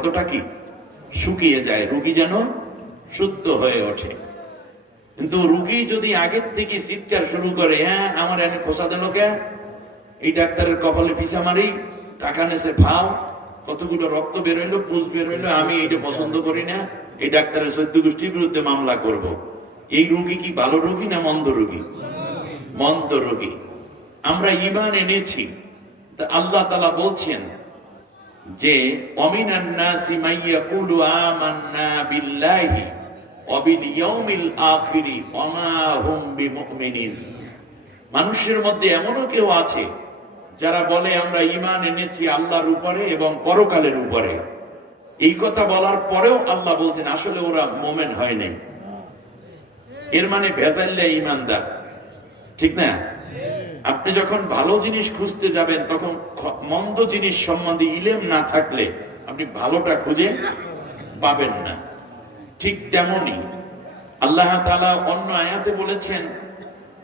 ক্ষতটা কি শুকিয়ে যায়, রোগী যেন সুস্থ হয়ে ওঠে। কিন্তু রোগী যদি আগের থেকে চিৎকার শুরু করে, হ্যাঁ আমার এনে খোসা দেন কে, এই ডাক্তারের কপালে পিছা মারি, টাকা নেছে ফাও, কতগুলো রক্ত বের হইলো, পুষ বের হইলো, আমি এইটা পছন্দ করি না, এই ডাক্তারের সৈদ্য গোষ্ঠীর বিরুদ্ধে মামলা করব। এই রোগী কি ভালো রোগী না মন্দ রোগী? মন্দ রোগী। আমরা ঈমান এনেছি, আল্লাহ তাআলা বলছেন যে অমিনান নাসি মাইয়াকুলু আমান্না বিল্লাহি ওয়া বিল ইয়াউমিল আখিরি ওয়া মা হুম বিমুমিনিন। মানুষের মধ্যে এমনও কেউ আছে যারা বলে আমরা ঈমান এনেছি আল্লাহর উপরে এবং পরকালের উপরে। এই কথা বলার পরেও আল্লাহ বলছেন আসলে ওরা মুমিন হয় নাই। এর মানে ভেজাল্লা ঈমানদার, ঠিক না? আপনি যখন ভালো জিনিস খুঁজতে যাবেন তখন মন্দ জিনিস সম্বন্ধে ইলম না থাকলে আপনি ভালোটা খুঁজে পাবেন না। ঠিক তেমনি আল্লাহ তাআলা অন্য আয়াতে বলেছেন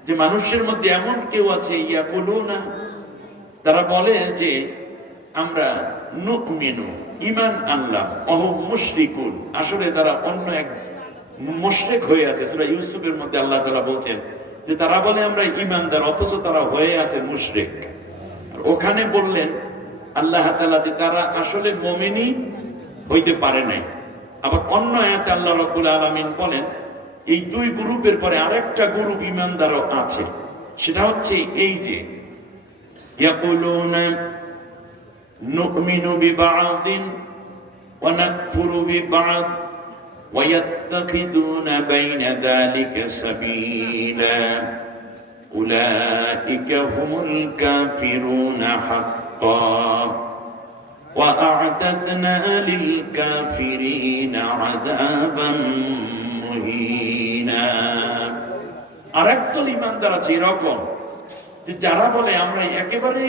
যে মানুষের মধ্যে এমন কেউ আছে ইয়াকুলুনা, তারা বলে যে আমরা নুমিনু, ঈমান আনলাম, অহুম মুশরিকুন, আসলে তারা অন্য এক মুশরিক হয়ে আছে। সূরা ইউসুফের মধ্যে আল্লাহ তাআলা বলছেন যে তারা বলে আমরা ঈমানদার অথচ তারা হয়ে আছে মুশরিক। আর ওখানে বললেন আল্লাহ তাআলা যে তারা আসলে মুমিনই হইতে পারে নাই। আবার অন্য আয়াতে আল্লাহ রাব্বুল আলামিন বলেন এই দুই গ্রুপের পরে আরেকটা গ্রুপ ঈমানদারও আছে, সেটা হচ্ছে এই যে ইয়াকুলুনা নুমিনু বিবা'দিন ওয়া নাকফুরু বিবা'দ ওয়া ইয়াত্তাখিদুনা বাইনা যালিকা সাবিলা উলাইকা হুমুল কাফিরুনা হাক্কান ওয়া আ'তাদনা লিল কাফিরিনা আযাবান মুহিনা। আরেকদল ঈমানদার আছে এরকম যে যারা বলে আমরা একেবারে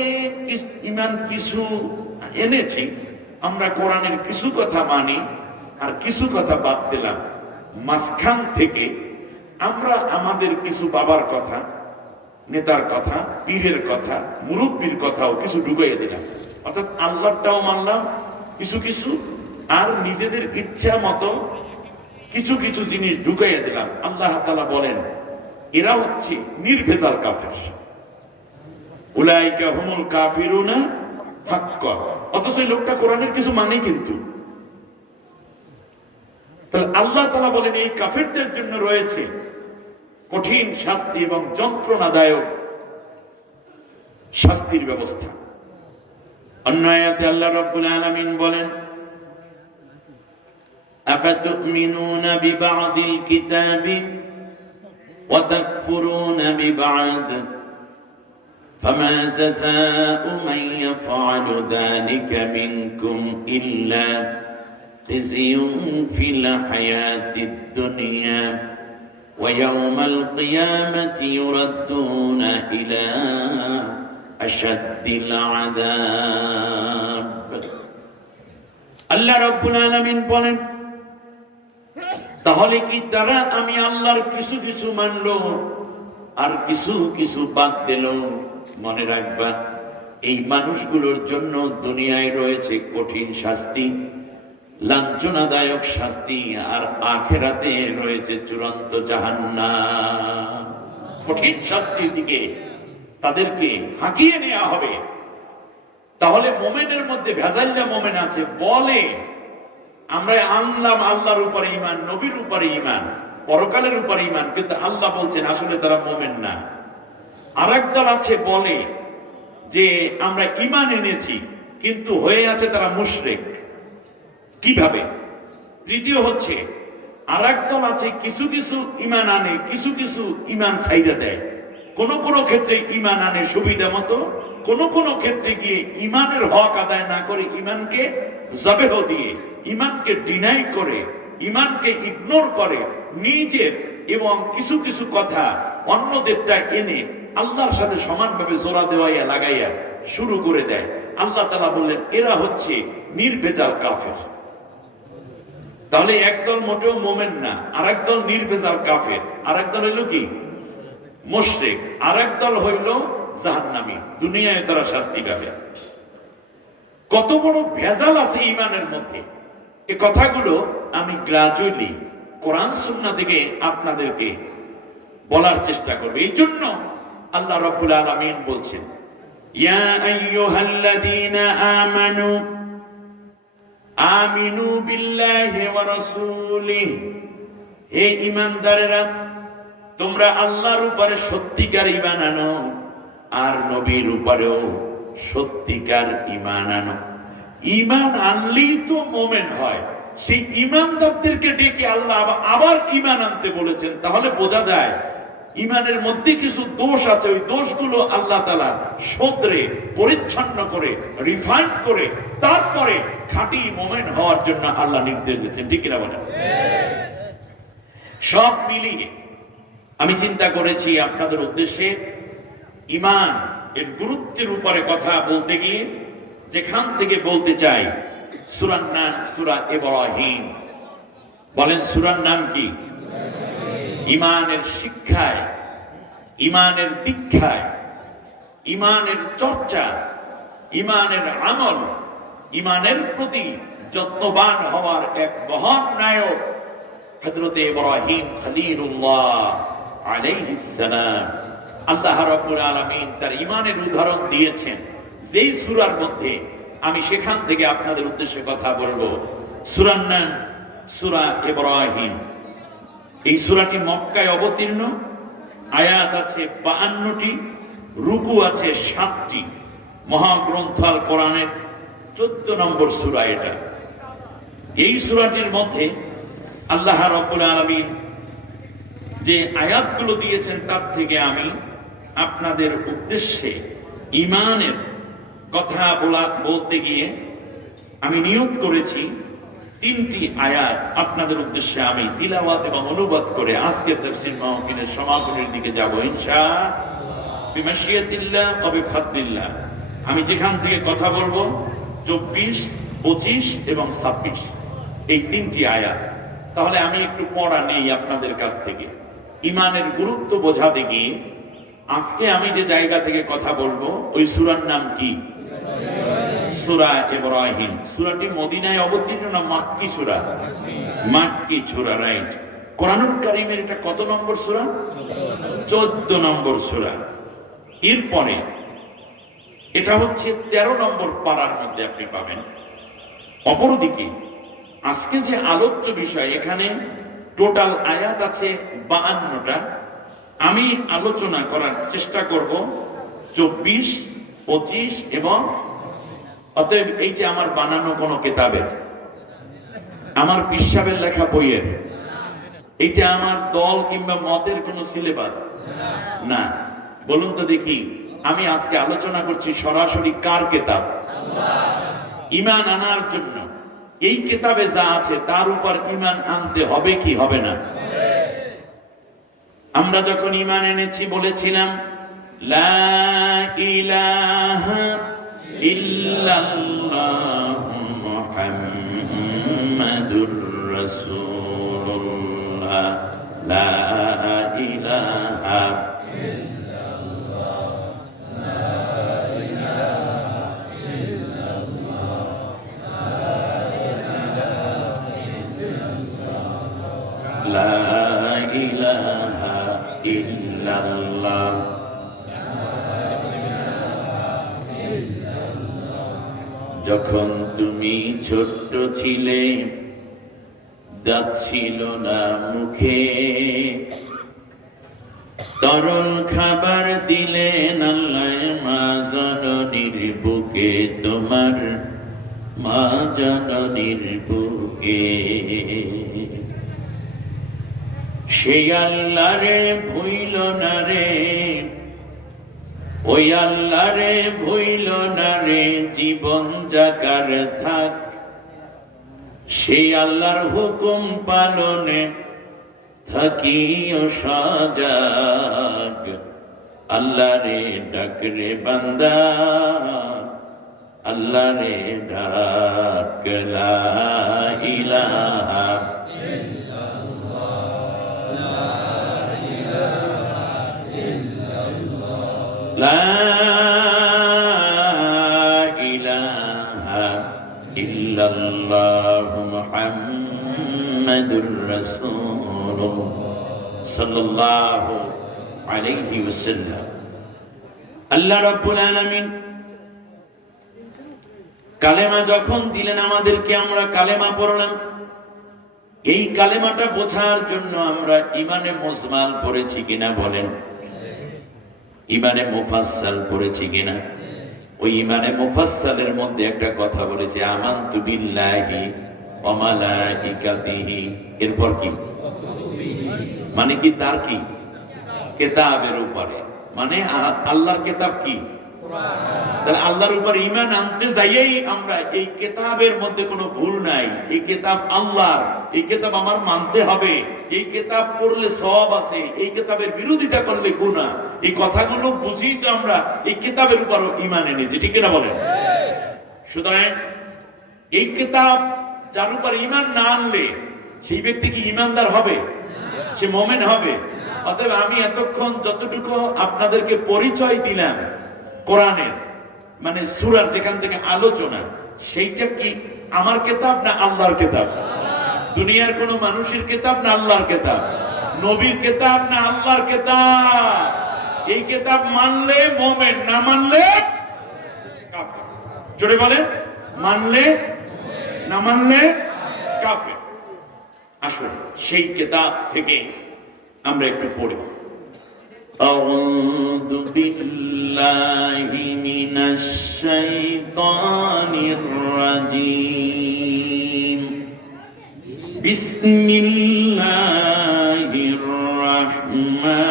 ঈমান কিছু এনেছি, আমরা কোরআনের কিছু কথা মানি আর কিছু কথা বাদ দিলাম, মাঝখান থেকে আমরা আমাদের কিছু বাবার কথা, নেতার কথা, পীরের কথা, মুরব্বীর কথাও কিছু ঢুকাইয়া দিলাম। অর্থাৎ আল্লাহটাও মানলাম কিছু কিছু, আর নিজেদের ইচ্ছা মতো কিছু কিছু জিনিস ঢুকাইয়া দিলাম। আল্লাহ তাআলা বলেন এরা হচ্ছে নির্ভেজাল কাফের, উলাইকা হুমুল কাফিরুনা হাক্কান। অথচ এই লোকটা কোরআনের কিছু মানে, কিন্তু তাহলে আল্লাহ তাআলা বলেন এই কাফেরদের জন্য রয়েছে কঠিন শাস্তি এবং যন্ত্রণাদায়ক শাস্তির ব্যবস্থা। অন্য আয়াতে আল্লাহ রাব্বুল আলামিন বলেন আফাতুমিনুনা বিবা'দিল কিতাবি ওয়া তাকফুরুনা বিবা'দ ফামা জাযাউ মান ইয়াফআলু যালিকা মিনকুম ইল্লা খিজিয়ুন ফিল হায়াতিদ দুনিয়া ওয়া ইয়াওমাল কিয়ামাতি ইউরাদ্দুনা ইলা আশাদ্দিল আযাব। আল্লাহ রাব্বুল আলামিন বলেন তাহলে কি তারা আমি আল্লাহর কিছু কিছু মানলো আর কিছু কিছু বাদ দিল? মনে রাখবা এই মানুষগুলোর জন্য দুনিয়ায় রয়েছে কঠিন শাস্তি, লাঞ্ছনাদায়ক শাস্তি, আর আখিরাতে রয়েছে চূড়ান্ত জাহান্নাম। কঠিন শাস্তির দিকে তাদেরকে হাঁকিয়ে নেওয়া হবে। তাহলে মুমিনের মধ্যে ভেজাল্লা মুমিন আছে, বলে আমরা আনলাম আল্লাহর উপরে ঈমান, নবীর উপরে ঈমান, পরকালের উপরে ঈমান, কিন্তু আল্লাহ বলছেন আসলে তারা মুমিন না। আরেক দল আছে বলে যে আমরা ঈমান এনেছি কিন্তু হয়ে আছে তারা মুশরিক। কিভাবে? তৃতীয় হচ্ছে আরেক দল আছে কিছু কিছু ঈমান আনে, কিছু কিছু ঈমান ছাইড়া দেয়। কোন কোন ক্ষেত্রে ঈমান আনে সুবিধা মতো, কোন কোন ক্ষেত্রে গিয়ে ঈমানের হক আদায় না করে ঈমানকে জবেহ দিয়ে, ঈমানকে ডিনাই করে, ঈমানকে ইগনোর করে, নিজের এবং কিছু কিছু কথা অন্যদেরটা এনে আল্লাহর সাথে সমানভাবে জোড়া দেওয়াইয়া লাগাইয়া শুরু করে দেয়। আল্লাহ তাআলা বললেন এরা হচ্ছে নির্ভেজাল কাফের। তাহলে একদল মোটেও মুমিন না, আরেক দল নির্ভেজাল কাফের, আরেক দল হইল কি মুশরিক, আরেক দল হইল জাহান্নামী, দুনিয়ায় তারা শাস্তি পাবে। কত বড় ভেজাল আছে ঈমানের মধ্যে! এই কথাগুলো আমি গ্রাজুয়ালি কোরআন সুন্নাহ থেকে আপনাদেরকে বলার চেষ্টা করব। এই জন্য আল্লাহ রাব্বুল আলামিন বলছেন, ইয়া আইয়ুহাল্লাযীনা আমানু আমিনু বিল্লাহি ওয়া রাসূলিহি, হে ঈমানদারেরা তোমরা আল্লাহর উপরে সত্যিকার ঈমান আনো আর নবীর উপরেও সত্যিকার ঈমান আনো। ঈমান আনলেই তো মুমিন হয়। সেই ঈমানদারদেরকে ডেকে আল্লাহ আবার ঈমান আনতে বলেছেন, তাহলে বোঝা যায় ঈমানের মধ্যে কিছু দোষ আছে। ওই দোষগুলো আল্লাহ তাআলা শুধরে পরিচ্ছন্ন করে রিফাইন করে তারপরে খাঁটি মুমিন হওয়ার জন্য আল্লাহ নির্দেশ দিয়েছেন। ঠিক কিনা বলেন? সব মিলিয়ে আমি চিন্তা করেছি আপনাদের উদ্দেশ্যে ঈমান এর গুরুত্বের উপরে কথা বলতে গিয়ে যেখান থেকে বলতে চাই, সূরার নাম সূরা ইব্রাহিম। বলেন সূরার নাম কি? ঈমানের শিক্ষায়, ঈমানের দীক্ষায়, ঈমানের চর্চা, ঈমানের আমল, ঈমানের প্রতি যত্নবান হওয়ার এক মহান নায়ক হযরতে ইব্রাহিম খলিলুল্লাহ আলাইহিস সালাম। আল্লাহ রাব্বুল আলামিন তার ঈমানের উদাহরণ দিয়েছেন যেই সূরার মধ্যে আমি সেখান থেকে আপনাদের উদ্দেশ্যে কথা বলবো। সূরার নাম সূরা ইব্রাহিম। এই সূরাটি মক্কায় অবতীর্ণ, আয়াত আছে 52টি, রুকু আছে 7টি। মহাগ্রন্থ আল কোরআনের 14 নম্বর সূরা এটা। এই সূরাটির মধ্যে আল্লাহ রাব্বুল আলামিন যে আয়াতগুলো দিয়েছেন তার থেকে আমি আপনাদের উদ্দেশ্যে ঈমানের কথা বলতে গিয়ে আমি নিয়োগ করেছি 3টি আয়াত আপনাদের উদ্দেশ্যে আমি তিলাওয়াত এবং অনুবাদ করে আজকের তাফসীর মাহফিলের সমাপনের দিকে যাব ইনশাআল্লাহ বিমাশিয়াতিল্লাহ ওয়া বিফাদলিল্লাহ। আমি যেখান থেকে কথা বলবো 24, 25 এবং 26 এই 3টি আয়াত। তাহলে আমি একটু পড়া নেই আপনাদের কাছ থেকে ঈমানের গুরুত্ব বোঝাতে গিয়ে। আজকে আমি যে জায়গা থেকে কথা বলবো ওই সূরার নাম কি? সূরা ইব্রাহিম। সূরাটি মদিনায় অবতীর্ণ না মাক্কি সূরা? মাক্কি সূরা, রাইট। কোরআনুল কারীমের এটা কত নম্বর সূরা? 14 নম্বর সূরা। এরপরে এটা হচ্ছে 13 নম্বর পারার মধ্যে আপনি পাবেন। অপরদিকে আজকে যে আলোচ্য বিষয়, এখানে টোটাল আয়াত আছে 52টা। আমি আলোচনা করার চেষ্টা করব 24, 25 এবং অতএব এইটা আমার বানানো কোনো কিতাবের, আমার পিসাবের লেখা বইয়ের, এইটা আমার দল কিংবা মতের কোনো সিলেবাস না। বলুন তো দেখি, আমি আজকে আলোচনা করছি সরাসরি কার কিতাব? ঈমান আনার জন্য এই কিতাবে যা আছে তার উপর ঈমান আনতে হবে কি হবে না? আমরা যখন ঈমান এনেছি বলেছিলাম লা ইলাহা ইল্লাল্লাহু মুহাম্মাদুর রাসূলুল্লাহ, লা ইলাহা ইল্লাল্লাহ, লা ইলাহা ইল্লাল্লাহ, লা ইলাহা ইল্লাল্লাহ। যখন তুমি ছোট্ট ছিলে, দাঁত ছিল না মুখে, তরল খাবার দিলেন আল্লাহ মা জননীর বুকে, তোমার মা জননীর বুকে। সেই আল্লাহ রে ভুইল না রে, ওই আল্লাহ রে ভুইল না রে, জীবন জাগার থাক সেই আল্লাহর হুকুম পালনে থাকিও সজাগ। আল্লাহ রে ডাক রে বান্দা, আল্লাহ রে ডাক, লা ইলাহা লা ইলাহা ইল্লাল্লাহু মুহাম্মাদুর রাসূলুল্লাহ সাল্লাল্লাহু আলাইহি ওয়াসাল্লাম। আল্লাহ রাব্বুল আলামিন কালেমা যখন দিলেন আমাদেরকে, আমরা কালেমা পড়লাম। এই কালেমাটা বোঝার জন্য আমরা ইমানে মুজমাল পড়েছি কিনা বলেন, ইমানে মুফাসসাল পড়েছি কিনা? ওই ইমানে মুফাসসালের মধ্যে একটা কথা বলেছে, আমানতু বিল্লাহি ওয়া মালাইকাতিহি। এরপর কি? মানে কি? তার কি? কিতাবের উপরে, মানে আল্লাহর কিতাব কি? তাহলে আল্লাহর উপর ঈমান আনতে যাইয়েই আমরা এই কিতাবের মধ্যে কোনো ভুল নাই, এই কিতাব আল্লাহর, এই কিতাব আমার মানতে হবে, এই কিতাব পড়লে সওয়াব আছে, এই কিতাবের বিরোধিতা করলে গুনাহ। এই কথাগুলো বুঝি তো আমরা এই কিতাবের উপর ঈমান এনেছি, ঠিক না বলেন? সুতরাং এই কিতাব যার উপর ঈমান না আনলে সেই ব্যক্তি কি ঈমানদার হবে? সে মুমিন হবে? অতএব আমি এতক্ষণ যতটুকু আপনাদেরকে পরিচয় দিলাম কোরআনের, মানে সূরার যেখান থেকে আলোচনা, সেইটা কি আমার কিতাব না আল্লাহর কিতাব? দুনিয়ার কোন মানুষের কিতাব না আল্লাহর কিতাব? নবীর কিতাব না আল্লাহর কিতাব? এই কিতাব মানলে মুমিন, না মানলে কাফের। জোরে বলেন, মানলে, না মানলে কাফের। আসুন সেই কিতাব থেকে আমরা একটু পড়ি। أعوذ بالله من الشيطان الرجيم بسم الله الرحمن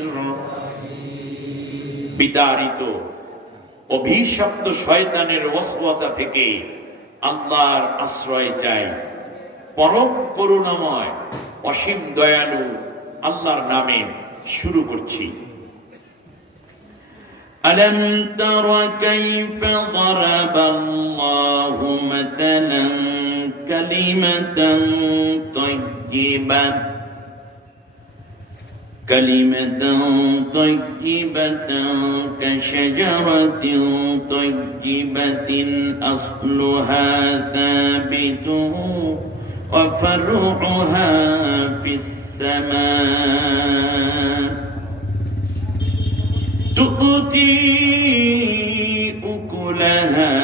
الرحيم। বিতাড়িত অভিশপ্ত শয়তানের ওয়াসওয়াসা থেকে আল্লাহর আশ্রয় চাই। পরম করুণাময় অসীম দয়ালু আল্লাহর নামে শুরু করছি। আলম তারা কাইফা দারাবাল্লাহু মাতালান কালিমাতান তাইয়্যিবাতান কাশাজারাতিন তাইয়্যিবাতিন আসলুহা সাবিতুন ওয়া ফারউহা ফিস السماء تؤتي أكلها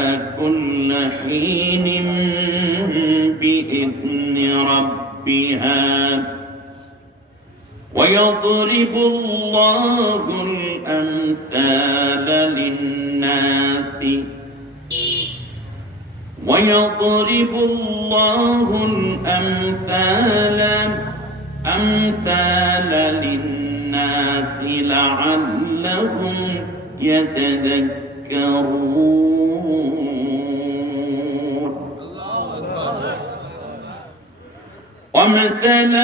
كل حين بإذن ربها ويضرب الله الأمثال للناس ويضرب الله الأمثال للناس لعلهم يتذكرون ومثل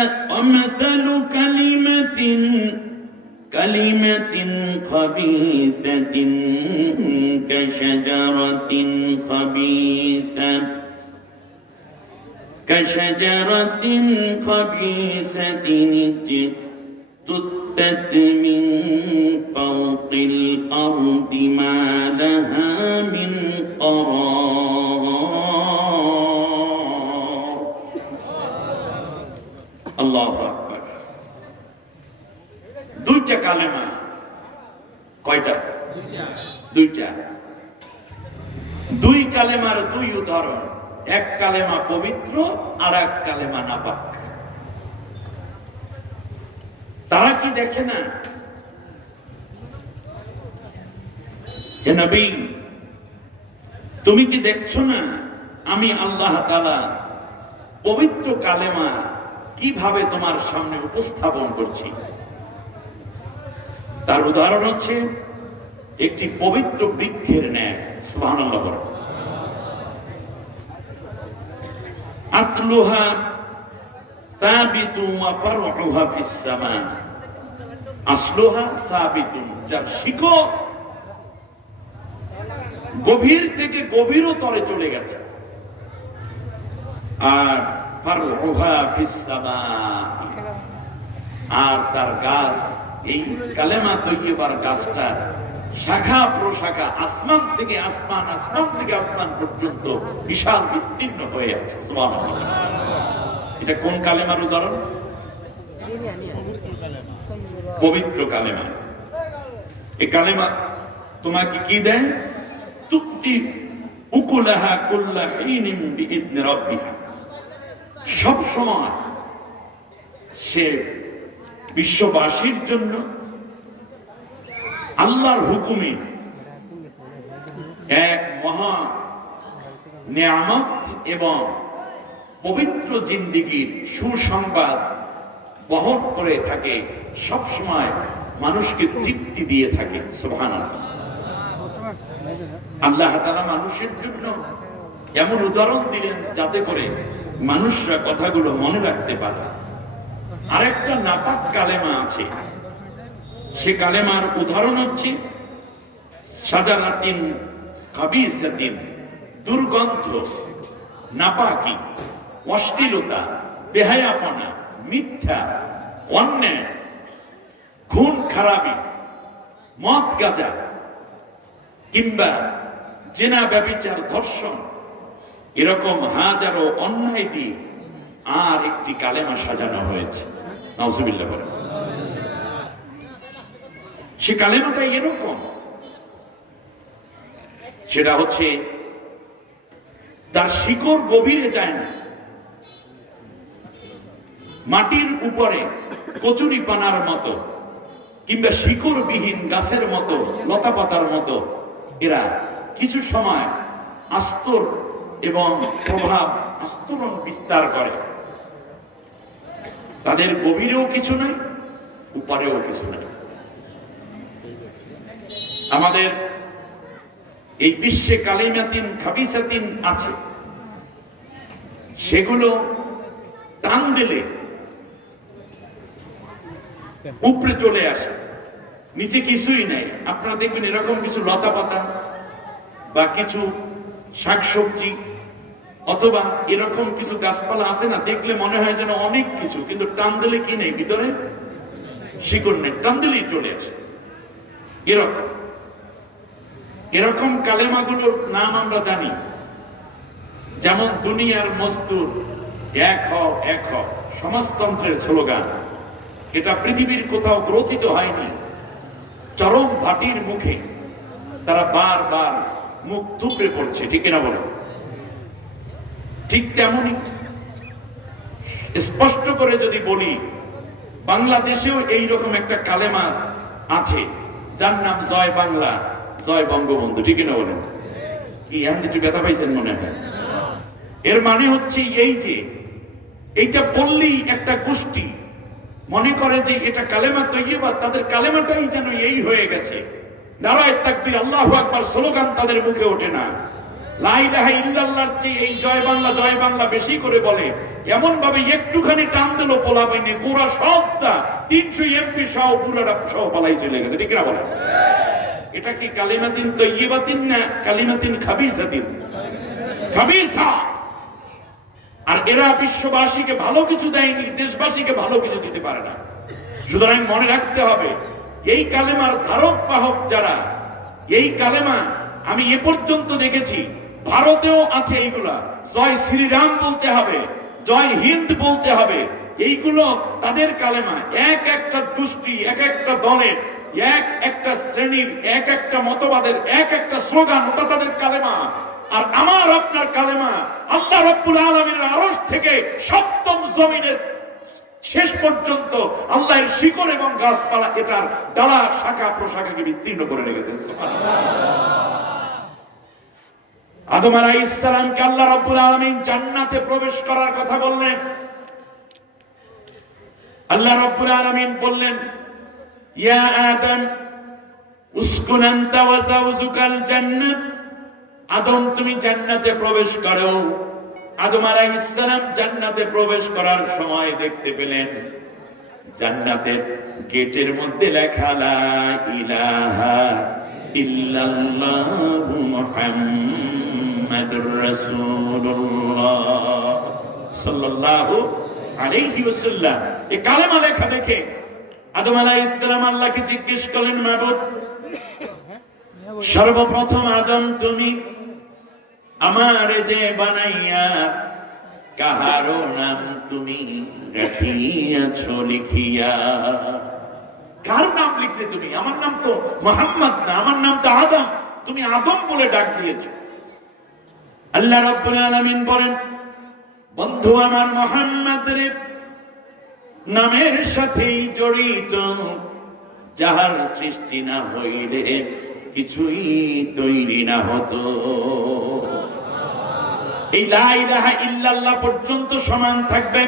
كلمة خبيثة كشجرة خبيثة اجتثت من فوق الأرض ما لها من قرار الله أكبر। দুইটা কালেমা, কয়টা? দুইটা। দুই কালেমার দুই উদাহরণ। এক কালেমা পবিত্র, আর এক কালেমা নাপাক। তারা কি দেখে না? হে নবী, তুমি কি দেখছো না আমি আল্লাহ তাআলা পবিত্র কালেমা কিভাবে তোমার সামনে উপস্থাপন করছি? তার উদাহরণ হচ্ছে একটি পবিত্র বৃক্ষের ন্যায়। সুবহানাল্লাহ বলেন। আসলুহা সাবিতুন ওয়া ফারউহা ফিস সামা। আসলুহা সাবিতুন, যার শিকড় গভীর থেকে গভীরতরে চলে গেছে, আর ফারউহা ফিস সামা, আর তার গাছ, এই কালেমা তৈয়বার গাছটা শাখা প্রশাখা, আসমান থেকে আসমান, আসমান থেকে আসমান পর্যন্ত বিশাল বিস্তীর্ণ হয়ে আছে। সুবহানাল্লাহ। এটা কোন কালেমার উদাহরণ? পবিত্র কালেমা। এই কালেমা তোমাকে কি দেয়? তুক্তি উকুলাহা কুল্লা হিনিন বিইذن রাব্বিহা। সব সময় সে বিশ্ববাসীর জন্য আল্লাহর হুকুমে এক মহা নিয়ামত এবং পবিত্র জিন্দেগীর সুসংবাদ বহন করে থাকে, সব সময় মানুষকে তৃপ্তি দিয়ে থাকে। সুবহানাল্লাহ। আল্লাহ তাআলা মানুষের জন্য এমন উদাহরণ দিলেন যাতে করে মানুষরা কথাগুলো মনে রাখতে পারে। আরেকটা নাপাক কালেমা আছে, সে কালেমার উদাহরণ হচ্ছে শাজারাতিন খাবিসাতিন, দুর্গন্ধ, নাপাকি, অশ্লীলতা, বেহায়াপনা, মিথ্যা, অন্যায়, খুন খারাপি, মদ গাঁজা কিংবা জেনা, ব্যভিচার, ধর্ষণ, এরকম হাজারো অন্যায় দিয়ে আর একটি কালেমা সাজানো হয়েছে। নাউজুবিল্লাহ বলেন। সে কালেমাটা এরকম, সেটা হচ্ছে যার শিকড় গভীরে যায় না, মাটির উপরে কচুরি পানার মতো কিংবা শিকড়বিহীন গাছের মতো, লতা পাতার মতো এরা কিছু সময় আস্তর এবং প্রভাব আস্তরণ বিস্তার করে। তাদের গভীরেও কিছু নাই, উপরেও কিছু নাই। আমাদের এই বিশ্বে কালিমাতিন খাবিসাতিন আছে, সেগুলো টান দিলে উপরে চলে আসে, নিচে কিছুই নাই। আপনারা দেখবেন এরকম কিছু লতা পাতা বা কিছু শাকসবজি অথবা এরকম কিছু গাছপালা আছে না, দেখলে মনে হয় যেন অনেক কিছু, কিন্তু টান দিলে কি নেই, ভিতরে শিকড় নেই, টান দিলেই চলে আসে। এরকম এরকম কালেমাগুলোর নাম আমরা জানি, যেমন দুনিয়ার মজদুর, এক হও এক হও, সমাজতন্ত্রের স্লোগান। এটা পৃথিবীর কোথাও গ্রথিত হয়নি, চরম ভাটির মুখে তারা বারবার মুখ থুবড়ে পড়ছে, ঠিক কিনা বলো? ঠিক তেমনি স্পষ্ট করে যদি বলি, বাংলাদেশেও এইরকম একটা কালেমা আছে যার নাম জয় বাংলা, জয় বঙ্গবন্ধু, ঠিক কিনা বলেন? কি এখন একটু ব্যথা পাইছেন মনে হয়? এর মানে হচ্ছে এই যে এইটা বললেই একটা গোষ্ঠী মনে করে যে এটা কালেমা তৈয়বা, তাদের কালেমাটাই যেন এই হয়ে গেছে। নারায়ে তাকবীর, আল্লাহু আকবার স্লোগান তাদের মুখে ওঠে না। লা ইলাহা ইল্লাল্লাহর চেয়ে এই জয় বাংলা বেশি করে বলে। এমন ভাবে একটুখানি টান দিল পোলাপাইনে গোড়া সবটা 300 এমপি সহ বুড়ারা সহ পালাই চলে গেছে, ঠিক না বলে? এটা কি কালিমাতিন তৈয়বাতিন না কালিমাতিন খাবিসাতিন? খাবিসা। আর এরা বিশ্ববাসীকে ভালো কিছু দেয়নি, দেশবাসীকে ভালো কিছু দিতে পারে না। সুতরাং মনে রাখতে হবে, এই কালেমার ধারক বাহক যারা, এই কালেমা আমি এ পর্যন্ত দেখেছি ভারতেও আছে এইগুলা। জয় শ্রীরাম বলতে হবে, জয় হিন্দ বলতে হবে, এইগুলো তাদের কালেমা। এক একটা গোষ্ঠী, এক একটা দলের, এক একটা শ্রেণীর, এক একটা মতবাদের এক একটা স্লোগান, ওটা তাদের কালেমা। আর আমার আপনার কালেমা আল্লাহ রাব্বুল আলামিনের আরশ থেকে সপ্তম জমিনের শেষ পর্যন্ত আল্লাহর শিকড় এবং গাছপালা এটার ডালা শাখা প্রশাখাকে বিস্তীর্ণ করে রেখেছেন। সুবহানাল্লাহ। আদম আলাইহিস সালামকে আল্লাহ রাব্বুল আলামিন জান্নাতে প্রবেশ করার কথা বললেন। আল্লাহ রাব্বুল আলামিন বললেন, ইয়া আদম উসকুন আনতা ওয়া যাওজুকাল জান্নাত, আদম তুমি জান্নাতে প্রবেশ করো। আদম আলাইহিস সালাম জান্নাতে প্রবেশ করার সময় দেখতে পেলেন জান্নাতের গেটের মধ্যে লেখা লা ইলাহা ইল্লাল্লাহু মুহাম্মাদুর রাসূলুল্লাহ সাল্লাল্লাহু আলাইহি ওয়াসাল্লাম। এই কালেমা লেখা দেখে আদম আলাইহিস সালাম আল্লাহকে জিজ্ঞেস করলেন, মাবুদ সর্বপ্রথম আদম তুমি আমার যে বানাইয়া কাহারো নাম তুমি রাখিয়াছ লিখিয়া। কার নাম লিখলে তুমি? আমার নাম তো মুহাম্মদ না, আমার নাম তো আদম, তুমি আদম বলে ডাক দিয়েছো। আল্লাহ রাব্বুল আলামিন বলেন, বন্ধু আমার মুহাম্মদের নামের সাথেই জড়িত, যাহার সৃষ্টি না হইলে কিছুই তৈরি না হতো। এই লা ইলাহা ইল্লাল্লাহ পর্যন্ত সমান থাকবে।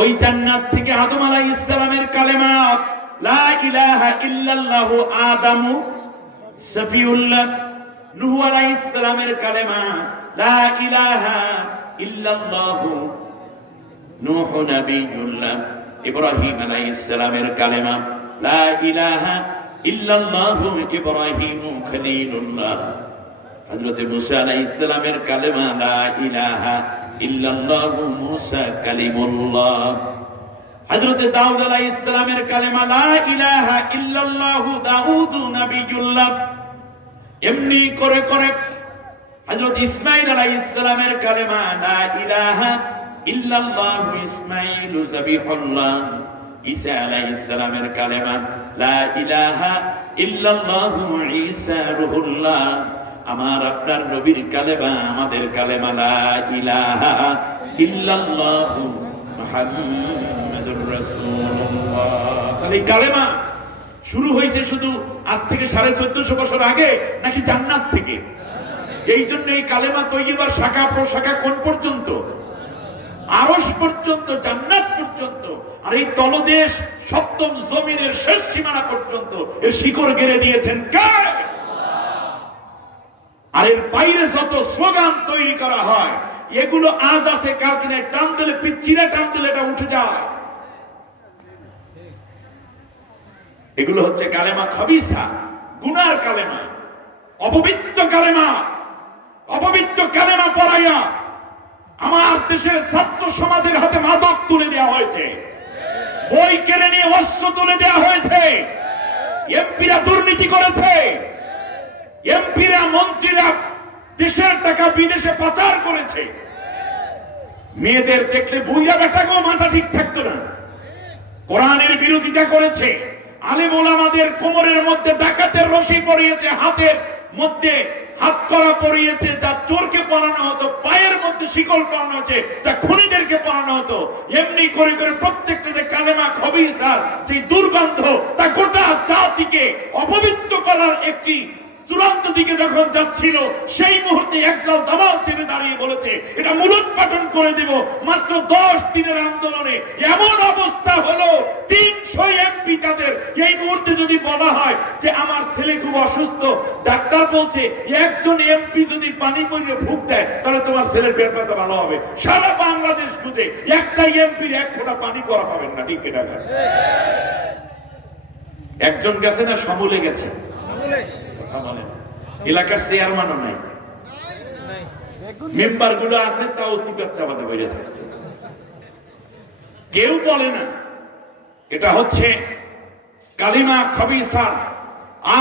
ওই জান্নাত থেকে আদম আলাইহিস সালামের কালেমা লা ইলাহা ইল্লাল্লাহ, আদামু সফিউল্লাহ, নূহ আলাইহিস সালামের কালেমা লা ইলাহা ইল্লাল্লাহ, নূহ নবিয়ুল্লাহ, ইব্রাহিম আলাইহিস সালামের কালেমা লা ইলাহা ইল্লাল্লাহ, ইব্রাহিম খলিলুল্লাহ, হযরত মুসা আলাইহিস সালামের কালেমা লা ইলাহা ইল্লাল্লাহ, মুসা কালিমুল্লাহ, হযরত দাউদ আলাইহিস সালামের কালেমা লা ইলাহা ইল্লাল্লাহ, দাউদ নবিয়ুল্লাহ। এমনি করে করে হযরত ইসমাঈল আলাইহিস সালামের কালেমা লা ইলাহা ইল্লাল্লাহ, ইসমাঈল যাবিহুল্লাহ, ঈসা আলাইহিস সালামের কালেমা লা ইলাহা ইল্লাল্লাহ, ঈসা রূহুল্লাহ। আমার আপনার নবীর কালেমা, আমাদের কালেমা লা ইলাহা ইল্লাল্লাহ, মুহাম্মাদুর রাসূলুল্লাহ। এই কালেমা শুরু হয়েছে শুধু আজ থেকে 1450 বছর আগে, নাকি জান্নাত থেকে? এই জন্য এই কালেমা তৈয়বার শাখা প্রশাখা কোন পর্যন্ত? আরশ পর্যন্ত, জান্নাত পর্যন্ত। আর এই তলদেশ সপ্তম জমিনের শেষ সীমানা পর্যন্ত এর শিকড় গেড়ে দিয়েছেন কে? আর এর বাইরে যত স্লোগান তৈরি করা হয়, এগুলো আজ আছে, কালকে নাই। টান দিলে পিচ্ছিরা, টান দিলে এটা উঠে যায়। এগুলো হচ্ছে কালেমা খবিসা, গুনার কালেমা, অপবিত্র কালেমা। অপবিত্র কালেমা পড়াইয়া আমার দেশের ছাত্র সমাজের হাতে মাদক তুলে দেওয়া হয়েছে, বই কেড়ে নিয়ে অস্ত্র তুলে দেওয়া হয়েছে, এমপিরা দুর্নীতি করেছে, এমপিরা মন্ত্রীরা দেশের টাকা বিদেশে পাচার করেছে। মেয়েদের দেখলে বুইরা বেটাকেও মাথা ঠিক থাকতো না, কোরআনের বিরোধিতা করেছে। আলেম ওলামাদের কোমরের মধ্যে ডাকাতের রশি পরিয়েছে, হাতের মধ্যে হাত করা পরিয়েছে, যা চোরকে পরানো হতো, পায়ের মধ্যে শিকল পরানো হচ্ছে, যা খুনিদেরকে পরানো হতো। এমনি করে করে প্রত্যেকটা যে কালেমা খবিসার যে দুর্গন্ধ, তা গোটা জাতিকে অপবিত্র করার একটি চূড়ান্ত দিকে যখন যাচ্ছিল, সেই মুহূর্তে একদল দামাল ছেড়ে দাঁড়িয়ে বলেছে, এটা মূলোৎপাটন করে দেব। মাত্র 10 দিনের আন্দোলনে এমন অবস্থা হলো, 300 এমপি তাদের এই মুহূর্তে যদি বলা হয় যে আমার ছেলে খুব অসুস্থ, ডাক্তার বলছে একজন এমপি যদি পানি পড়িয়ে ফুঁক দেয়, তাহলে তোমার ছেলের পেট ব্যথা ভালো হবে। সারা বাংলাদেশ খুঁজে একটা এমপির এক ফোঁটা পানি করা পাবেন না, ঠিক এটা? একজন গেছে না, সমূলে গেছে, এলাকার চেয়ারম্যানও নাই, মেম্বার গুলো আছে, তাও সিপাত চাপাতে বেরিয়ে থাকে। কেউ বলে না এটা হচ্ছে কালিমা খবিসা।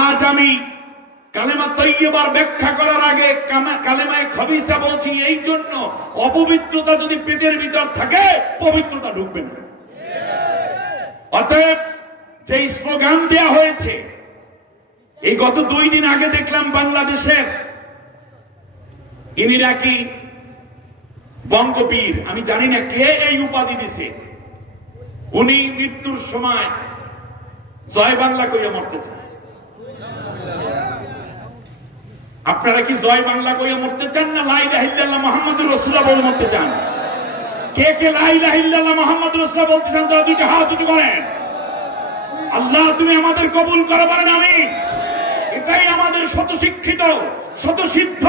আজ আমি কালেমা তৈয়বার ব্যাখ্যা করার আগে কালেমায়ে খবিসা বলছি এই জন্য, অপবিত্রতা যদি পেটের ভিতর থাকে, পবিত্রতা ঢুকবে না। অতএব যে স্লোগান দেয়া হয়েছে, এই গত 2 দিন আগে দেখলাম বাংলাদেশের ইনি নাকি বঙ্গবীর, আমি জানি না কে এই উপাধি দিছে, উনি মৃত্যুর সময় জয় বাংলা কইয়া মরতেছে। আপনারা কি জয় বাংলা কইয়া মরতে চান, না লা ইলাহা ইল্লাল্লাহ মুহাম্মাদুর রাসূলুল্লাহ বলে মরতে চান? কে কে লা ইলাহা ইল্লাল্লাহ মুহাম্মাদুর রাসূলুল্লাহ বলতে চান, তারা দুইটা হাত উঁচু করেন। আল্লাহ তুমি আমাদের কবুল করো, বলেন আমিন। এটাই আমাদের শতশিক্ষিত শতসিদ্ধ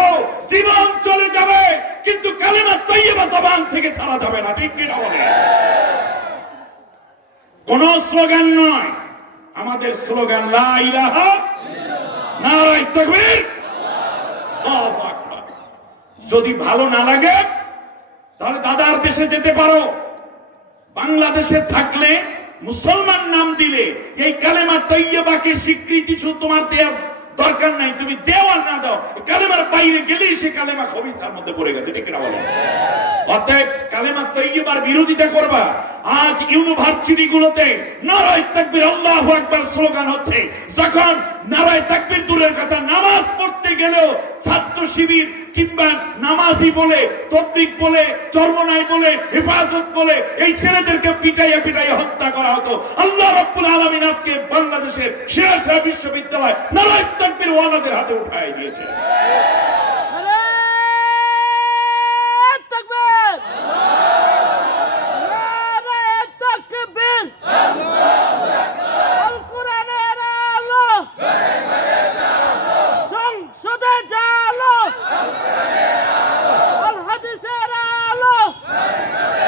জীবন চলে যাবে, কিন্তু কালেমা তৈয়বা জবান থেকে ছাড়া যাবে না, ঠিক কি না? কোন স্লোগান নয়, আমাদের স্লোগান লা ইলাহা, নারায়ে তাকবীর, আল্লাহু আকবার। যদি ভালো না লাগে তাহলে দাদার দেশে যেতে পারো, বাংলাদেশে থাকলে মুসলমান নাম দিলে এই কালেমা তৈয়বাকে স্বীকৃতি তোমার দেওয়ার দরকার নাই, তুমি দেও আর না দাও, কালেমার বাইরে গেলেই সে কালেমা খবিসার মধ্যে পড়ে গেছে, ঠিক না বলেন? অতএব কালেমা তৈয়বার বিরোধিতা করবা। আজ ইউনিভার্সিটি গুলোতে নারায়ে তাকবীর আল্লাহু আকবার স্লোগান হচ্ছে, যখন নারায়ে তাকবীর দূরের কথা, নামাজ পড়তে গেলেও ছাত্র শিবির কিংবা নামাজি বলে, তবলিগ বলে, চরমনাই বলে, হেফাজত বলে এই ছেলেদেরকে পিটাইয়া পিটাইয়া হত্যা করা হতো। আল্লাহ রাব্বুল আলামিন আজকে বাংলাদেশের সেরা সেরা বিশ্ববিদ্যালয় নারায়ে তাকবীর ওয়ালাদের হাতে উঠায় দিয়েছে।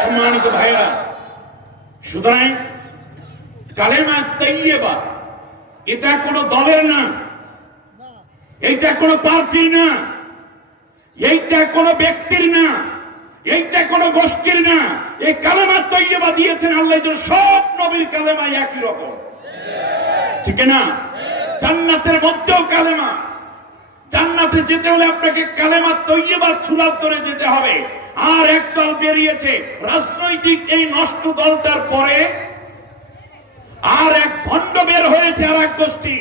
সম্মানিত ভাইরা, সুতরাং কালেমা তাইয়্যিবা এটা কোনো দলের না, এইটা কোনো পার্টির না, এইটা কোনো ব্যক্তির না, এইটা কোনো গোষ্ঠীর না। এই কালেমা তাইয়্যিবা দিয়েছেন আল্লাহ, সব নবীর কালেমা একই রকম, ঠিক না? জান্নাতের মধ্যেও কালেমা, জান্নাতে যেতে হলে আপনাকে কালেমা তাইয়্যিবা চূড়া ধরে যেতে হবে। আর এক দল বেরিয়েছে রাজনৈতিক এই নষ্ট দলটার পরে, আর এক ভণ্ড বের হয়েছে, আর এক গোষ্ঠী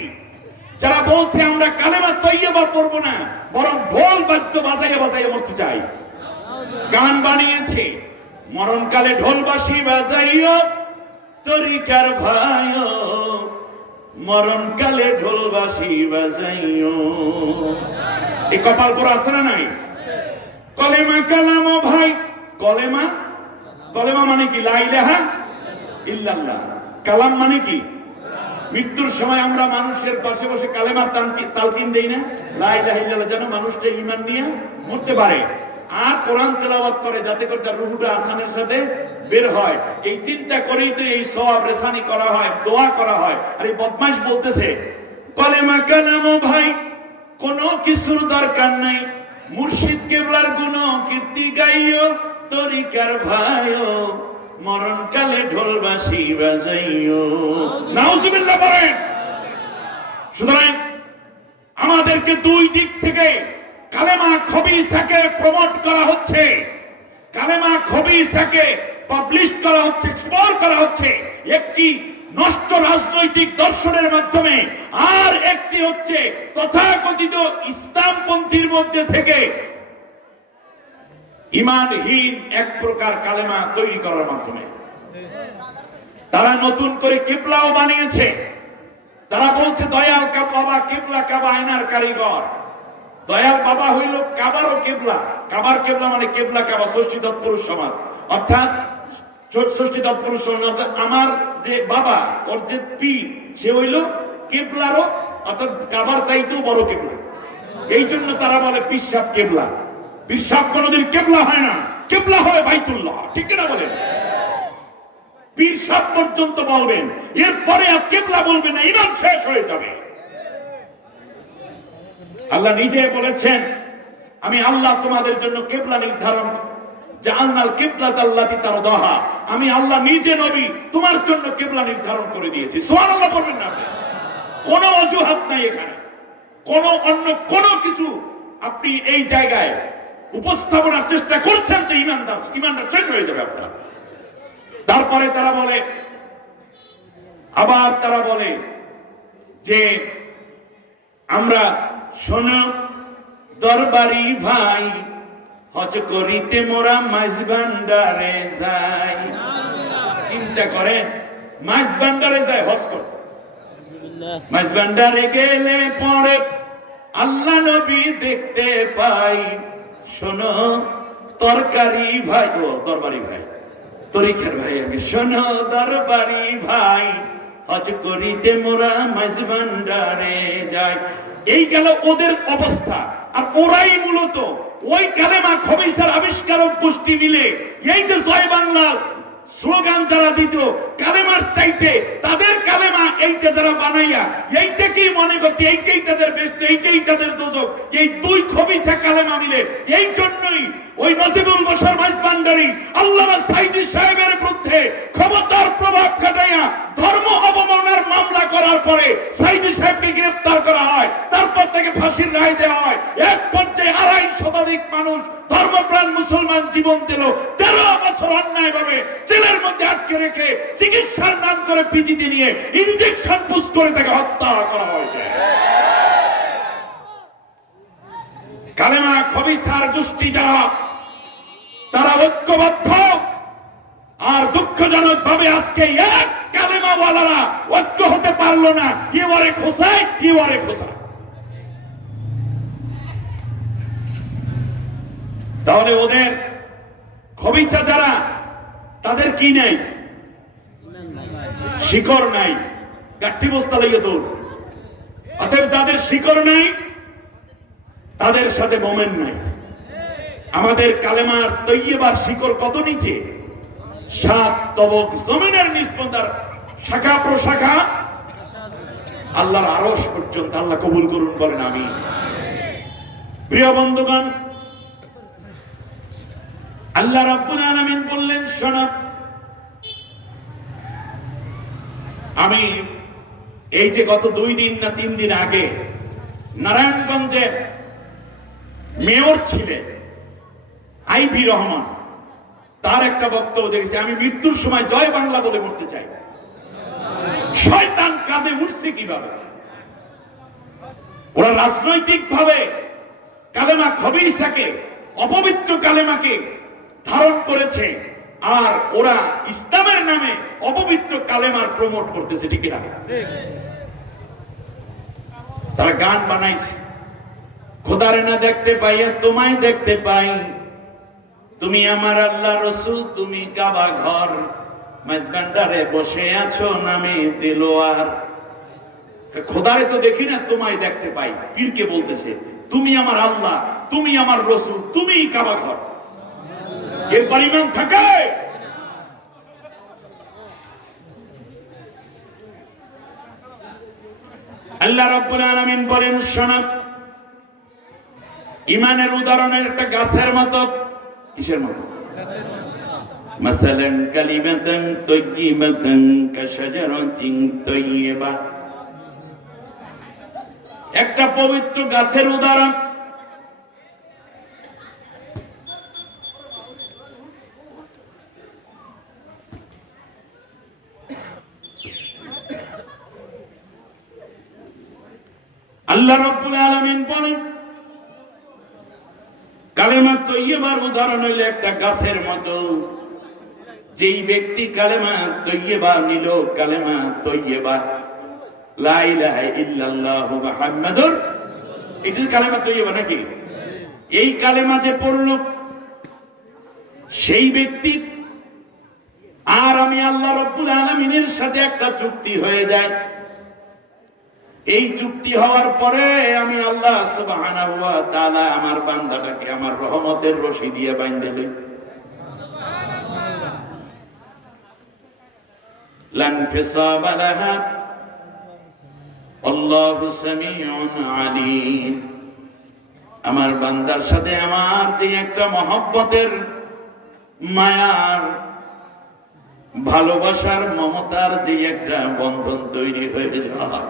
যারা বলছে আমরা কালেমা তাইয়্যিবা পড়বো না, বরং ঢোল বাদ্য বাজাইয়া বাজাইয়া মরতে চাই। গান বানিয়েছে, মরণকালে ঢোলবাসি বাজাইও তরিকার ভাইও, মরণকালে ঢোলবাসি বাজাইও। এই কপাল পর আছে না নাই? কলেমা কালাম ভাই, কলেমা, কলেমা মানে কি? লা ইলাহা ইল্লাল্লাহ। কালাম মানে কি? মৃত্যুর সময় আমরা মানুষের পাশে বসে কালেমা তালকিন দেই না, লা ইলাহা ইল্লাল্লাহ, যেন মানুষটা ঈমান নিয়ে মরতে পারে। আর কোরআন তেলাওয়াত করে যাতে করে তার রূহটা আসানের সাথে বের হয়। এই চিন্তা করেই তো এই সওয়াব রেসানি করা হয়, দোয়া করা হয়। আর এই বদমাইশ বলতেছে কলেমা কালাম ভাই, কোনো কিছুর দরকার নাই, মুর্শিদ কেবলার গুণ কীর্তি গাইও তরিকার ভাইও, মরণকালে ঢোলবাসি বাজাইও। নাউজুবিল্লাহ বলেন। সুতরাং আমাদেরকে দুই দিক থেকে কালেমা খবিসাকে প্রমোট করা হচ্ছে, কালেমা খবিসাকে পাবলিশ করা হচ্ছে, এক্সপ্লোর করা হচ্ছে। একটি নষ্ট রাজনৈতিক দর্শনের মাধ্যমে, আর একটি হচ্ছে তথাকথিত ইসলামপন্থীর মধ্যে থেকে ঈমানহীন এক প্রকার কালেমা তৈরি করার মাধ্যমে। তারা নতুন করে কিবলাও বানিয়েছে। তারা বলছে দয়াল বাবা কিবলা, কাবা আয়নার কারিগর। দয়াল বাবা হইল কাবারও কিবলা। কাবার কিবলা মানে কিবলা কাবা, ষষ্ঠী তৎপুরুষ সমাজ, অর্থাৎ ষষ্ঠী তৎপুরুষ সমাজ। অর্থাৎ আমার যে বাবা, ওর যে পীর, সে হইল কিবলারও, অর্থাৎ কাবার চাইতেও বড় কিবলা। এই জন্য তারা বলে পিসাব কিবলা। পিসাব কোনদিন কিবলা হয় না, কিবলা হয় বাইতুল্লাহ, ঠিক না বলেন? পীর সাব পর্যন্ত বলবেন, এরপরে আর কিবলা বলবেন না, ঈমান শেষ হয়ে যাবে। আল্লাহ নিজে বলেছেন আমি আল্লাহ তোমাদের জন্য কিবলা নির্ধারণ, জাআলনাল কিবলাতাল্লাতী তারদাহা, আমি আল্লাহ নিজে নবী তোমার জন্য কিবলা নির্ধারণ করে দিয়েছি। সুবহানাল্লাহ বলবেন না? কোনো অজুহাত নাই এখানে, কোনো অন্য কোনো কিছু আপনি এই জায়গায় উপস্থাপনার চেষ্টা করছেন যে ঈমানটা শেষ হয়ে যাবে আপনার। তারপরে তারা বলে, আবার তারা বলে যে আমরা শোনো দরবারি ভাই, হজ করিতে মোরা মাইজ ভান্ডারে যাই। চিন্তা করেন, মাইজ ভান্ডারে যায় হজ করতে। মাইজ ভান্ডারে গেলে পরে আল্লাহ নবী দেখতে পাই। শোনো তরকারি ভাই, ও দরবারি ভাই, তরিকার ভাই আমি, শোনো দরবারি ভাই, হজ করিতে মোরা মাইজ ভান্ডারে যাই। এই গেল ওদের অবস্থা। আর ওরাই মূলত ওই কালেমা খবিসার আবিষ্কারক গোষ্ঠী মিলে এই যে জয় বাংলা স্লোগান যারা দিত, কালেমার চাইতে তাদের কালেমা এইটা যারা বানাইয়া এইটাকেই মনে করতে, এইটাই তাদের বেস্ট, এইটাই তাদের দোজক। এই দুই খবিসা কালেমা মিলে, এই জন্যই ওই নজিবুল বশর মাইজ ভান্ডারী আল্লামা সাঈদী সাহেবের বিরুদ্ধে ক্ষমতার প্রভাব খাটাইয়া ধর্ম অবমাননার মামলা করার পরে সাঈদী সাহেবকে গ্রেফতার করা হয়। তারপর থেকে ফাঁসির রায় দেওয়া হয়। এক পর্যায়ে 2.5 শতাধিক মানুষ ধর্মপ্রাণ মুসলমান জীবন দিল। 13 বছর অন্যায় ভাবে জেলের মধ্যে আটকে রেখে চিকিৎসার নাম করে পিজিতে নিয়ে ইনজেকশন পুশ করে তাকে হত্যা করা হয়েছে। কালেমা খবিসার গোষ্ঠী যারা, তারা ঐক্যবদ্ধ। আর দুঃখজনক ভাবে আজকে এক কালেমাওয়ালারা ঐক্য হতে পারলো না। ইওয়ারে খোসায়, ইওয়ারে খোসায়। তাহলে ওদের খবিসা যারা, তাদের কি নেই? শিকড় নাই, গাঠি বস্তা লেগে দৌড়। অতএব যাদের শিকড় নাই, তাদের সাথে মোমেন নাই। আমাদের কালেমার তৈয়বার শিকড় কত নিচে? 7 তবক জমিনের নিষ্পন্দার শাখা প্রশাখা আল্লাহর আরশ পর্যন্ত। আল্লাহ কবুল করুন, বলেন আমিন। প্রিয় বন্ধুগণ, আল্লাহ রাব্বুল আলামিন বললেন, শোনো, আমি এই যে গত 2 দিন না 3 দিন আগে নারায়ণগঞ্জে মেয়র ছিলেন আইভি রহমান, তার একটা বক্তব্য দেখেছি। আমি মৃত্যুর সময় জয় বাংলা বলে মরতে চাই। শয়তান কাঁধে উঠছে কিভাবে? ওরা রাজনৈতিক ভাবে কালেমা খবিসাকে, অপবিত্র কালেমাকে ধারণ করেছে, আর ওরা ইসলামের নামে অপবিত্র কালেমার প্রমোট করতেছে। ঠিক না? তারা গান বানাইছে, খোদারে না দেখতে পাইয়া তোমায় দেখতে পাই, তুমি আমার আল্লাহ রসুল, তুমি কাবা ঘর, মাঝবান্ডারে বসে আছো নামে দিলোয়ার। খোদারে তো দেখি না, তোমায় দেখতে পাই। পীরকে বলতেছে, তুমি আমার আল্লাহ, তুমি আমার রসুল, তুমি কাবা ঘর। এর পরিমাণ থাকে? আল্লাহ রাব্বুল আলামিন বলেন, শোনো, ইমানের উদাহরণের একটা গাছের মতো। কিসের মতো? মাসালান কালিমাতান তাইয়্যিবাতান কাশাজারাতিন তাইয়্যিবা। একটা পবিত্র গাছের উদাহরণ। আল্লাহ রাব্বুল আলামিন বলেন, কালেমা তৈয়্যিবার উদাহরণ হইল একটা গাছের মতো। যেই ব্যক্তি কালেমা তৈয়্যিবা নিল, কালেমা তৈয়্যিবা লা ইলাহা ইল্লাল্লাহু মুহাম্মাদুর, এটা কালেমা তৈয়্যিবা নাকি? এই কালেমা যে পড়ল, সেই ব্যক্তি আর আমি আল্লাহ রাব্বুল আলামিনের সাথে একটা চুক্তি হয়ে যায়। এই চুক্তি হওয়ার পরে আমি আল্লাহ সুবহানাহু ওয়া তাআলা আমার বান্দাটাকে আমার রহমতের রশি দিয়ে বাইন্ধে দেই। লান ফিসাবা লাহা আল্লাহু সামিউন আলীম। আমার বান্দার সাথে আমার যে একটা মহব্বতের, মায়ার, ভালোবাসার, মমতার যে একটা বন্ধন তৈরি হয়ে যায়,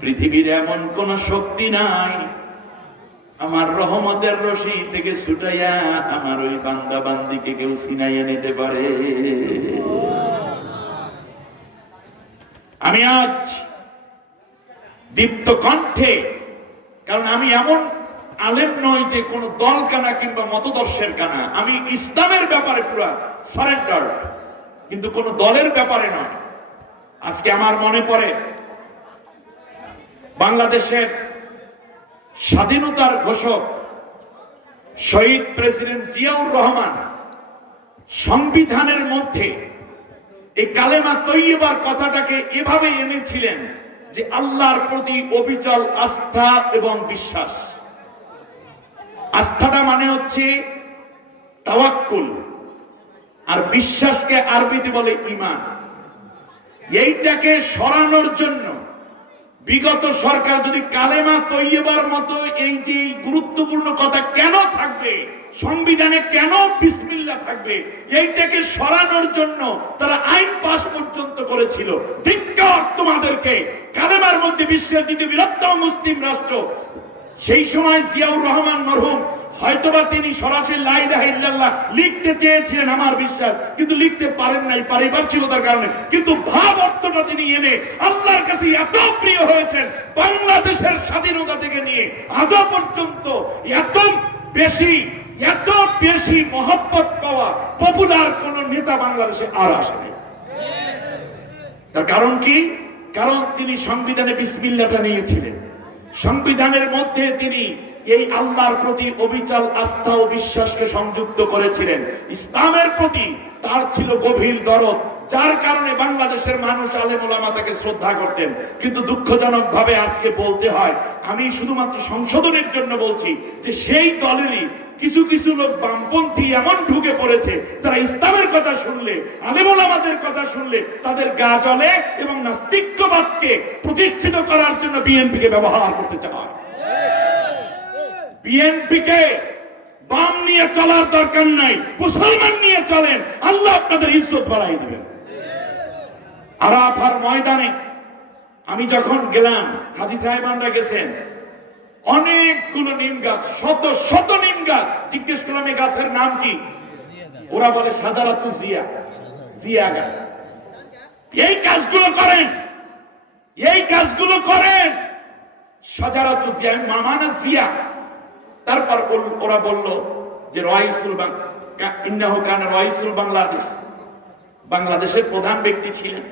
পৃথিবীর এমন কোন শক্তি নাই আমার রহমতের রশি থেকে ছুটাইয়া আমার ওই বান্দা বান্দিকে কেউ ছিনাইয়া নিতে পারে। আমি আজ দীপ্ত কণ্ঠে, কারণ আমি এমন আলেম নই যে কোন দল কানা কিংবা মতদর্শের কানা। আমি ইসলামের ব্যাপারে পুরা সারেন্ডার, কিন্তু কোন দলের ব্যাপারে নয়। আজকে আমার মনে পড়ে বাংলাদেশের স্বাধীনতার ঘোষক শহীদ প্রেসিডেন্ট জিয়াউর রহমান সংবিধানের মধ্যে এই কালেমা তৈয়্যিবার কথাটাকে এভাবে এনেছিলেন যে আল্লাহর প্রতি অবিচল আস্থা এবং বিশ্বাস। আস্থাটা মানে হচ্ছে তাওয়াক্কুল, আর বিশ্বাসকে আরবিতে বলে ঈমান। এইটাকে সরানোর জন্য বিগত সরকার যদি কালেমা তৈয়্যিবার মতো এই যে গুরুত্বপূর্ণ কথা কেন থাকবে সংবিধানে কেন বিসমিল্লাহ থাকবে এইটাকে সরানোর জন্য তারা আইন পাস পর্যন্ত করেছিল। ধিক্কার তোমাদেরকে! কালেমার মধ্যে বিশ্বের দ্বিতীয় বৃহত্তম মুসলিম রাষ্ট্র, সেই সময় জিয়াউর রহমান মরহুম হয়তোবা তিনি সরাসরি লা ইলাহা ইল্লাল্লাহ লিখতে চেয়েছিলেন আমার বিশ্বাস, কিন্তু লিখতে পারেন নাই পারিপার্শ্বিকতার কারণে। কিন্তু ভাব অর্থটা তিনি এনে আল্লাহর কাছে এত প্রিয় হয়েছেন, বাংলাদেশের স্বাধীনতা থেকে নিয়ে আজও পর্যন্ত এত বেশি মহব্বত পাওয়া পপুলার কোন নেতা বাংলাদেশে আর আসে নাই। তার কারণ কি? কারণ তিনি সংবিধানে বিসমিল্লাহটা নিয়েছিলেন। সংবিধানের মধ্যে তিনি এই আল্লাহর প্রতি অবিচল আস্থা ও বিশ্বাসকে সংযুক্ত করেছিলেন। ইসলামের প্রতি তার ছিল গভীর দরদ, যার কারণে বাংলাদেশের মানুষ আলেম ওলামা তাকে শ্রদ্ধা করতেন। কিন্তু দুঃখজনক ভাবে আজকে বলতে হয়, আমি শুধুমাত্র সংশোধনের জন্য বলছি, যে সেই দলেরই কিছু কিছু লোক বামপন্থী এমন ঢুকে পড়েছে, যারা ইসলামের কথা শুনলে, আলেম ওলামাদের কথা শুনলে তাদের গা জ্বলে এবং নাস্তিক্যবাদকে প্রতিষ্ঠিত করার জন্য বিএনপিকে ব্যবহার করতে চায়। বিএনপিকে বাম নিয়ে চলার দরকার নাই, মুসলমান নিয়ে চলেন, আল্লাহ আপনাদের ইজ্জত বাড়াই দিবেন। আরাফার ময়দানে আমি যখন গেলাম, হাজী সাহেবানরা গেছেন, অনেকগুলো নিম গাছ, শত শত নিম গাছ। জিজ্ঞেস করলাম এই গাছের নাম কি? ওরা বলে শাজারাতু জিয়া, জিয়া গাছ। এই কাজগুলো করেন, এই কাজগুলো করেন। শাজারাতু জিয়া, মামানা জিয়া। তারপর ওরা বলল যে রাইসুল ইন্নাহু কানা রাইসুল বাংলাদেশ, বাংলাদেশের প্রধান ব্যক্তি ছিলেন।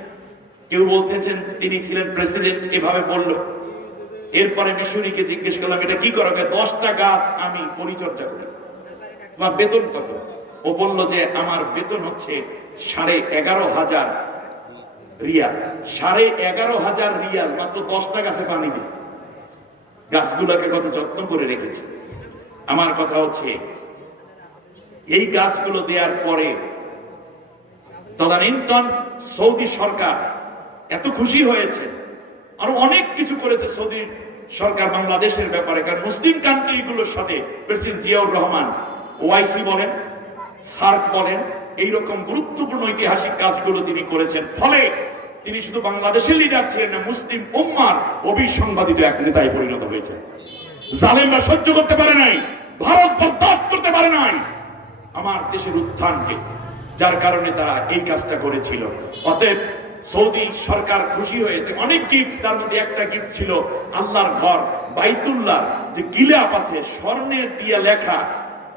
কেউ বলতেছেন তিনি ছিলেন প্রেসিডেন্ট, এভাবে বলল। এরপরে মিশরীকে জিজ্ঞেস করলাম এটা কি করো? 10টা গাছ আমি পরিচর্যা করি, তোমার বেতন কত? ও বলল যে আমার বেতন হচ্ছে 11,500 রিয়াল। 11,500 রিয়াল মাত্র 10টা গাছে পানি দিই। গাছগুলোকে কত যত্ন করে রেখেছে। আমার কথা হচ্ছে, এই গাছগুলো দেওয়ার পরে তদানীন্তন সৌদি সরকার এত খুশি হয়েছে, আরো অনেক কিছু করেছে সৌদি সরকার বাংলাদেশের ব্যাপারে। কারণ মুসলিম কান্ট্রিগুলোর সাথে প্রেসিডেন্ট জিয়াউর রহমান ওআইসি বলেন, সার্ক বলেন, এইরকম গুরুত্বপূর্ণ ঐতিহাসিক কাজগুলো তিনি করেছেন। ফলে তিনি শুধু বাংলাদেশের লিডার ছিলেন না, মুসলিম উম্মার অবিসংবাদিত এক নেতায় পরিণত হয়েছে। জালেমরা সহ্য করতে পারে নাই, ভারত বরদাস্ত করতে পারে নাই আমার দেশের উত্থানকে, যার কারণে তারা এই কাজটা করেছিল। অতএব সৌদি সরকার খুশি হয়েছে। অনেক গিফট, তার মধ্যে একটা গিফট ছিল আল্লাহর ঘর বাইতুল্লাহ যে গিলাফ আছে, স্বর্ণের দিয়ে লেখা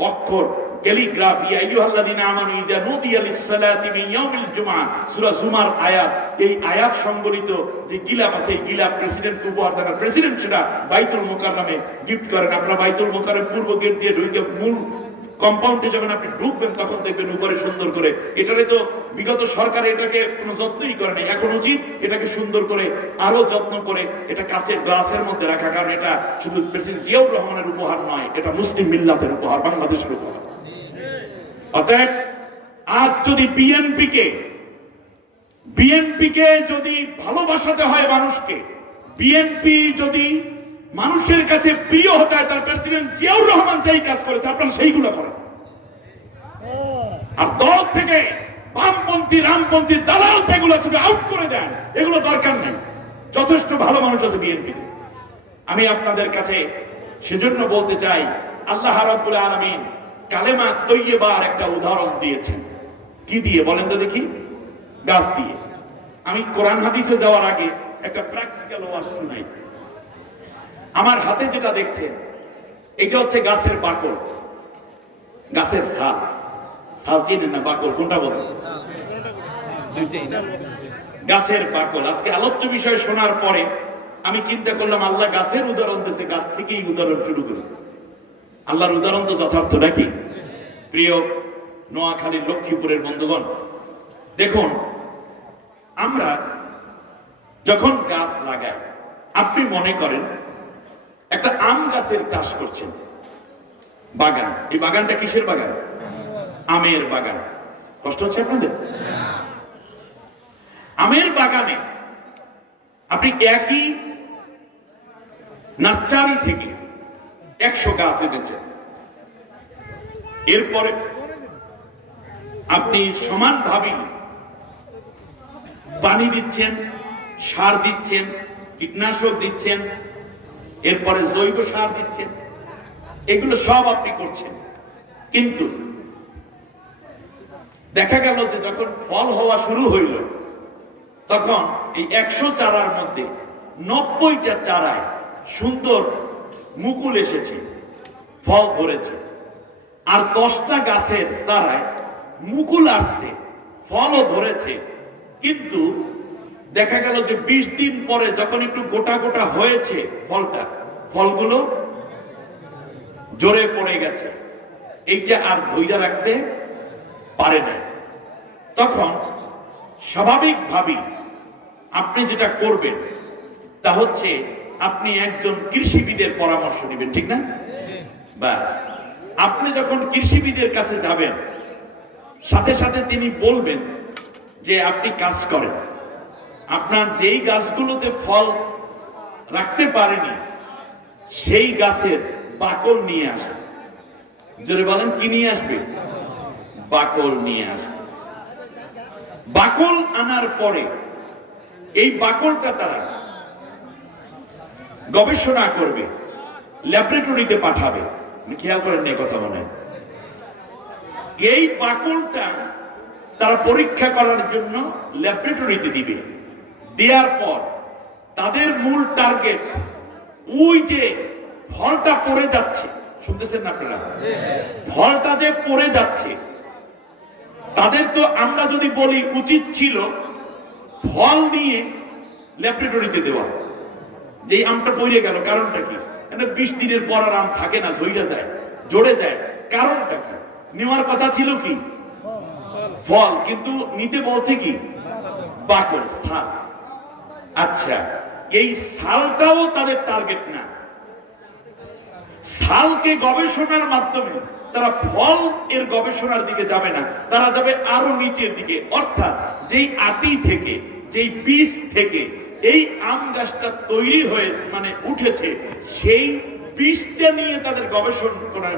অক্ষর, ক্যালিগ্রাফি, আইয়ুহাল্লাযীনা আমানু ইযা নুদিয়া লিস-সালাতি মিন ইয়াউমিল জুমআহ, সূরা জুমার আয়াত। এই আয়াত সংবলিত যে গিলাফ আছে, এই গিলাফ প্রেসিডেন্টকে উপহার দেন। প্রেসিডেন্ট সেটা বাইতুল মুকাররমে গিফট করেন। আপনারা বাইতুল মুকাররম পূর্ব গেট দিয়ে ঢুকে মূল কম্পাউন্ডে যখন আপনি ঢুকবেন, তখন দেখবেন উপরে সুন্দর করে। এটারে তো বিগত সরকার এটাকে কোনো যত্নই করে নাই। এখন উচিত এটাকে সুন্দর করে আরো যত্ন করে এটা কাচের গ্লাসের মধ্যে রাখা। কারণ এটা শুধু প্রেসিডেন্ট জিয়াউর রহমানের উপহার নয়, এটা মুসলিম মিল্লাতের উপহার, বাংলাদেশের উপহার। অতএব আজ যদি বিএনপিকে যদি ভালোবাসাতে হয় মানুষকে, বিএনপি যদি মানুষের কাছে প্রিয় হতে হয়, তার প্রেসিডেন্ট জিয়াউর রহমান যেই কাজ করেছে আপনারা সেইগুলো করেন। আর দল থেকে বামপন্থী রামপন্থী দালাল যেগুলো আছে আউট করে দেন, এগুলো দরকার নেই। যথেষ্ট ভালো মানুষ আছে বিএনপি। আমি আপনাদের কাছে সেজন্য বলতে চাই, আল্লাহ রাব্বুল আলামিন কালেমা তৈয়্যিবার একটা উদাহরণ দিয়েছেন। কি দিয়ে বলেন তো দেখি? গাছ দিয়ে। আমি কোরআন হাদিসে যাওয়ার আগে একটা প্র্যাকটিক্যাল ওয়াজ শুনাই। আমার হাতে যেটা দেখছেন, এটা হচ্ছে গাছের বাকল, গাছের ছাল। ছাল চিনেন না? বাকল কোনটা বলেন? গাছের বাকল। আজকে আলোচ্য বিষয় শোনার পরে আমি চিন্তা করলাম, আল্লাহ গাছের উদাহরণ দিয়েছে, গাছ থেকেই উদাহরণ শুরু করি। আল্লাহর উদাহরণ তো যথার্থ নাকি? প্রিয় নোয়াখালীর লক্ষ্মীপুরের বন্ধুগণ, দেখুন, আমরা যখন গাছ লাগাই, আপনি মনে করেন একটা আম গাছের চাষ করছেন, বাগান। এই বাগানটা কিসের বাগান? আমের বাগান। কষ্ট হচ্ছে আপনাদের? আমের বাগানে আপনি একই নার্সারি থেকে 100 গাছ এনেছেন। এরপরে আপনি সমানভাবে পানি দিচ্ছেন, সার দিচ্ছেন, কীটনাশক দিচ্ছেন, এরপরে জৈব সার দিচ্ছেন, এগুলো সব আপনি করছেন। কিন্তু দেখা গেল যে যখন ফল হওয়া শুরু হইল, তখন এই 100 চারার মধ্যে 90টা চারায় সুন্দর মুকুল এসেছে, ফল ধরেছে, আর 10টা গাছের চারায় মুকুল আসছে, ফলও ধরেছে, কিন্তু দেখা গেল যে 20 দিন পরে যখন একটু গোটা গোটা হয়েছে ফলগুলো জোরে পড়ে গেছে, এইটা আর ধৈর্য রাখতে পারে না। তখন স্বাভাবিকভাবেই আপনি যেটা করবেন তা হচ্ছে আপনি একজন কৃষিবিদের পরামর্শ নেবেন, ঠিক না? ব্যাস, আপনি যখন কৃষিবিদের কাছে যাবেন, সাথে সাথে তিনি বলবেন যে আপনি কাজ করেন, আপনার যেই গাছগুলোতে ফল রাখতে পারেনি সেই গাছের বাকল নিয়ে আসে। জোরে বলেন, কি নিয়ে আসবে? বাকল নিয়ে আসবে। বাকল আনার পরে এই বাকলটা তারা গবেষণা করবে, ল্যাবরেটরিতে পাঠাবে। খেয়াল করেন না কথা মনে হয়? এই বাকলটা তারা পরীক্ষা করার জন্য ল্যাবরেটরিতে দিবে। দেওয়ার পর তাদের মূল টার্গেট ওই যে ফলটা পড়ে যাচ্ছে, শুনতেছেন না আপনারা? ফলটা যে পড়ে যাচ্ছে, তাদের তো আমরা যদি বলি উচিত ছিল ফল নিয়ে ল্যাবরেটরিতে দেওয়া, যে আমটা পড়ে গেল কারণটা কি? 20 দিনের পর আর আম থাকে না, ঝইরা যায়, জড়ে যায়, কারণটা কি? নেওয়ার কথা ছিল কি? ফল, কিন্তু নিতে বলছে কি? বাকল, ছাল। আচ্ছা, এই ছালটাও তাদের টার্গেট না। ছালকে গবেষণার মাধ্যমে তারা ফল এর গবেষণার দিকে যাবে না, তারা যাবে আরো নিচের দিকে। অর্থাৎ যেই আটি থেকে, যেই বীজ থেকে এই আম গাছটা তৈরি হয়ে উঠেছে, সেই বীজটা নিয়ে তাদের গবেষণা করার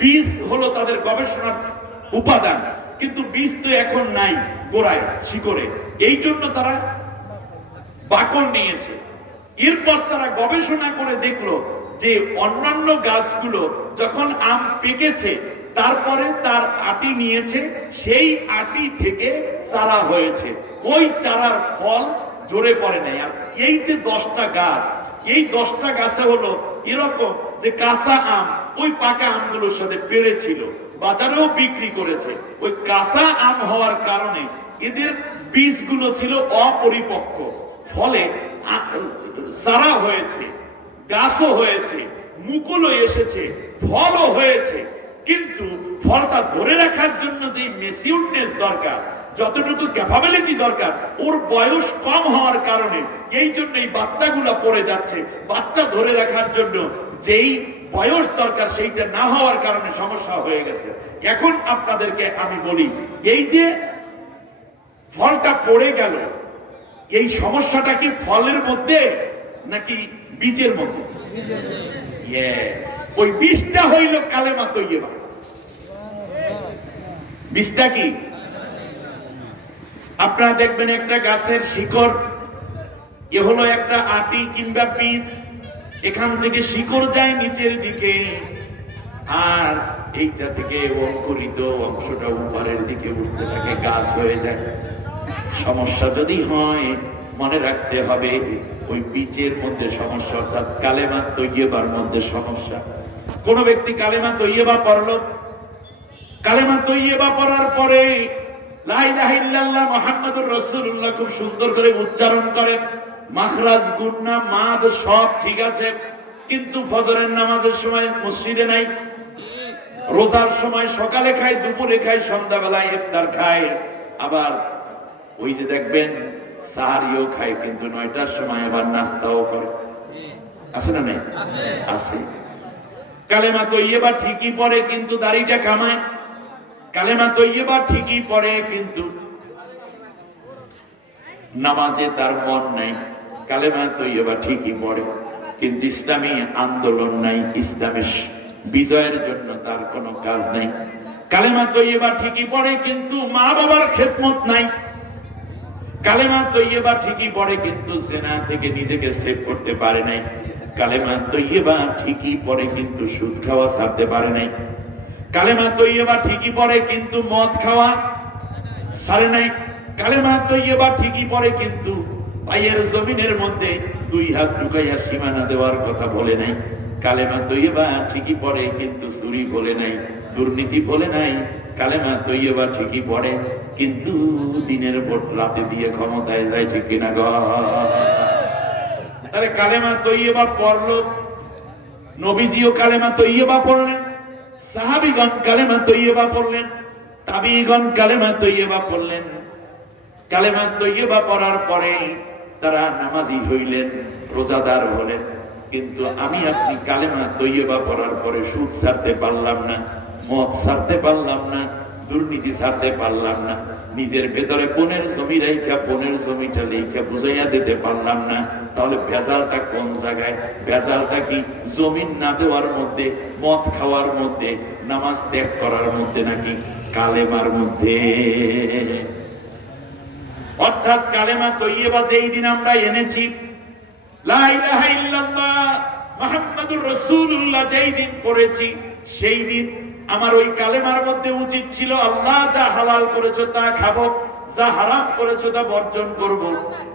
বীজ হলো তাদের গবেষণার উপাদান। কিন্তু বীজ তো এখন নাই গোড়ায়, শিকড়ে, এই জন্য তারা বাকল নিয়েছে। এরপর তারা গবেষণা করে দেখলো যে অন্যান্য গাছগুলো যখন আম পেকেছে, তারপরে তার আটি নিয়েছে, সেই আটি থেকে চারা হয়েছে, ওই চারার ফল জোরে পড়ে নাই। আর এই যে 10টা গাছ, এই 10টা গাছে হলো এরকম যে কাঁচা আম ওই পাকা আমগুলোর সাথে পেরেছিল, বাজারেও বিক্রি করেছে। ওই কাঁচা আম হওয়ার কারণে এদের বীজগুলো ছিল অপরিপক্ক, ফলে চারা হয়েছে, গাছও হয়েছে, মুকুলও এসেছে, ফলও হয়েছে। কিন্তু ফলটা ধরে রাখার জন্য যে ম্যাচিউরনেস দরকার, যতটুকু ক্যাপাবিলিটি দরকার, ওর বয়স কম হওয়ার কারণে এই জন্য এই বাচ্চাগুলো পড়ে যাচ্ছে। বাচ্চা ধরে রাখার জন্য যেই বয়স দরকার সেইটা না হওয়ার কারণে সমস্যা হয়ে গেছে। এখন আপনাদেরকে আমি বলি, এই যে ফলটা পড়ে গেল, এই সমস্যাটা কি ফলের মধ্যে নাকি বীজের মধ্যে? ওই বীজটা হইল কালেমা তৈয়বা। বীজটা কি? আপনারা দেখবেন একটা গাছের শিকড়, এ হলো একটা আটি কিংবা বীজ, এখান থেকে শিকড় যায় নিচের দিকে, আর এইটা থেকে অঙ্কুরিত অংশটা উপরের দিকে উঠতে থাকে, গাছ হয়ে যায়। সমস্যা যদি হয়, মনে রাখতে হবে ওই বীজের মধ্যে সমস্যা, অর্থাৎ কালেমা তৈয়বার মধ্যে সমস্যা। কোন ব্যক্তি কালেমা তৈয়বা পড়ল, কালেমা তৈয়বা পড়ার পরে লা ইলাহা ইল্লাল্লাহ মুহাম্মাদুর রাসূলুল্লাহ খুব সুন্দর করে উচ্চারণ করেন, মাখরাজ, গুন্না, মাদ সব ঠিক আছে, কিন্তু ফজরের নামাজের সময় মসজিদে নাই, রোজার সময় সকালে খায়, দুপুরে খায়, সন্ধ্যাবেলায় ইফতার খায়, আবার ওই যে দেখবেন সাহারিও খায়, কিন্তু 9টার সময় আবার নাস্তাও করে। আছে না নাই? আছে। কালেমা তৈয়বা ঠিকই পড়ে, কিন্তু দাড়িটা কামায়। কালেমা তৈয়বা ঠিকই পড়ে, কিন্তু নামাজে তার মন নাই। কালেমা তৈয়বা ঠিকই পড়ে, কিন্তু ইসলামী আন্দোলন নাই, ইসলামের বিজয়ের জন্য তার কোনো কাজ নাই। কালেমা তৈয়বা ঠিকই পড়ে কিন্তু মা বাবার খেদমত নাই। কালেমা তৈয়বা ঠিকই পড়ে কিন্তু জিনা থেকে নিজেকে সেভ করতে পারে নাই। কালেমা তৈয়বা ঠিকই পড়ে কিন্তু সুদ খাওয়া ছাড়তে পারে নাই। কালেমা তৈয়বা ঠিকই পড়ে কিন্তু মদ খাওয়া ছাড়ে নাই। কালেমা তৈয়বা ঠিকই পড়ে কিন্তু পায়ের জমিনের মধ্যে 2 হাত ঢুকাইয়া সীমানা দেওয়ার কথা বলে নাই। কালেমা তৈয়বা ঠিকই পড়ে কিন্তু চুরি বলে নাই, দুর্নীতি বলে নাই। কালেমা তৈয়বা ঠিকই পড়ে কিন্তু দিনের ভোট রাতে দিয়ে ক্ষমতায় যায়, ঠিক কিনা গো? তাহলে কালেমা তৈয়বা পড়লো, নবীজিও কালেমা তৈয়বা পড়লেন, সাহাবীগণ কালেমা তৈয়বা পড়লেন, তাবিঈগণ কালেমা তৈয়বা পড়লেন। কালেমা তৈয়বা পড়ার পরে তারা নামাজি হইলেন, রোজাদার হলেন। কিন্তু আমি আপনি কালেমা তৈয়বা পড়ার পরে সুদ ছাড়তে পারলাম না, মদ ছাড়তে পারলাম না, দুর্নীতি ছাড়তে পারলাম না, নিজের ভেতরে পনের জমি রাইখা পনের জমিটা লেখা বুঝাইয়া দিতে পারলাম না। তাহলে ভেজালটা কোন জায়গায়? ভেজালটা কি জমিন না দেওয়ার মধ্যে, মদ খাওয়ার মধ্যে, নামাজ ত্যাগ করার মধ্যে, নাকি কালেমার মধ্যে? অর্থাৎ কালেমা তৈয়বা যেই দিন আমরা এনেছি, লা ইলাহা ইল্লাল্লাহ মুহাম্মাদুর রাসূলুল্লাহ যেই দিন পড়েছি, সেই দিন আমার ওই কালেমার মধ্যে উচিত ছিল আল্লাহ যা হালাল করেছো তা খাবো, যা হারাম করেছো তা বর্জন করব।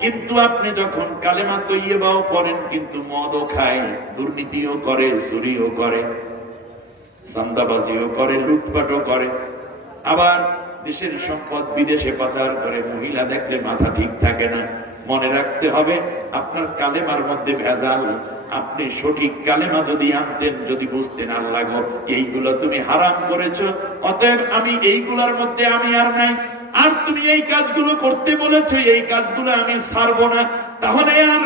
কিন্তু আপনি যখন কালেমা তৈয়বাও পড়েন কিন্তু মদও খায়, দুর্নীতিও করে, চুরিও করে, চাঁদাবাজিও করে, লুটপাটও করে, আবার দেশের সম্পদ বিদেশে পাচার করে। মহিলা দেখলে মাথা ঠিক থাকে না। মনে রাখতে হবে আপনার কালেমার মধ্যে ভেজাল। আপনি সঠিক কালেমা যদি আনতেন, যদি বুঝতেন আল্লাহ গো এইগুলো তুমি হারাম করেছো, অতএব আমি এইগুলোর মধ্যে আমি আর নাই, আর তুমি এই কাজগুলো করতে বলেছো, এই কাজগুলো আমি ছাড়বো না, তাহলে আর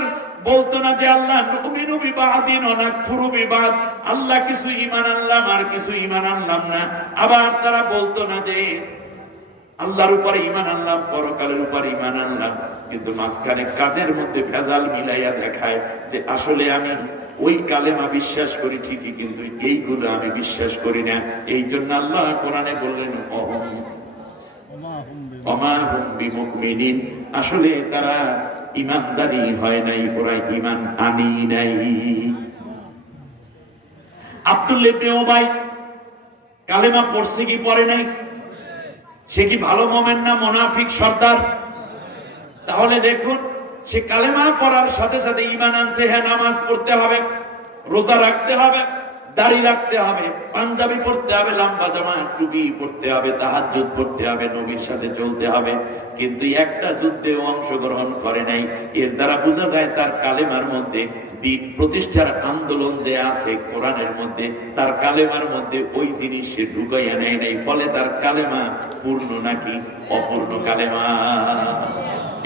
বলতো না যে আল্লাহ নুমিনু বিবাদিন ওয়া নাকফুরু বিবাদ, আল্লাহ কিছু ঈমান আনলাম আর কিছু ঈমান আনলাম না। আবার তারা বলতো না যে আল্লাহর উপরে ঈমান আনলাম, পরকালের উপরে ঈমান আনলাম, কিন্তু মাঝখানে কাজের মধ্যে ভেজাল মিলাইয়া দেখায় যে আসলে আমি ওই কালেমা বিশ্বাস করি ঠিকই কিন্তু এইগুলো আমি বিশ্বাস করি না। এই জন্য আল্লাহ কোরআনে বললেন ওমা হুম বিমুমিনিন, আসলে তারা ঈমানদারি হয় নাই, ওরা ঈমান আনি নাই। আব্দুল্লাহ ইবনে উবাই কালেমা পড়ছে কি পড়ে নাই? সে কি ভালো মুমিন না মুনাফিক সর্দার? তাহলে দেখুন, সে কালেমা পড়ার সাথে সাথে ঈমান আনছে, হ্যাঁ নামাজ পড়তে হবে, রোজা রাখতে হবে, দাড়ি রাখতে হবে, পাঞ্জাবি পড়তে হবে, লম্বা জামা টুপি পড়তে হবে, তাহাজ্জুদ পড়তে হবে, নবীর সাথে চলতে হবে, কিন্তু একটা যুদ্ধেও অংশগ্রহণ করে নাই। এর দ্বারা বোঝা যায় তার কালেমার মধ্যে দিন প্রতিষ্ঠার আন্দোলন যে আছে কোরআনের মধ্যে, তার কালেমার মধ্যে ওই জিনিস সে ঢুকাইয়া নেয় নাই। ফলে তার কালেমা পূর্ণ নাকি অপূর্ণ কালেমা?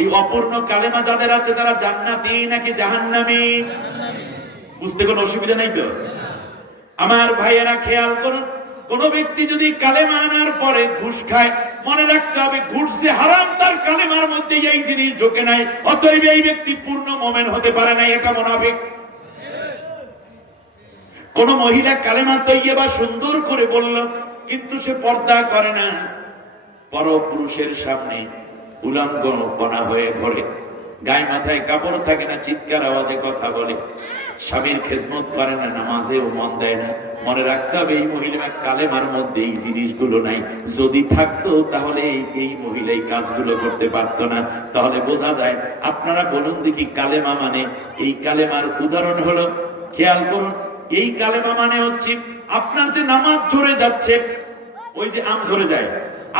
এই অপূর্ণ কালেমা যাদের আছে তারা জান্নাতি নাকি জাহান্নামী? বুঝতে কোনো অসুবিধা নাই তো? আমার ভাইয়েরা খেয়াল করুন, কোন ব্যক্তি যদি কালেমা আনার পরে ঘুষ খায়, মনে রাখতে হবে ঘুষ যে হারাম, তার কালেমার মধ্যে এই জিনিস ঢোকে নাই, অতএব এই ব্যক্তি পূর্ণ মুমিন হতে পারে না, এটা মুনাফিক। কোন মহিলা কালেমা তৈয়বা সুন্দর করে বলল কিন্তু সে পর্দা করে না, পরপুরুষের সামনে উলঙ্গপনা হয়ে ঘরে, গায়ে মাথায় কাপড় থাকে না, চিৎকার আওয়াজে কথা বলে, স্বামীর খেদমত করে না, নামাজেও মন দেয় না, মনে রাখতে হবে এই মহিলার কালেমার মধ্যে এই জিনিসগুলো নাই। যদি থাকতো তাহলে এই মহিলা এই কাজগুলো করতে পারতো না। তাহলে বোঝা যায়, আপনারা বলুন দেখি কালেমা মানে, এই কালেমার উদাহরণ হলো, খেয়াল করুন, এই কালেমা মানে হচ্ছে আপনার যে নামাজ ঝরে যাচ্ছে, ওই যে আম ঝরে যায়,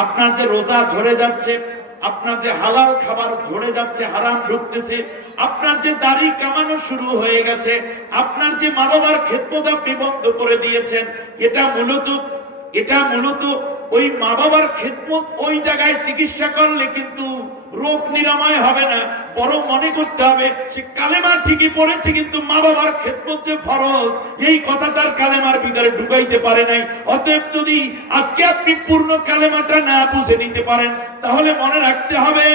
আপনার যে রোজা ঝরে যাচ্ছে, আপনার যে হালাল খাবার ঝরে যাচ্ছে, হারাম ঢুকতেছে, আপনার যে দাড়ি কামানো শুরু হয়ে গেছে, আপনার যে মা বাবার খেদমত আপনি বন্ধ করে দিয়েছেন, এটা মূলত ওই মা বাবার খেদমত ওই জায়গায় চিকিৎসা করলে কিন্তু রোগ নিরাময় হবে না, বরং মনে করতে হবে সে কালেমা ঠিকই পড়েছে, কিন্তু মা বাবার খেদমত যে ফরজ এই কথা তার কালেমার ভিতরে ঢুকাইতে পারে নাই। অতএব যদি আজকে আপনি পূর্ণ কালেমাটা না বুঝে নিতে পারেন, তাহলে মনে রাখতে হবে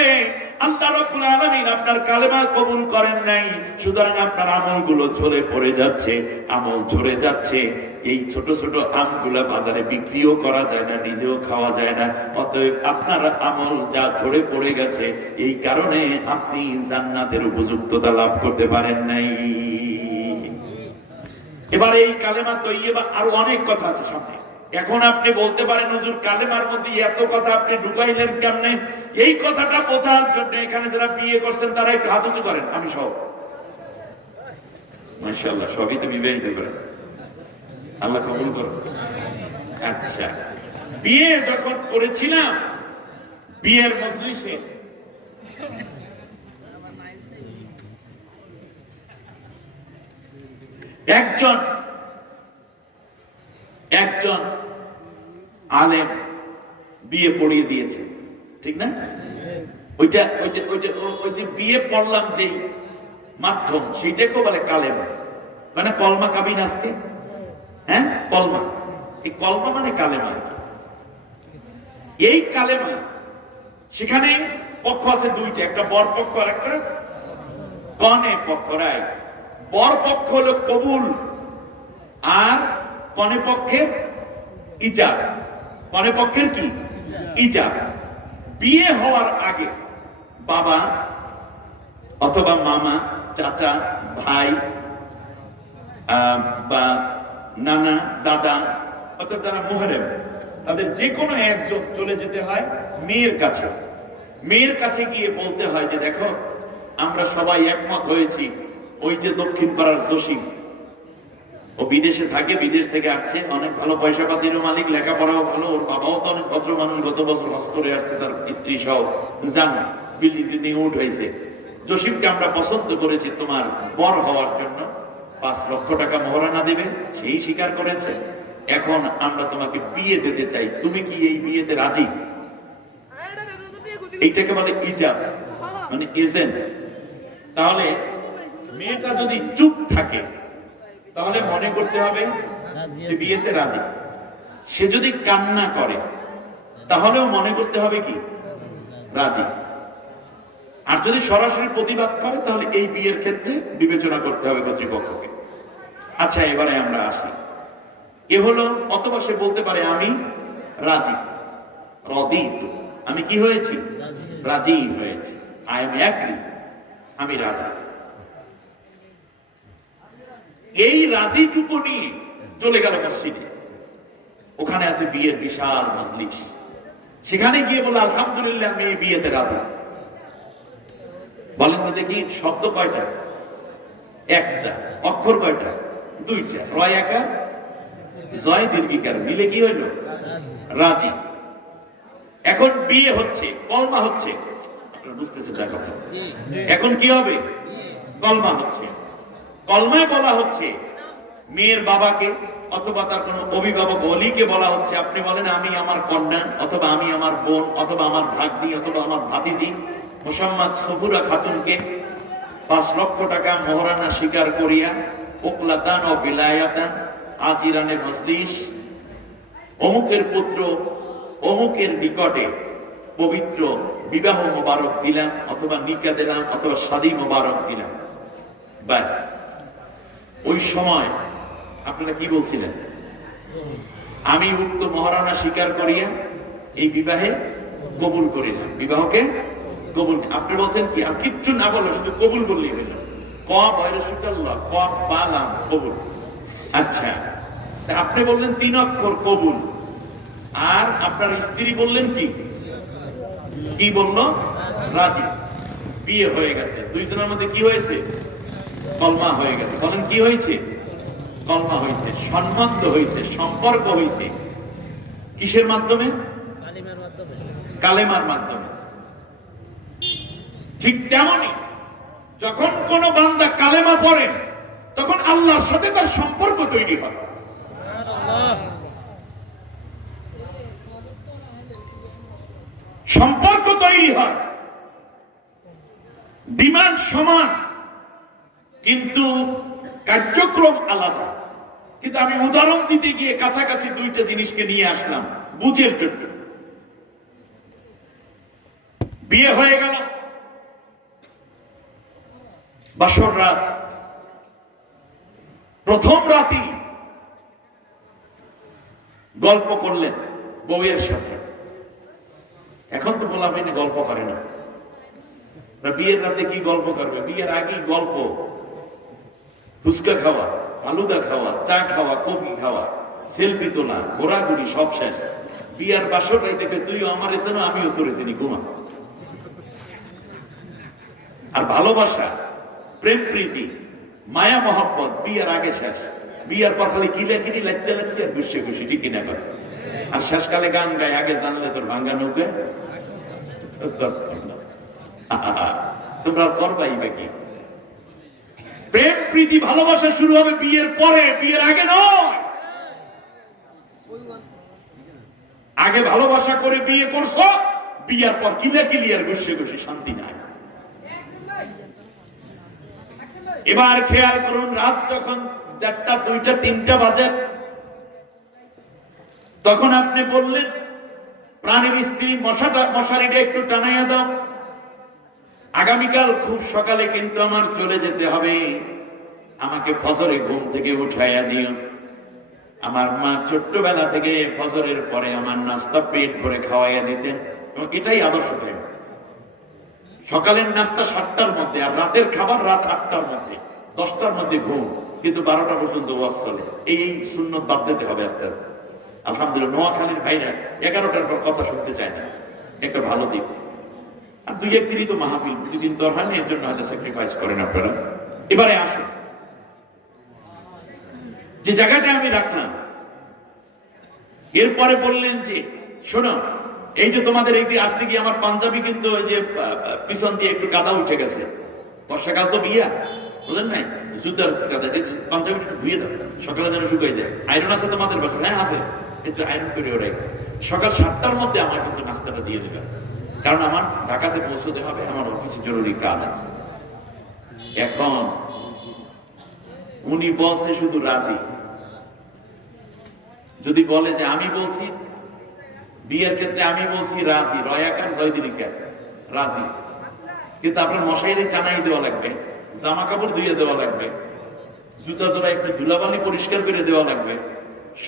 আল্লাহ রাব্বুল আলামিন আপনার কালেমা কবুল করেন নাই। সুতরাং আপনার আমলগুলো ঝরে পড়ে যাচ্ছে, আমল ঝরে যাচ্ছে। এই ছোট ছোট আমগুলা বাজারে বিক্রিও করা যায় না, নিজেও খাওয়া যায় না। অতএব আপনার আমল যা ঝরে পড়ে গেছে, এই কারণে আপনি জান্নাতের উপযুক্ততা লাভ করতে পারেন নাই। এবার এই কালেমা তৈয়বা আরো অনেক কথা আছে সামনে। এখন আপনি বলতে পারেন, হুজুর কালেমার মধ্যে এত কথা আপনি ঢুকাইলেন কেমনে? এই কথাটা বোঝার জন্য এখানে যারা বিয়ে করছেন তারা একটু হাত উঁচু করেন। আমি সব, মাশাআল্লাহ, সবই তো বিবাহিত করেন, আল্লাহ কবুল করুন। আচ্ছা, বিয়ে যখন করেছিলাম, বিয়ের মজলিসে একজন আলেম বিয়ে পড়িয়ে দিয়েছে, ঠিক না? ওইটা বিয়ে পড়লাম যে মাধ্যম, সেটাকেও বলে কালেমা, মানে কলমা কাবিন। আজকে হ্যাঁ কলমা, এই কলমা মানে কালেমা। এই কালেমা সেখানে পক্ষ আছে দুইটা, একটা বর পক্ষ আর একটা কনে পক্ষ। রাইট, বর পক্ষ হলো কবুল আর কনে পক্ষের ইজাব। কনে পক্ষের কি? ইজাব। বিয়ে হওয়ার আগে বাবা অথবা মামা, চাচা, ভাই বা নানা, দাদা, অর্থাৎ যারা মুহররম, তাদের যে কোনো একজন চলে যেতে হয় মেয়ের কাছে। মেয়ের কাছে গিয়ে বলতে হয় যে দেখো, আমরা সবাই একমত হয়েছি, ওই যে দক্ষিণ পাড়ার জসিম, ও বিদেশে থাকে, বিদেশ থেকে আসছে, অনেক ভালো পয়সা পাতিরও মালিক, লেখাপড়াও ভালো, ওর বাবাও তো অনেক ভদ্র মানুষ, গত বছর হজ করে আসছে, তার স্ত্রী সহ জানো, বিল্ডিং উঠ হয়েছে। জসিমকে আমরা পছন্দ করেছি তোমার বর হওয়ার জন্য, 5 লক্ষ টাকা মোহরানা দেবে, সেই স্বীকার করেছে। এখন আমরা তোমাকে বিয়ে দিতে চাই, তুমি কি এই বিয়েতে রাজি? এইটাকে বলে ইজাব, মানে এজেন্ট। তাহলে মেয়েটা যদি চুপ থাকে তাহলে মনে করতে হবে সে বিয়েতে রাজি। সে যদি কান্না করে তাহলেও মনে করতে হবে কি রাজি। আর যদি সরাসরি প্রতিবাদ করে তাহলে এই বিয়ের ক্ষেত্রে বিবেচনা করতে হবে কর্তৃপক্ষকে। আচ্ছা, এবারে আমরা আসি। এ হলো, অথবা সে বলতে পারে আমি রাজি, রাদিতু, আমি কি হয়েছি? রাজি হয়েছি, আই এম এগ্রি, আমি রাজি। এই রাজিটুকু নিয়ে চলে গেল মসজিদে। ওখানে আছে বিয়ের বিশাল মজলিস। সেখানে গিয়ে বলে আলহামদুলিল্লাহ, আমি এই বিয়েতে রাজি। বলেন তো দেখি, শব্দ কয়টা? একটা। অক্ষর কয়টা? 2টা। রয় একা, জয় দীর্ঘিকার, মিলে কি হইল? রাজি। এখন বিয়ে হচ্ছে, কলমা হচ্ছে, আপনারা বুঝতেছেন দেখো। এখন কি হবে? কলমা হচ্ছে। কলমায় বলা হচ্ছে মেয়ের বাবাকে অথবা তার কোন অভিভাবক ওলিকে বলা হচ্ছে, আপনি বলেন আমি আমার কন্যা অথবা আমি আমার বোন অথবা আমার ভাগ্নি অথবা আমার ভাতিজি মুহাম্মদ সফুরা খাতুনকে 5 লক্ষ টাকা মোহরানা স্বীকার করিয়া উকলাতান ও বিলায়াতান আজিরানে মজলিস অমুকের পুত্র অমুকের নিকটে পবিত্র বিবাহ মোবারক দিলাম অথবা নিকা দিলাম অথবা শাদী মোবারক দিলাম। ব্যাস, ওই সময় আপনারা কি বলছিলেন? আমি উক্ত মহারানা স্বীকার করিয়া এই বিবাহে কবুল করিলাম, বিবাহকে কবুল। আপনি বলছেন কি? আর কিচ্ছু না বলো, শুধু কবুল বললেই হইল। কবুল। আচ্ছা, আপনি বললেন 3 অক্ষর কবুল, আর আপনার স্ত্রী বললেন কি? কি বলল? রাজি। বিয়ে হয়ে গেছে। দুইজনের মধ্যে কি হয়েছে? কলমা হয়ে গেছে। বলেন কি হয়েছে? কলমা হয়েছে, সম্বন্ধ হয়েছে, সম্পর্ক হয়েছে। কিসের মাধ্যমে? কালেমার মাধ্যমে। ঠিক তেমনি যখন কোন বান্দা কালেমা পড়ে তখন আল্লাহর সাথে তার সম্পর্ক তৈরি হয়। সম্পর্ক তৈরি হয়। ডিমান্ড সমান, কিন্তু কার্যক্রম আলাদা। কিন্তু আমি উদাহরণ দিতে গিয়ে কাছাকাছি দুইটা জিনিসকে নিয়ে আসলাম বুঝের জন্য। বিয়ে হয়ে গেল, বাসর রাত, প্রথম রাতেই গল্প করলেন বউয়ের সাথে। এখন তো বলা হয়নি গল্প করে না, বিয়ের রাতে কি গল্প করবে? বিয়ের আগেই গল্প, ফুচকা খাওয়া, আলুদা খাওয়া, চা খাওয়া, কফি খাওয়া, সেলফি তোলা, ঘোরাঘুরি, সব শেষ। বিয়ার বাসরটাই দেখে তুইও আমার এসেন, আমিও তোর এসেনি, ঘুমা। আর ভালোবাসা, প্রেম প্রীতি, মায়া মহব্বত বিয়ার আগে শেষ। বিয়ার পর খালি কিলাকিলি লাগতে লাগতে আর খুশি খুশি, ঠিক কিনা কথা? আর শেষকালে গান গায়, আগে জানলে তোর ভাঙ্গা নৌকে তোমরা করবাই বাকি। প্রেম প্রীতি ভালোবাসা শুরু হবে বিয়ের পরে, বিয়ের আগে নয়। আগে ভালোবাসা করে বিয়ে করছো, বিয়ের পর কিলাকিলি আর খুশি খুশি, শান্তি নাই। এবার খেয়াল করুন, রাত যখন 1টা, 2টা, 3টা বাজে, তখন আপনি বললেন প্রাণের স্ত্রী মশারিটা একটু টানাইয়া দাও, আগামীকাল খুব সকালে কিন্তু আমার চলে যেতে হবে, আমাকে ফজরে ঘুম থেকে উঠাইয়া দিও। আমার মা ছোট্টবেলা থেকে ফজরের পরে আমার নাস্তা পেট ভরে খাওয়াইয়া দিতেন, এবং এটাই আদর্শ টাইম। সকালের নাস্তা 7টার মধ্যে, আর রাতের খাবার রাত 8টার মধ্যে, 10টার মধ্যে ঘুম, কিন্তু 12টা পর্যন্ত ওয়াজ চলে। এই সুন্নত বাদ দিতে হবে আস্তে আস্তে। আলহামদুলিল্লাহ, নোয়াখালীর ভাইরা 11টার পর কথা শুনতে চায় না, একটা ভালো দিক। আর 2-1 দিনই তো মাহফিল, প্রতিদিন তো হয় না, এর জন্য হয়তো স্যাক্রিফাইস করেন আপনারা। এবারে আসুন, যে জায়গাটা আমি রাখলাম, এরপরে বললেন যে শোনো, এই যে তোমাদের এই আসতে গিয়ে আমার পাঞ্জাবি কিন্তু ওই যে পিছন দিয়ে একটু কাদা উঠে গেছে, বর্ষাকাল তো বিয়া, বুঝলেন নাই, জুতার কাদা, পাঞ্জাবি একটু ধুয়ে দাও, সকালে যেন শুকিয়ে যায়। আয়রন আছে তোমাদের বাসা? হ্যাঁ আছে, একটু আয়রন করে ওরাই। সকাল 7টার মধ্যে আমার কিন্তু নাস্তাটা দিয়ে দেবে, কারণ আমার ঢাকাতে পৌঁছতে হবে, আমার অফিসে জরুরি কাজ আছে। এখন উনি বলছে শুধু রাজি। যদি বলে যে আমি বলছি, বিয়ের ক্ষেত্রে আমি বলছি রাজি, রয়াকার জয়দিনিকা রাজি, কিন্তু আপনার মশাইরে টানাই দেওয়া লাগবে, জামা কাপড় ধুয়ে দেওয়া লাগবে, জুতা জোড়া একটু ধুলাবালি পরিষ্কার করে দেওয়া লাগবে,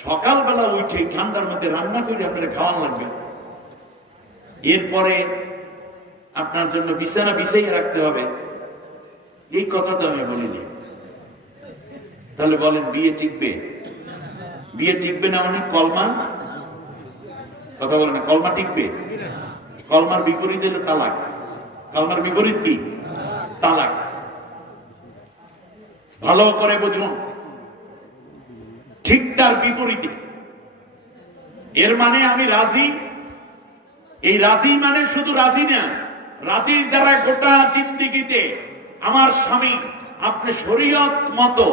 সকালবেলা উঠে ঠান্ডার মধ্যে রান্না করে আপনার খাওয়ানো লাগবে, এরপরে আপনার জন্য বিছানা বিছাইয়ে রাখতে হবে। এই কথা তো আমি বলিনি। তাহলে বলেন বিয়ে টিকবে? বিয়ে টিকবে না মানে কলমা, কথা বলে না, কলমা টিকবে? কলমার বিপরীত হলো তালাক। কলমার বিপরীত কি? তালাক। ভালো করে বুঝুন, ঠিক তার বিপরীতে। এর মানে আমি রাজি, এই রাজি মানে শুধু রাজি না, রাজির দ্বারা গোটা জিন্দেগিতে আমার স্বামী আপনি শরীয়ত মতো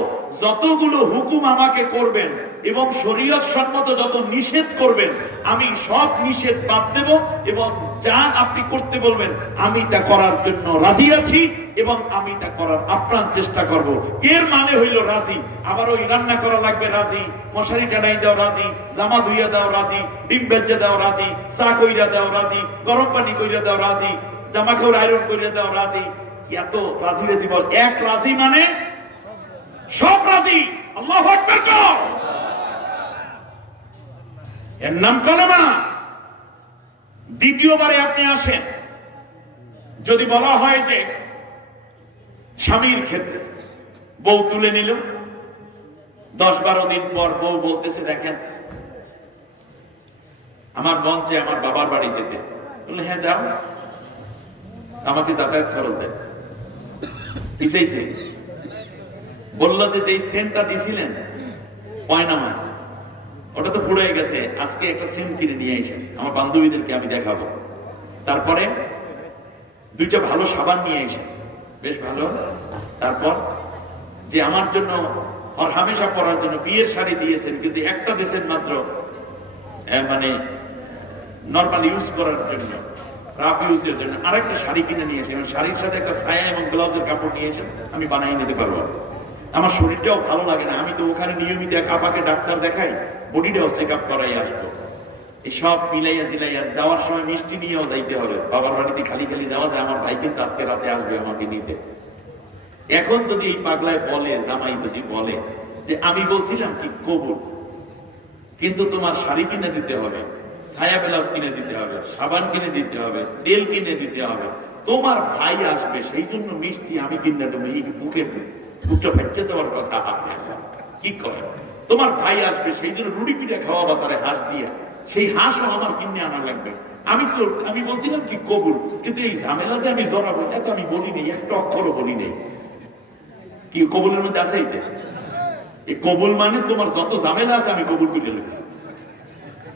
যতগুলো হুকুম আমাকে করবেন এবং শরীয়ত সম্মত যত নিষেধ করবেন, আমি সব নিষেধ বাদ দেব, এবং যা আপনি করতে বলবেন আমি তা করার জন্য রাজি আছি, এবং আমি তা করার আপ্রাণ চেষ্টা করব। এর মানে হইল রাজি। আবার ওই রান্না করা লাগবে রাজি, মশারি টানাই দাও রাজি, জামা ধুইয়া দাও রাজি, ডিম ভেজে দাও রাজি, চা কইরা দাও রাজি, গরম পানি কইরা দাও রাজি, জামা কাপড় আয়রন কইরা দাও রাজি। এত রাজি রাজি বল, এক রাজি মানে সব রাজি। আল্লাহু আকবার কর, এর নাম কলেমা। দ্বিতীয়বারে আপনি আসেন, যদি বলা হয় যে স্বামীর ক্ষেত্রে বউ তুলে নিল, 10-12 দিন পর বউ বলতেছে দেখেন আমার মঞ্চে আমার বাবার বাড়ি যেতে, বললে হ্যাঁ যাও, আমাকে যাতায়াত খরচ দেন। পিছাইছে, বললো যে যেই সেন্টটা দিছিলেন পয়নামা, ওটা তো পুড়ে গেছে, আজকে একটা সেন্ট কিনে নিয়ে এসে আমার বান্ধবীদেরকে আমি দেখাবো। তারপরে 2টা ভালো সাবান নিয়ে এসে, বেশ ভালো। তারপর যে আমার জন্য আর হামেশা পরার জন্য বিয়ের শাড়ি দিয়েছেন, কিন্তু একটা দিয়েছেন মাত্র মানে নরমাল ইউজ করার জন্য, রাফিউসের জন্য আরেকটা শাড়ি কিনে নিয়ে এসে, শাড়ির সাথে একটা ছায়া এবং ব্লাউজের কাপড় নিয়ে এসে আমি বানিয়ে নিতে পারবো। আমার শরীরটাও ভালো লাগে না, আমি তো ওখানে নিয়মিত এক আপাকে ডাক্তার দেখাই, বডিটাও চেক আপ করাই আসবো। এই সব মিলাইয়া জিলাইয়া যাওয়ার সময় মিষ্টি নিয়েও যাইতে হবে। বাবার বাড়িতে খালি খালি যাওয়া যায়, আমার ভাই কিন্তু আজকে রাতে আসবে আমাকে নিতে। এখন যদি এই পাগলায় বলে, জামাই যদি বলে যে আমি বলছিলাম কি কবুল, কিন্তু তোমার শাড়ি কিনে দিতে হবে, ছায়া ব্লাউজ কিনে দিতে হবে, সাবান কিনে দিতে হবে, তেল কিনে দিতে হবে, তোমার ভাই আসবে সেই জন্য মিষ্টি আমি কিনে দেবো, এই বুকটা ফেটে দেওয়ার কথা কি করে? তোমার ভাই আসবে সেই জন্য রুটি পিঠা খাওয়াবা তারে হাঁস দিয়া, সেই হাঁসও আমার কিনে আনা লাগবে। আমি বলছিলাম কি কবুল, কিন্তু এই ঝামেলা যে আমি জড়াবো এত আমি বলি নেই, একটা অক্ষরও বলি নেই। কি কবুলের মধ্যে আছে এইটা? এই কবুল মানে তোমার যত ঝামেলা আছে আমি কবুল করে লেছি,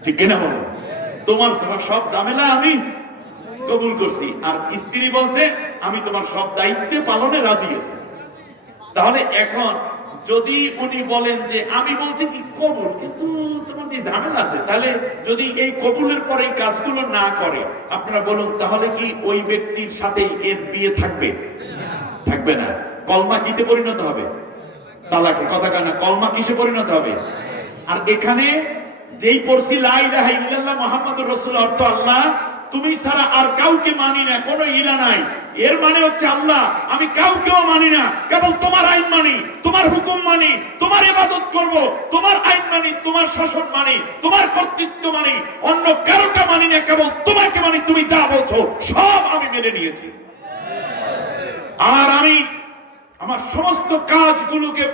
ঠিক কিনা বলো? তোমার সব ঝামেলা আমি কবুল করছি। আর স্ত্রী বলছে আমি তোমার সব দায়িত্ব পালনে রাজি আছি। তাহলে এখন যদি উনি বলেন যে আমি বলছি কি কবুল, কিন্তু তোমার যে ঝামেলা আছে, তাহলে যদি এই কবুলের পরে এই কাজগুলো না করে, আপনারা বলুন তাহলে কি ওই ব্যক্তির সাথে এর বিয়ে থাকবে? থাকবে না। কলমা কিতে পরিণত হবে? তালাকে। কথা কানা, কলমা কিসে পরিণত হবে? আর এখানে যেই পড়ছি লা ইলাহা ইল্লাল্লাহ মুহাম্মাদুর রাসূলুল্লাহ, অর্থ আল্লাহ তুমি ছাড়া আর কাউকে মানি না, কোনো ইলা নাই। এর মানে হচ্ছে আল্লাহ আমি কাউকেও মানি না, কেবল তোমার আইন মানি, তোমার হুকুম মানি, তোমার ইবাদত করব, তোমার আইন মানি, তোমার শাসন মানি, তোমার কর্তৃত্ব মানি, অন্য কারোটা মানি না, কেবল তোমাকে মানি। তুমি যা বলছো সব আমি মেনে নিয়েছি। আর আমি আমার সমস্ত কাজগুলোকে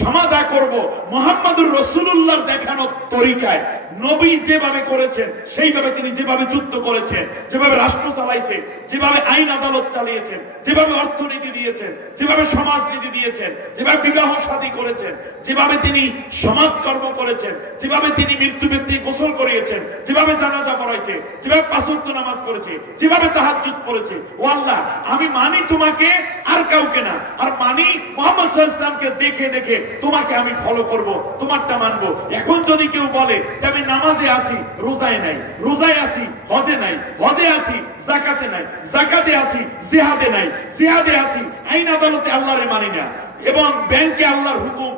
সমাধা করব মুহাম্মাদুর রাসূলুল্লাহর দেখানো তরিকায়। নবী যেভাবে করেছেন সেইভাবে, তিনি যেভাবে যুদ্ধ করেছেন, যেভাবে রাষ্ট্র চালাইছে, যেভাবে আইন আদালত চালিয়েছেন, যেভাবে অর্থনীতি দিয়েছেন, যেভাবে সমাজনীতি দিয়েছেন, যেভাবে বিবাহ শাদী করেছেন, যেভাবে তিনি সমাজকর্ম করেছেন, যেভাবে তিনি মৃত্যু ব্যক্তি গোসল করিয়েছেন, যেভাবে জানাজা পড়াইছে, যেভাবে পাঁচ ওয়াক্ত নামাজ পড়েছে, যেভাবে তাহাজ্জুদ পড়েছে। ও আল্লাহ আমি মানি তোমাকে আর কাউকে না, আর মানি মুহাম্মদ সাল্লাল্লাহু আলাইহি ওয়াসাল্লামকে দেখে দেখে তোমাকে আমি ফলো করব, তোমারটা মানবো। এখন যদি কেউ বলে যে আমি নামাজে আসি রোজায় নাই, রোজায় আসি হজে নাই, হজে আসি যাকাতে নাই, যাকাতে আসি জিহাদে নাই, জিহাদে আসি আইন আদালতে আল্লাহরে মানি না, এবং ব্যাংকে আল্লাহর হুকুম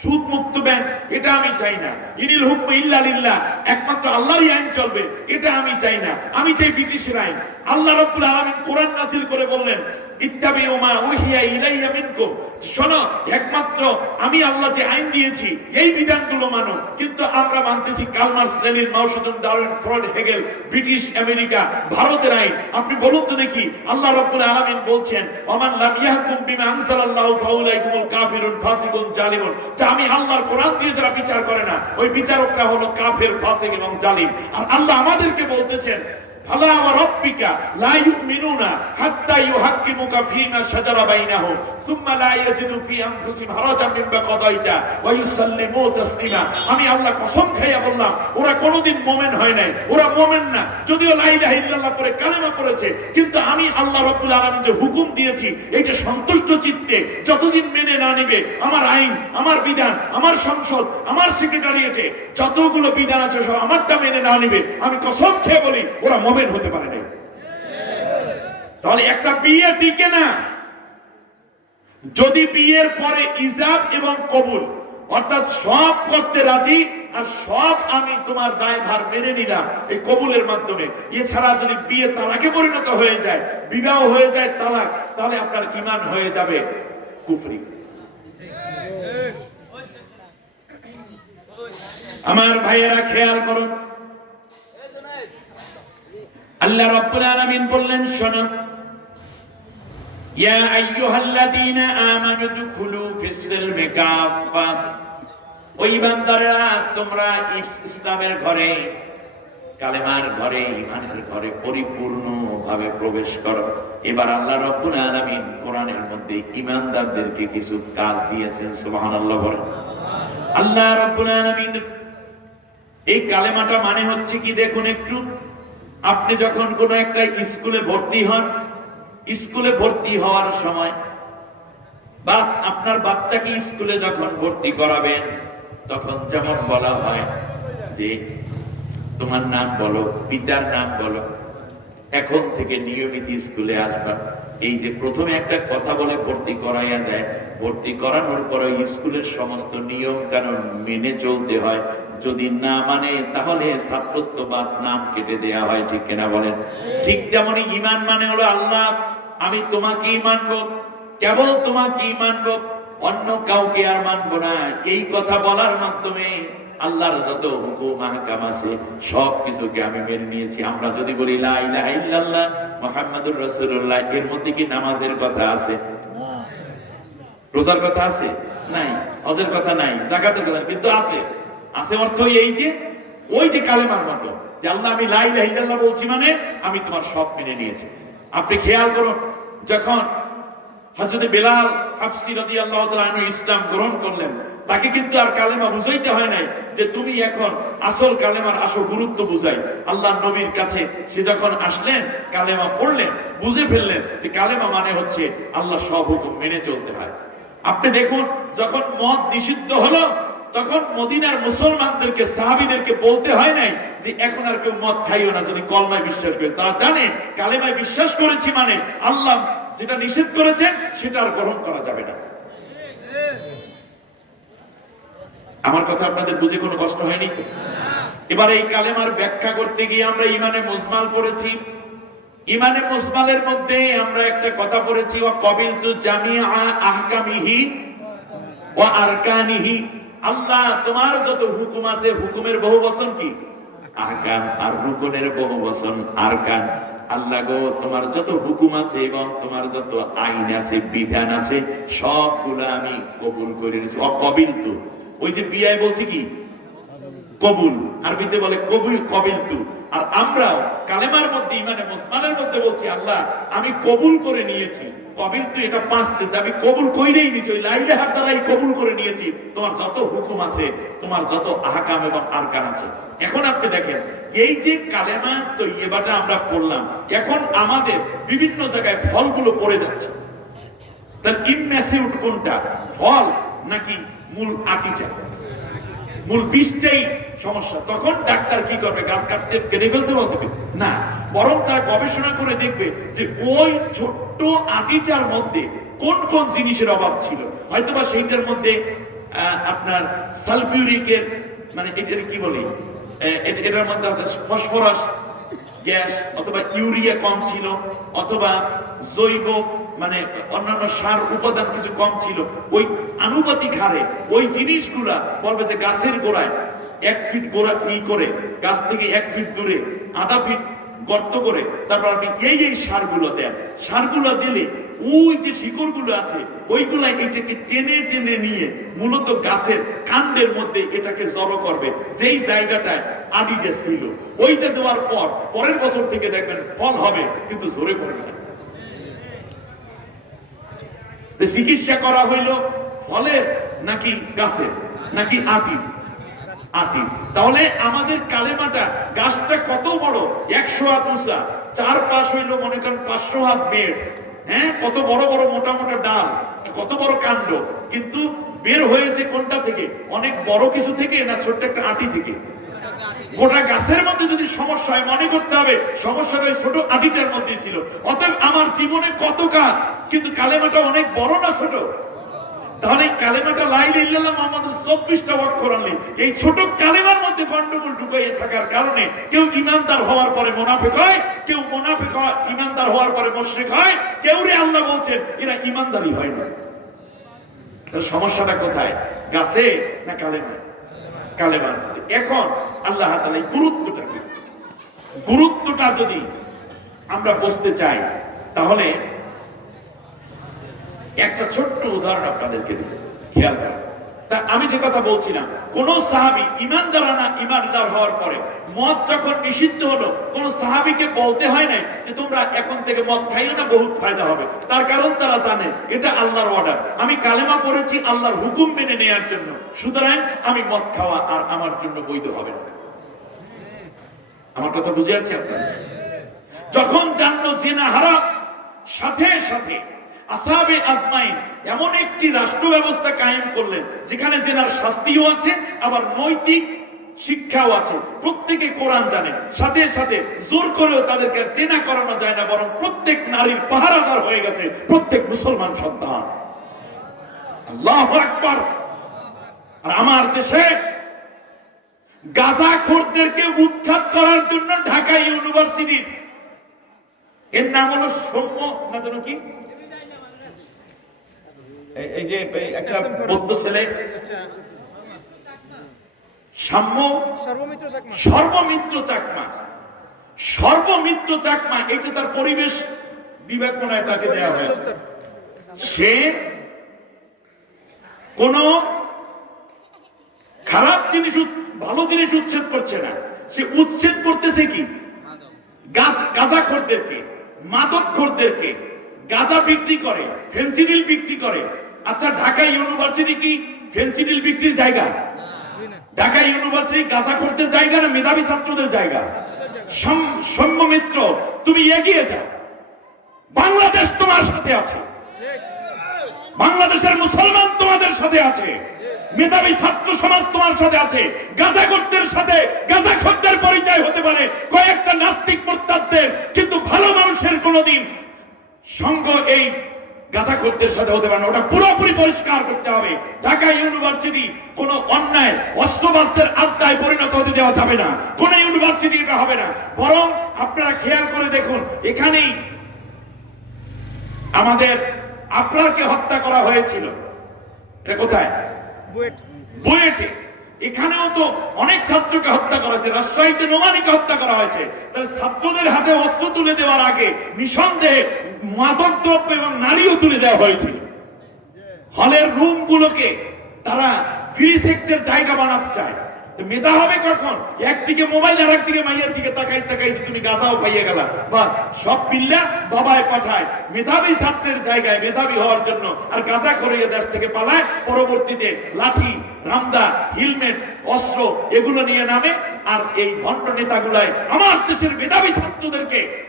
সুদ মুক্ত ব্যাংক, এটা আমি চাই না। ইনিল হুকম ইল্লা লিল্লাহ, একমাত্র আল্লাহরই আইন চলবে, এটা আমি চাই না। আমি চাই ব্রিটিশের আইন। আল্লাহ রাব্বুল আলামিন কোরআন নাযিল করে বললেন ইত্তাবিউ মা উহিয়া ইলাইয়া মিনকুম, শোনো একমাত্র আমি আল্লাহ যে আইন দিয়েছি এই বিধানগুলো মানো। কিন্তু আমরা মানতেছি Karl Marx, Lenin, Mao Tse-tung, Darwin, Freud, Hegel, British America, ভারতের আইন। আপনি বলুন তো দেখি, আল্লাহ রাব্বুল আলামিন বলছেন ওমান লাম ইয়াহকুম বিমা আনজালাল্লাহু ফাউলাইকুমুল কাফিরুন ফাসিকুন জালিমুন, যে আমি আল্লাহর কোরআন দিয়ে যারা বিচার করে না ওই বিচারকরা হলো কাফের, ফাসিক এবং জালিম। আর আল্লাহ আমাদেরকে বলতেছেন ফালা ওয়া রাব্বিকা লা ইউমিনুনা হাত্তা ইউহাক্কিমুকা ফীমা শাজারা বাইনাহুম সুম্মা লা ইয়াজিদু ফী আনফুসিহিম হারাজাম মিম্মা কাদাইতা ওয়া ইউসাল্লিমু তাসলিমা। আমি আল্লাহ কসম খাইয়া বললাম ওরা কোনোদিন মুমিন হয় নাই, ওরা মুমিন না। যদিও লা ইলাহা ইল্লাল্লাহ পড়ে কালেমা পড়েছে, কিন্তু আমি আল্লাহ রাব্বুল আলামিন যে হুকুম দিয়েছি এইটা সন্তুষ্ট চিত্তে যতদিন মেনে না নিবে, আমার আইন, আমার বিধান, আমার সংসদ, আমার সেক্রেটারিয়েটে যতগুলো বিধান আছে সব আমারটা মেনে না নিবে, আমি কসম খেয়ে বলি ওরা মুমিন হতে পারে না। তাহলে একটা বিয়ে টিকে না যদি বিয়ের পরে ইজাব এবং কবুল, অর্থাৎ সব করতে রাজি আর সব আমি তোমার দায়ভার মেনে নিলাম এই কবুলের মাধ্যমে। এছাড়া যদি বিয়ে তালাকে পরিণত হয়ে যায়, বিবাহ হয়ে যায় তালাক, তাহলে আপনার ঈমান হয়ে যাবে কুফরি। আমার ভাইয়েরা খেয়াল করুন, আল্লাহ রাব্বুল আলামিন বললেন শোনো ইয়া আইয়ুহাল্লাযীনা আমানু দুখুলু ফিস সিলমি কাফা, ওই বান্দারা তোমরা ইসলামের ঘরে, কালেমার ঘরে, ঈমানের ঘরে পরিপূর্ণভাবে প্রবেশ করো। এবার আল্লাহ রাব্বুল আলামিন কোরআনের মধ্যে ঈমানদারদেরকে কিছু কাজ দিয়েছেন, সুবহানাল্লাহ বলেন। আল্লাহ রাব্বুল আলামিন এই কালেমাটা মানে হচ্ছে কি দেখুন একটু, আপনি যখন কোন একটা স্কুলে ভর্তি হন, স্কুলে ভর্তি হওয়ার সময় বা আপনার বাচ্চাকে স্কুলে যখন ভর্তি করাবেন তখন যেমন বলা হয় যে তোমার নাম বলো, পিতার নাম বলো, এখন থেকে নিয়মিত স্কুলে আসবা। এই যে প্রথমে একটা কথা বলে ভর্তি করাইয়া দেয়, ভর্তি করানোর পরে স্কুলের সমস্ত নিয়ম কানুন মেনে চলতে হয়। যদি না মানে তাহলে ছাত্রত্ববাদ নাম কেটে দেয়া হয়। ঠিক কিনা বলেন? ঠিক তেমনি ঈমান মানে হলো আল্লাহ আমি তোমাকেই মানবো, কেবল তোমাকেই মানবো, অন্য কাউকে আর মানবো না। এই কথা বলার মাধ্যমে আল্লাহর যত হুকুম আহকাম আছে সব কিছুকে আমি মেনে নিয়েছি। আমরা যদি বলি লা ইলাহা ইল্লাল্লাহ মুহাম্মাদুর রাসূলুল্লাহ, এর মধ্যে কি নামাজের কথা আছে? রোজার কথা আছে? নাই। হজের কথা নাই, যাকাতের কথা কিন্তু আছে। আছে অর্থ এই যে ওই যে কালেমার মতো যে আল্লাহ আমি লা ইলাহা ইল্লাল্লাহ বলছি মানে আমি তোমার সব মেনে নিয়েছি। আপনি খেয়াল করুন, যখন হযরত বেলাল হাফসি রাদিয়াল্লাহু তাআলা আনহু ইসলাম গ্রহণ করলেন, তাকে কিন্তু আর কালেমা বুঝাইতে হয় নাই যে তুমি এখন আসল কালেমার আসল গুরুত্ব বুঝাই। আল্লাহর নবীর কাছে সে যখন আসলেন, কালেমা পড়লেন, বুঝে ফেললেন যে কালেমা মানে হচ্ছে আল্লাহ সব হুকুম মেনে চলতে হয়। আপনি দেখুন, যখন মদ নিষিদ্ধ হলো তখন মদিনার মুসলমানদেরকে, সাহাবীদেরকে বলতে হয় নাই যে এখন আর কেউ মদ খাইও না যদি কলমায় বিশ্বাস করে। তারা জানে কালেমায় বিশ্বাস করেছি মানে আল্লাহ যেটা নিষেধ করেছেন সেটা আর গ্রহণ করা যাবে না। আমার কথা আপনাদের বুঝে কোনো কষ্ট হয়নি তো? এবার এই কালেমার ব্যাখ্যা করতে গিয়ে আমরা ইমানে মুজমাল পড়েছি। ইমানে মুজমালের মধ্যে আমরা একটা কথা পড়েছি, ওয়া কবিলতু জামিআ আহকামিহি ওয়া আরকানিহি। আল্লাহ তোমার যত হুকুম আছে, হুকুমের বহু বচন কি? আহকাম। আর রুকনের বহু বচন আরকান। আল্লাহ গো তোমার যত হুকুম আছে এবং তোমার যত আইন আছে, বিধান আছে, সবগুলো আমি কবুল করে নিয়েছি। অকবিলতু, ওই যে বিয়ায় বলছি কি কবুল, আরবিতে বলে কবুল, কবিলতু। আর আমরাও কালেমার মধ্যে ইমানে মুসলমানের মধ্যে বলছি আল্লাহ আমি কবুল করে নিয়েছি। কবিলতু এটা পাঁচটা, আমি কবুল কইরেই নিয়েছি, ওই লা ইলাহার দ্বারাই কবুল করে নিয়েছি তোমার যত হুকুম আছে, তোমার যত আহকাম এবং আরকান আছে। এখন আপনি দেখেন এই যে কালেমা তৈয়বাটা আমরা পড়লাম, এখন আমাদের বিভিন্ন জায়গায় ফলগুলো পড়ে যাচ্ছে। তার ইমম্যাসিউড কোনটা, ফল নাকি মূল আটিটা? মূল বীজটাই সমস্যা। তখন ডাক্তার কি করবে? গাছ কাটতে কেটে ফেলতে বলতে না, বরং তারা গবেষণা করে দেখবে যে ওই ছোট্ট আটিটার মধ্যে কোন কোন জিনিসের অভাব ছিল। হয়তোবা সেইটার মধ্যে আপনার সালফিউরিকের মানে এটার কি বলি, এটার মধ্যে ফসফরাস গ্যাস অথবা ইউরিয়া কম ছিল, অথবা জৈব মানে অন্যান্য সার উপাদান কিছু কম ছিল। ওই আনুপাতিক হারে ওই জিনিসগুলা বলবে যে গাছের গোড়ায় 1 ফিট গোড়া করে গাছ থেকে 1 ফিট দূরে আধা ফিট গর্ত করে তারপর আপনি এই সারগুলো দেন। সারগুলো দিলে ওই যে শিকড়গুলো আছে ওইগুলা এটাকে টেনে টেনে নিয়ে মূলত গাছের কাণ্ডের মধ্যে এটাকে জড়ো করবে, যেই জায়গাটায় আদিটা ছিল। ওইটা দেওয়ার পর পরের বছর থেকে দেখবেন ফল হবে, কিন্তু ঝরে পড়বে না। চিকিৎসা করা হইল ফলের নাকি গাছের নাকি আটি? আটি। তাহলে আমাদের কালেমাটা গাছটা কত বড়, 100 হাত উঁচা, 4 পাশ হইল মনে করেন 500 হাত বেড়, হ্যাঁ, কত বড় বড় মোটা মোটা ডাল, কত বড় কাণ্ড, কিন্তু বের হয়েছে কোনটা থেকে? অনেক বড় কিছু থেকে না ছোট্ট একটা আটি থেকে? গোটা গাছের মধ্যে যদি সমস্যা হয় মনে করতে হবে সমস্যাটা ছোট আটিটার মধ্যে ছিল। অতএব আমার জীবনে কত কাজ, কিন্তু কালেমাটা অনেক বড় না ছোট? তাহলে এই কালেমাটা লা ইলাহা ইল্লাল্লাহ মুহাম্মাদুর 24টা অক্ষর আনলে এই ছোট কালেমার মধ্যে গন্ডগোল ঢুকাইয়ে থাকার কারণে কেউ ঈমানদার হওয়ার পরে মুনাফিক হয়, কেউ মুনাফিক হয় ঈমানদার হওয়ার পরে মুশরিক হয়, কেউ রে আল্লাহ বলছেন এরা ঈমানদারই হয় না। সমস্যাটা কোথায়, গাছে না কালেমায়? কালেমা। এখন আল্লাহ তাআলা গুরুত্বটা কি, গুরুত্বটা যদি আমরা বুঝতে চাই তাহলে একটা ছোট্ট উদাহরণ আপনাদেরকে দিই, খেয়াল করেন। তা আমি যে কথা বলছিলাম, কোন সাহাবী ইমানদার হওয়ার পরে মদ যখন নিষিদ্ধ হলো, কোন সাহাবীকে বলতে হয় না যে তোমরা এখন থেকে মদ খাইও না, বহুত ফায়দা হবে। তার কারণ তারা জানে এটা আল্লাহর অর্ডার, আমি কালেমা পড়েছি আল্লাহর হুকুম মেনে নেওয়ার জন্য, সুতরাং আমি মদ খাওয়া আর আমার জন্য বৈধ হবে না। আমার কথা বুঝে আসছে আপনারা? যখন জানলো জিনা হারাম, সাথে সাথে আসহাবে আজমাইন এমন একটি রাষ্ট্র ব্যবস্থা কায়েম করলেন যেখানে জেনার শাস্তিও আছে, আবার নৈতিক শিক্ষাও আছে, প্রত্যেকে কোরআন জানে, সাথে সাথে জোর করেও তাদেরকে চেনা করানো যায় না, বরং প্রত্যেক নারীর পাহারাদার হয়ে গেছে প্রত্যেক মুসলমান সন্তান। আল্লাহু আকবার। আর আমার দেশে গাঁজাখোরদেরকে উৎখাত করার জন্য ঢাকা ইউনিভার্সিটির, এর নাম হলো সৌম্য না যেন কি, এই যে একটা বৌদ্ধ ছেলে সর্বমিত্র চাকমা, এটা তার পরিবেশ বিভাগ মনে হয় তাকে দেওয়া হয়েছে। সে কোন খারাপ জিনিস ভালো জিনিস উচ্ছেদ করছে না, সে উচ্ছেদ করতেছে কি গাঁজাখোরদেরকে, মাদকখোরদেরকে। গাঁজা বিক্রি করে, ফেন্সিডিল বিক্রি করে। আচ্ছা, ঢাকা ইউনিভার্সিটি কি ফেন্সিডিল বিক্রির জায়গা? ঢাকা ইউনিভার্সিটি গাঁজাখোরদের জায়গা না মেধাবী ছাত্রদের জায়গা? সৌম্য মিত্র, তুমি এগিয়ে যাও, বাংলাদেশ তোমার সাথে আছে, বাংলাদেশের মুসলমান তোমাদের সাথে আছে, মেধাবী ছাত্র সমাজ তোমার সাথে আছে। গাঁজাখোরদের সাথে গাঁজাখোরদের পরিচয় হতে পারে কয়েকটা নাস্তিক মুরতাদদের, কিন্তু ভালো মানুষের কোনোদিন সঙ্গ এই গাঁজাখোরদের সাথে হতে পারে না। ওটা পুরোপুরি পরিষ্কার করতে হবে। ঢাকা ইউনিভার্সিটি কোন অন্যায় অস্ত্রবাজদের আড্ডায় পরিণত হতে দেওয়া যাবে না, কোন ইউনিভার্সিটি এটা হবে না। বরং আপনারা খেয়াল করে দেখুন, এখানেই আমাদের আপনারকে হত্যা করা হয়েছিল, এটা কোথায়? বুয়েটে। এখানেও তো অনেক ছাত্রকে হত্যা করা হয়েছে, রাজশাহীতে নোমানীকে হত্যা করা হয়েছে। তাহলে ছাত্রদের হাতে অস্ত্র তুলে দেওয়ার আগে নিঃসন্দেহে মাদক দ্রব্য এবং নারীও তুলে দেওয়া হয়েছিল। হলের রুম গুলোকে তারা ফ্রি সেক্সের জায়গা বানাতে চায়। মেধা হবে কখন? একদিকে মোবাইল আর একদিকে মাইয়ের দিকে তাকাই তাকাই তুমি গাছাও পাইয়ে গেলা, বাস সব পিল্লা বাবায় পাঠায় মেধাবী ছাত্রের জায়গায় মেধাবী হওয়ার জন্য, আর গাঁজা করে দেশ থেকে পালায়। পরবর্তীতে লাঠি, রামদা, হেলমেট, অস্ত্র এগুলো নিয়ে নামে। আর এই ভণ্ড নেতাগুলাই আমার দেশের মেধাবী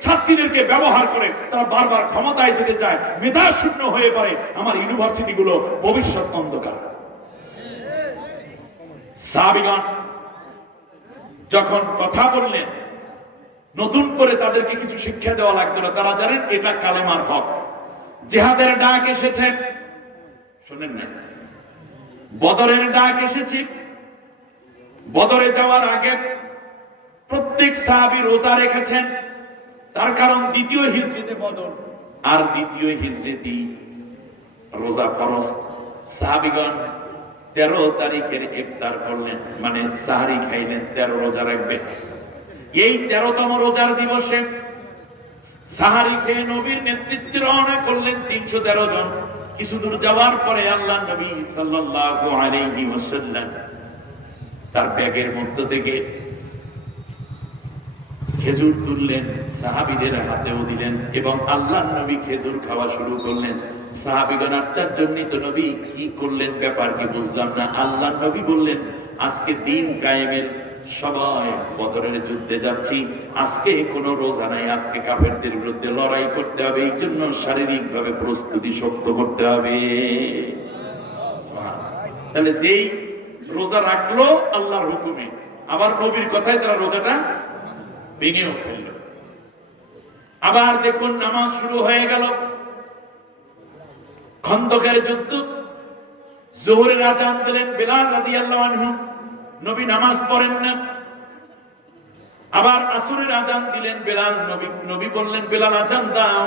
ছাত্রীদেরকে ব্যবহার করে তারা বারবার ক্ষমতায় যেতে চায়, মেধা শূন্য হয়ে পড়ে আমার ইউনিভার্সিটি গুলো ভবিষ্যৎ অন্ধকার। সাহাবীগণ যখন কথা বললেন, নতুন করে তাদেরকে কিছু শিক্ষা দেওয়া লাগতো না। তারা জানেন এটা কালেমার হক। জিহাদের ডাক এসেছে, শুনেন না, বদরের ডাক এসেছে। বদরে যাওয়ার আগে প্রত্যেক সাহাবী রোজা রেখেছেন, তার কারণ দ্বিতীয় হিজরিতে বদর আর দ্বিতীয় হিজরিতে রোজা ফরজ। সাহাবীগণ 13 তারিখের ইফতার করলেন, মানে সাহারি খাইলেন, 13 রোজা রাখবেন। এই 13তম রোজার দিবসে সাহারি খেয়ে নবীর নেতৃত্বে রওনা করলেন 313 জন। কিছু দূর যাওয়ার পরে আল্লাহ নবী সাল্লাল্লাহু আলাইহি ওয়াসাল্লাম তার ব্যাগের মধ্য থেকে খেজুর তুললেন, সাহাবীদের হাতেও দিলেন এবং আল্লাহ নবী খেজুর খাওয়া শুরু করলেন। সাহাবীগণ আশ্চর্যান্বিত, নবী কি করলেন, ব্যাপার কি বুঝলাম না। আল্লাহ নবী বললেন, আজকে দিন কায়েমের সবাই বদরের যুদ্ধে যাচ্ছি, আজকে কোনো রোজা নাই, আজকে কাফেরদের বিরুদ্ধে লড়াই করতে হবে, এই জন্য শারীরিক ভাবে প্রস্তুতি শক্ত করতে হবে। তাহলে যেই রোজা রাখলো আল্লাহর হুকুমে, আবার নবীর কথায় তারা রোজাটা ভেঙেও ফেলল। আবার দেখুন নামাজ শুরু হয়ে গেল, খন্দকের যুদ্ধ। যোহরের আযান দিলেন বেলাল রাদিয়াল্লাহু আনহু, নবী নামাজ পড়েন না। আবার আসরের আযান দিলেন বেলাল, নবী বললেন বেলাল আযান দাও,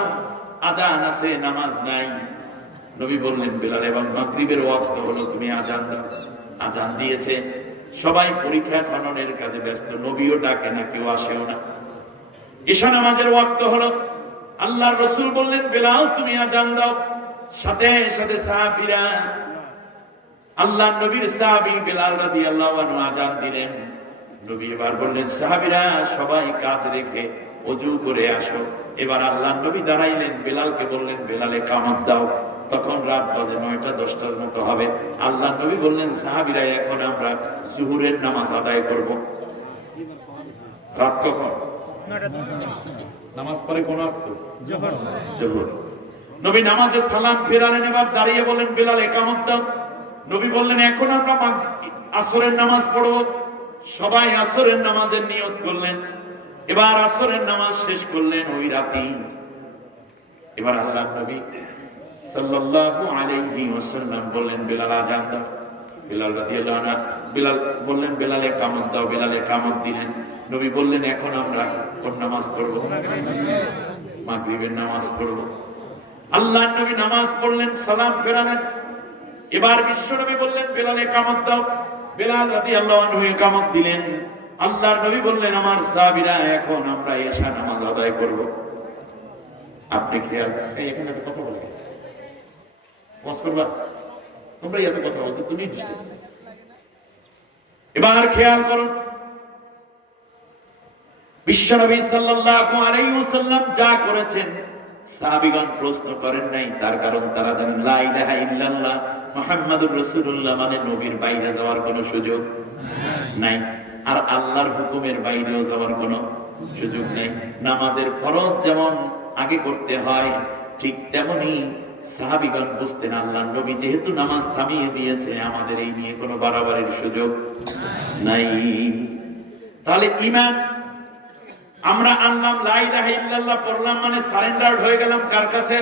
আযান আছে নামাজ নাই। নবী বললেন বেলাল এবং মাগরিবের ওয়াক্ত হলো, তুমি আযান দাও। আযান দিয়েছে, সবাই পরীক্ষা খননের কাজে ব্যস্ত, নবীও ডাকে না, কেউ আসেও না। ঈশা নামাজের ওয়াক্ত হলো, আল্লাহর রাসূল বললেন বেলাল তুমি আযান দাও। সাথে সাথে সাহাবীরা, আল্লাহ নবীর সাহাবী বেলাল রাদিয়াল্লাহু আনহু আযান দিলেন। নবী এবার বললেন সাহাবীরা সবাই কাজ রেখে ওযু করে আসো। এবার আল্লাহ নবী দাঁড়াইলেন, বেলালকে বললেন বেলাল ইকামত দাও। তখন রাত বাজে 9টা 10টার মতো হবে। আল্লাহ নবী বললেন সাহাবীরা এখন আমরা যোহরের নামাজ আদায় করব। রাত কখন? 9টা 10 নামাজ পড়ে কোন ওয়াক্ত? যোহর। নবী নামাজে সালাম ফেরালেন, এবার দাঁড়িয়ে বলেন বেলাল ইকামত দাও। নবী বললেন এখন আমরা আসরের নামাজ পড়ব। সবাই আসরের নামাজের নিয়ত করলেন। এবার আসরের নামাজ শেষ করলেন ওই রাতে। এবার আল্লাহ নবী সাল্লাল্লাহু আলাইহি ওয়াসাল্লাম বললেন, বেলাল আযান দাও। বেলাল রাদিয়াল্লাহু আনহু, বেলাল বললেন, বেলাল ইকামত দাও। বেলাল ইকামত দিলেন। নবী বললেন, এখন আমরা কোন নামাজ পড়ব? মাগরিবের নামাজ পড়ব। আল্লাহ নবী নামাজ পড়লেন, সালাম ফেরালেন। এবার বিশ্ব নবী বললেন, বেলাল ইকামত দাও। বেলাল রাদিয়াল্লাহু আনহু ইকামত দিলেন। আল্লাহর নবী বললেন, আমার সাহাবীরা, এখন আমরা এশা নামাজ আদায় করব। আপনি খেয়াল, এখানে একটা কথা বলবেন, ওয়াজ করবা তোমরা, এত কথা বলতে তুমি ডিস্টার্ব। এবার খেয়াল করুন, বিশ্বনবী সাল্লাল্লাহু আলাইহি ওয়াসাল্লাম যা করেছেন সাহাবীগণ প্রশ্ন করেন নাই। তার কারণ তারা জানেন লা ইলাহা ইল্লাল্লাহ মুহাম্মাদুর রাসূলুল্লাহ মানে নবীর বাইরে যাওয়ার কোনো সুযোগ নাই, আর আল্লাহর হুকুমের বাইরেও যাওয়ার কোনো সুযোগ নাই। নামাজের ফরজ যেমন আগে করতে হয়, ঠিক তেমনি সাহাবীগণ বুঝতেন আল্লাহর নবী যেহেতু নামাজ থামিয়ে দিয়েছে, আমাদের এই নিয়ে কোনো বাড়াবাড়ির সুযোগ নাই। তাহলে ঈমান আমরা আনলাম, লা ইলাহা ইল্লাল্লাহ পড়লাম মানে সারেন্ডার হয়ে গেলাম কার কাছে?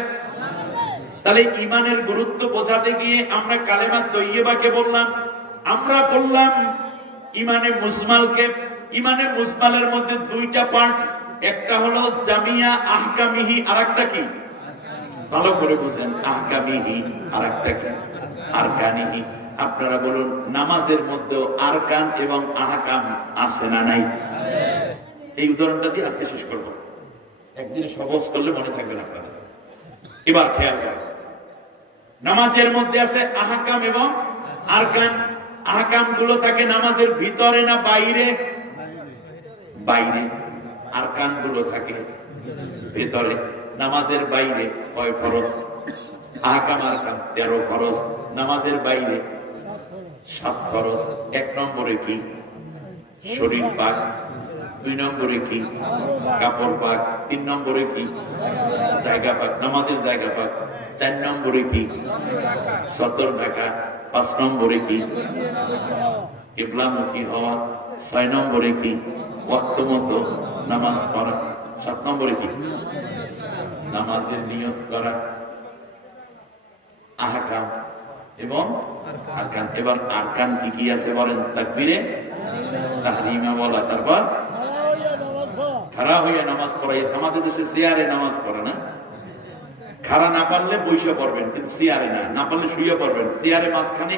তাহলে ঈমানের গুরুত্ব বোঝাতে গিয়ে আমরা কালেমা তৈয়বাকে বললাম, আমরা বললাম ঈমানে মুজমালকে। ঈমানে মুজমালের মধ্যে দুইটা পার্ট, একটা হলো জামিয়া আহকামিহি, আরেকটা কি? ভালো করে বুঝেন, আহকামিহি আরেকটা কি? আরকানিহি। আপনারা বলুন, নামাজের মধ্যে আরকান এবং আহকাম আছে না নাই? এই উদাহরণটা দিয়ে আজকে শেষ করব, একদিনে সহজ করলে মনে থাকবে না আপনারা। এবার খেয়াল করুন, নামাজের মধ্যে আছে আহকাম এবং আরকান। আহকাম গুলো থাকে নামাজের ভিতরে না বাইরে? বাইরে। আরকান গুলো থাকে ভিতরে। নামাজের বাইরে কয় ফরজ? আহকাম আরকান 13 ফরজ। নামাজের বাইরে 7 ফরজ। 1 নম্বরে কি? শরীর পাক। 2 নম্বরে কি? কাপড় পাক। 3 নম্বরে কি? জায়গা পাক, নামাজের জায়গা পাক। 4 নম্বরে কি? সতর ঢাকা। 5 নম্বরে কি? কিবলামুখী হওয়া। 6 নম্বরে কি? ওয়াক্ত মতো নামাজ পড়া। 7 নম্বরে কি? নামাজের নিয়ত করা। আহকাম এবং আরকান। এবার আরকান কি কি আছে বলেন? তাকবীরে তাহরিমা বলা, তারপর খাড়া হইয়া নামাজ পড়া। আমাদের দেশে চেয়ারে নামাজ পড়ে না, খাড়া না পারলে বইসা পড়বেন, কিন্তু চেয়ারে না, না পারলে শুইয়া পড়বেন। চেয়ারে মাঝখানে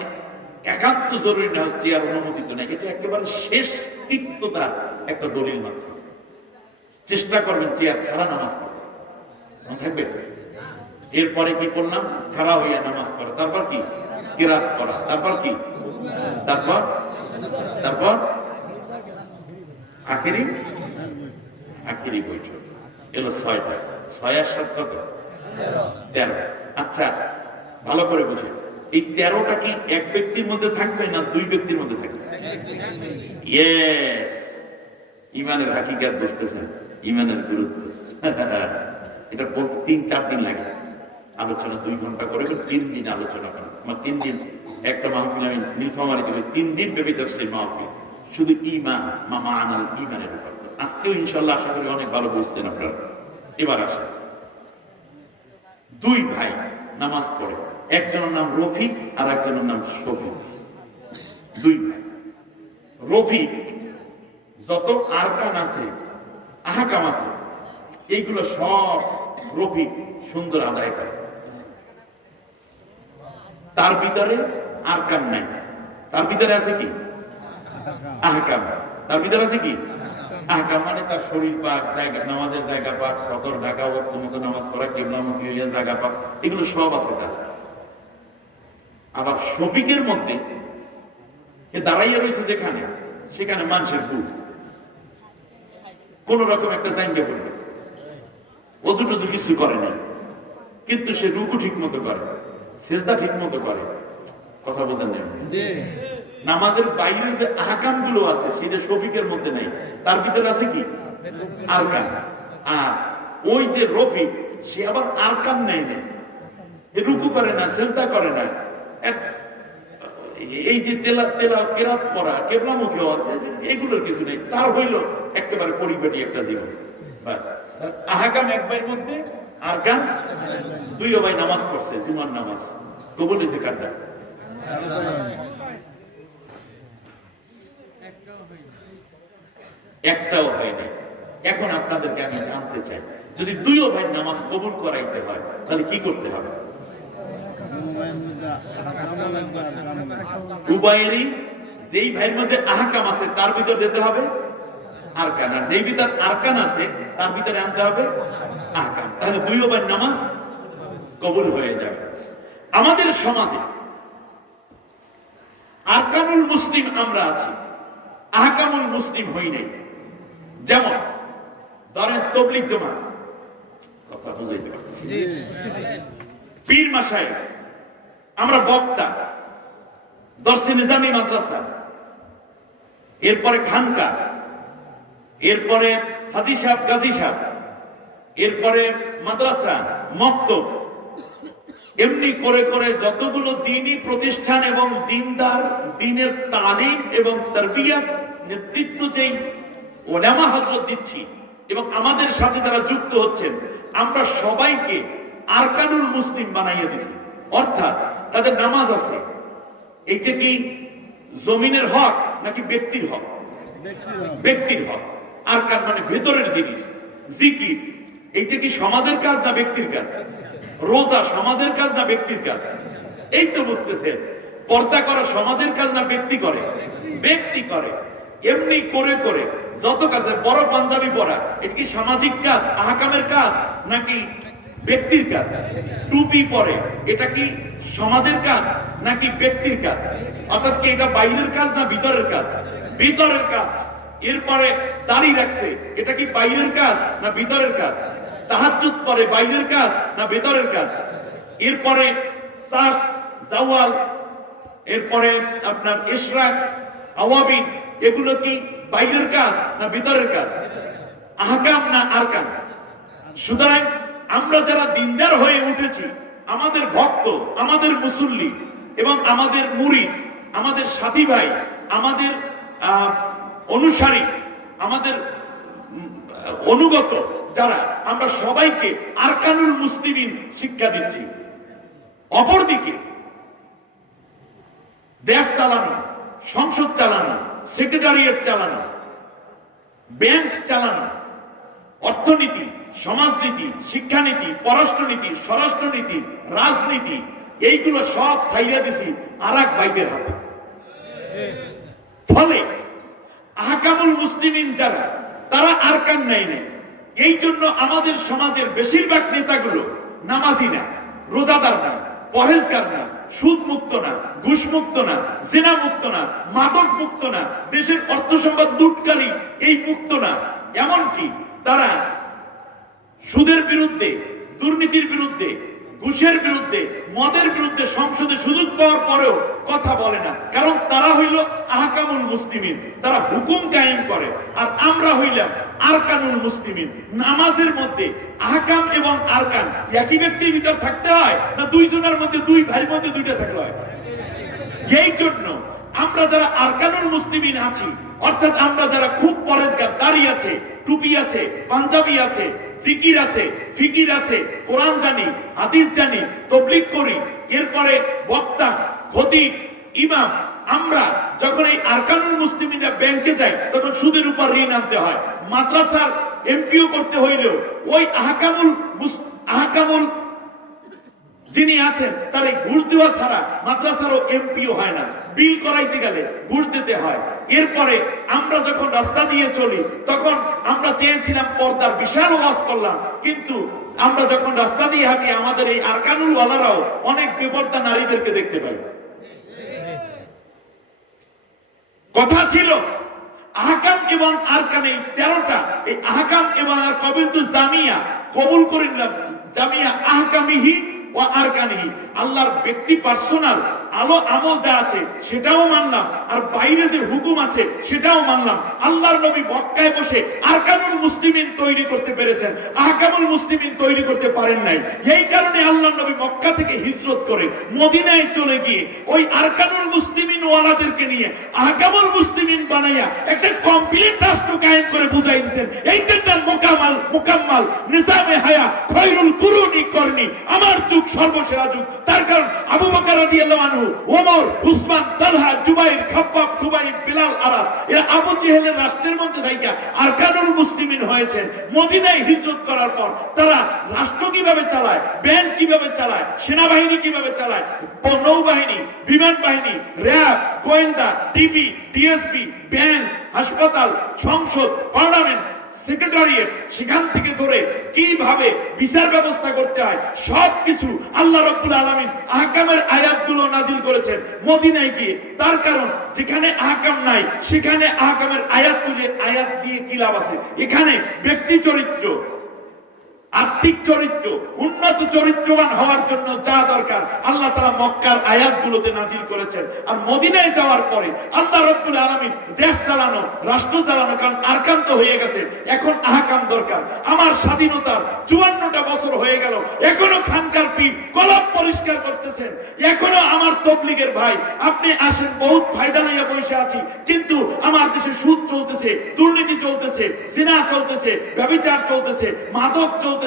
একান্ত জরুরি না, চেয়ার অনুমোদিত না। এটা একেবারে শেষ তিক্ততা একটা দলিল মাত্র। চেষ্টা করবেন চেয়ার ছাড়া নামাজ পড়তে, মনে থাকবে। এরপরে কি করলাম? খাড়া হইয়া নামাজ পড়া। তারপর কি? কিরাত করা। তারপর কি? তারপর তারপর আখেরি আখেরি বৈঠক। এলো 6টা। 6 আর 7 কত? 13। আচ্ছা, ভালো করে বুঝে, এই 13টা কি এক ব্যক্তির মধ্যে থাকবে না 2 ব্যক্তির মধ্যে থাকবে? ইয়েস। ঈমানের হাকিকাত বুঝতেছেন, ঈমানের গুরুত্ব। এটা বলতে 3-4 দিন লাগে আলোচনা, 2 ঘন্টা করে 3 দিন আলোচনা করা। আমার 3 দিন একটা মাহফিল আমি নীলফামারীতে 3 দিন ব্যাপী তাফসীর মাহফিল, শুধু ঈমান মা'আনাল ঈমানের উপর। আজকেও ইনশাআল্লাহ আশা করি অনেক ভালো বুঝছেন আপনারা। এবার আসেন, 2 ভাই নামাজ পড়ে, একজনের নাম রফিক আর একজনের নাম শফিক। 2 ভাই। রফিক যত আরকান আছে, আহকাম আছে, এইগুলো সব রফিক সুন্দর আদায় করে। তার ভিতরে আরকান নাই, তার ভিতরে আছে কি? আহকাম। তার ভিতরে আছে কি? আহকাম মানে তার শরীর পাক, জায়গা, নামাজের জায়গা পাক, সতর ঢাকা, ওয়াক্ত মতো নামাজ পড়া, কিবলামুখী হইয়া জায়গা পাক, এগুলো সব আছে তার। আবার শফিকের মধ্যে দাঁড়াইয়া রয়েছে যেখানে, সেখানে মানুষের ভুল, কোন রকম একটা জায়গা পড়বে, অজু টজু কিছু করে না, কিন্তু সে রুকু ঠিক মতো করে, সেজদা ঠিক মতো করে। কথা বোঝেন না? নামাজের বাইরে যে আহকাম গুলো আছে সেটা শফিকের মধ্যে নাই, তার ভিতরে আছে কি? আরকান। আর ওই যে রফিক, সে আবার আরকান নেই না, রুকু করে না, সেজদা করে না, এই যে তেলা তেলা কেরাত পড়া কেবলামুখী হওয়া এগুলোর কিছু নেই, তার হইল একেবারে পরিপাটি একটা জীবন। বাস আহকাম এক ভাইয়ের মধ্যে, আর গান দুই ভাই নামাজ পড়ছে, জুমার নামাজ কবুল হয়েছে কারটা? একটাও হয়নি। এখন আপনাদেরকে আমি জানতে চাই, যদি দুইও ভাই নামাজ কবুল করাইতে হয় তাহলে কি করতে হবে? উভয়েরই যেই ভাইয়ের মধ্যে আহকাম আছে তার ভিতর দিতে হবে আরকান, আর যেই ভিতর আরকান আছে তার ভিতরে আনতে হবে আহকাম, তাহলে দুইও ভাই নামাজ কবুল হয়ে যাবে। আমাদের সমাজে আরকানুল মুসলিম আমরা আছি, আহকামুল মুসলিম হই নাই। যেমন ধরেন তাবলীগ জামাত, কথা বুঝাইতে পারছি, পীর মাশায়েখ, আমরা বক্তা, দরসে নিজামী মাদ্রাসা, এরপরে খানকা, এরপরে হাজী সাহেব গাজী সাহেব, এরপরে মাদ্রাসা মক্তব, এমনি করে করে যতগুলো দ্বীনি প্রতিষ্ঠান এবং দ্বীনদার দ্বীনের তালিম এবং তারবিয়াত নেতৃত্ব যেই ওলামা হযরত দিচ্ছি এবং আমাদের সাথে যারা যুক্ত হচ্ছেন, আমরা সবাইকে আরকানুল মুসলিম বানাইয়া দিছি। অর্থাৎ তাদের নামাজ আছে, এইটা কি জমিনের হক নাকি ব্যক্তির হক? ব্যক্তির হক। আরকান মানে ভেতরের জিনিস। জিকির এইটা কি সমাজের কাজ না ব্যক্তির কাজ? রোজা সমাজের কাজ না ব্যক্তির কাজ? এই তো বুঝতেছেন, পর্দা করা সমাজের কাজ না ব্যক্তি করে? ব্যক্তি করে। এমনি করে করে যত কাজে, বড় পাঞ্জাবি পরা এটা কি সামাজিক কাজ, আহকামের কাজ নাকি ব্যক্তির কাজ? টুপি পরে এটা কি সমাজের কাজ নাকি ব্যক্তির কাজ? অর্থাৎ কি এটা বাইরের কাজ না ভিতরের কাজ? ভিতরের কাজ। এরপরে দাড়ি রাখছে, এটা কি বাইরের কাজ না ভিতরের কাজ? তাহাজ্জুদ পড়ে বাইরের কাজ না ভিতরের কাজ? এরপরে সাস্ত জাওয়াল, এরপরে আপনার ইশরাক আওয়াবিন, এগুলো কি বাইরের কাজ না ভিতরের কাজ? আহকাম না আরকান? সুতরাং আমরা যারা দিনদার হয়ে উঠেছি, আমাদের ভক্ত, আমাদের মুসল্লি এবং আমাদের মুরিদ, আমাদের সাথী ভাই, আমাদের অনুসারী, আমাদের অনুগত যারা, আমরা সবাইকে আরকানুল মুসলিমিন শিক্ষা দিচ্ছি। অপরদিকে দেশ চালানো, সংসদ চালানো, সেক্রেটারিয়েট চালানো, ব্যাংক চালানো, অর্থনীতি, সমাজনীতি, শিক্ষানীতি, পররাষ্ট্রনীতি, স্বরাষ্ট্রনীতি, রাজনীতি, এইগুলো সব ছাইড়া দিছি আরেক ভাইদের হাতে। ফলে আহকামুল মুসলিমিন যারা, তারা আরকান নেয় না। এই জন্য আমাদের সমাজের বেশিরভাগ নেতাগুলো নামাজি না, রোজাদার না, পরহেজগার না, সুদ মুক্ত না, ঘুষ মুক্ত না, জিনা মুক্ত না, মাদক মুক্ত না, দেশের অর্থ সম্পদ লুটকারী এই মুক্ত না। এমনকি তারা সুদের বিরুদ্ধে, দুর্নীতির বিরুদ্ধে, ঘুষের বিরুদ্ধে, মদের বিরুদ্ধে সংসদে সুযোগ পাওয়ার পরেও কথা বলে না, কারণ তারা হইল আহকামুল মুসলিমিন, তারা হুকুম কায়েম করে। আর আমরা হইলাম আরকানুল মুসলিমিন। নামাজের মধ্যে আহকাম এবং আরকান একই ব্যক্তির ভিতর থাকতে হয় না দুইজনের মধ্যে, দুই ভাইয়ের মধ্যে দুইটা থাকতে হয়? এই জন্য আমরা যারা আরকানুল মুসলিমিন আছি, অর্থাৎ আমরা যারা খুব পরেজগার, দাড়ি আছে, টুপি আছে, পাঞ্জাবি আছে, জিকির আছে, ফিকির আছে, কোরআন জানি, হাদিস জানি, তাবলীগ করি, এরপরে বক্তা, খতিব, ইমাম, আমরা যখন এই আরকানুল মুসলিমিনরা ব্যাংকে যাই তখন সুদের উপর ঋণ আনতে হয়। মাদ্রাসার এমপিও করতে হইলেও ওই আহকামুল যিনি আছেন তার এই ঘুষ দেওয়া ছাড়া মাদ্রাসারও এমপিও হয় না। বিল করাইতে গেলে ঘুষ দিতে হয়। এরপরে আমরা যখন রাস্তা দিয়ে চলি তখন আমরা চেয়েছিলাম পর্দার, বিশাল ওয়াজ করলাম, কিন্তু আমরা যখন রাস্তা দিয়ে হাঁটি আমাদের এই আরকানুল ওয়ালারাও অনেক বেপর্দা নারীদেরকে দেখতে পাই। কথা ছিল আহকাম এবং আরকান এই 13টা, এই আহকাম এবং আর কবিলতু জামিয়া কবুল করে নিলাম, জামিয়া আহকামিহি ওয়া আরকানিহি, আল্লাহর ব্যক্তি পার্সোনাল আমল যা আছে সেটাও মানলাম, আর বাইরে যে হুকুম আছে সেটাও মানলাম। আল্লাহর নবী মক্কায় বসে আরকানুল মুসলিমিন তৈরি করতে পেরেছেন, আহকামুল মুসলিমিন তৈরি করতে পারেন নাই। এই কারণে আল্লাহর নবী মক্কা থেকে হিজরত করে মদিনায় চলে গিয়ে ওই আরকানুল মুসলিমিন ওয়ালাদেরকে নিয়ে আহকামুল মুসলিমিন বানাইয়া একটা কমপ্লিট রাষ্ট্র কায়েম করে বুঝাই দিয়েছেন, এইটা মুকাম্মাল নিজামে হায়া খৈরুল কুরুনি করনি, আমার যুগ সর্বসেরা যুগ। তার কারণ আবু বকর রাদিয়াল্লাহু আনহু, ওমর, উসমান, তালহা, জুবাইর, খাব্বাব, খুবাইব, বিলাল, আরাব, এরা আবু জেহেলের রাষ্ট্রের মধ্যে থাইকা আরকানুল মুসলিমিন হয়েছেন। মদিনায় হিজরত করার পর তারা রাষ্ট্র কিভাবে চালায়, ব্যাংক কিভাবে চালায়, সেনাবাহিনী কিভাবে চালায়, নৌবাহিনী, বিমান বাহিনী, র্যাব, গোয়েন্দা, ডিবি, ডিএসপি, ব্যাংক, হাসপাতাল, সংসদ, পার্লামেন্ট, সেক্রেটারিয়েট, সেখান থেকে ধরে কিভাবে বিচার ব্যবস্থা করতে হয় সবকিছু আল্লাহ রাব্বুল আলামিন আহকামের আয়াতগুলো নাজিল করেছেন মদিনায় গিয়ে। তার কারণ যেখানে আহকাম নাই সেখানে আহকামের আয়াত দিয়ে কি লাভ আছে? এখানে ব্যক্তি চরিত্র, আর্থিক চরিত্র, উন্নত চরিত্রবান হওয়ার জন্য যা দরকার আল্লাহ তাআলা মক্কার আয়াতগুলোতে নাজিল করেছেন। আর মদিনায় যাওয়ার পরে আল্লাহ রাব্বুল আলামিন দেশ চালানো, রাষ্ট্র চালানো, কারণ আরকাম তো হয়ে গেছে, এখন আহকাম দরকার। আমার স্বাধীনতার 54টা বছর হয়ে গেল, এখনো খানকার পীর কলব পরিষ্কার করতেছেন, এখনো আমার তবলিগের ভাই আপনি আসেন, বহুত ফায়দা লইয়া বসে আছি, কিন্তু আমার দেশে সুদ চলতেছে, দুর্নীতি চলতেছে, জিনা চলতেছে, ব্যভিচার চলতেছে, মাদক চলতেছে।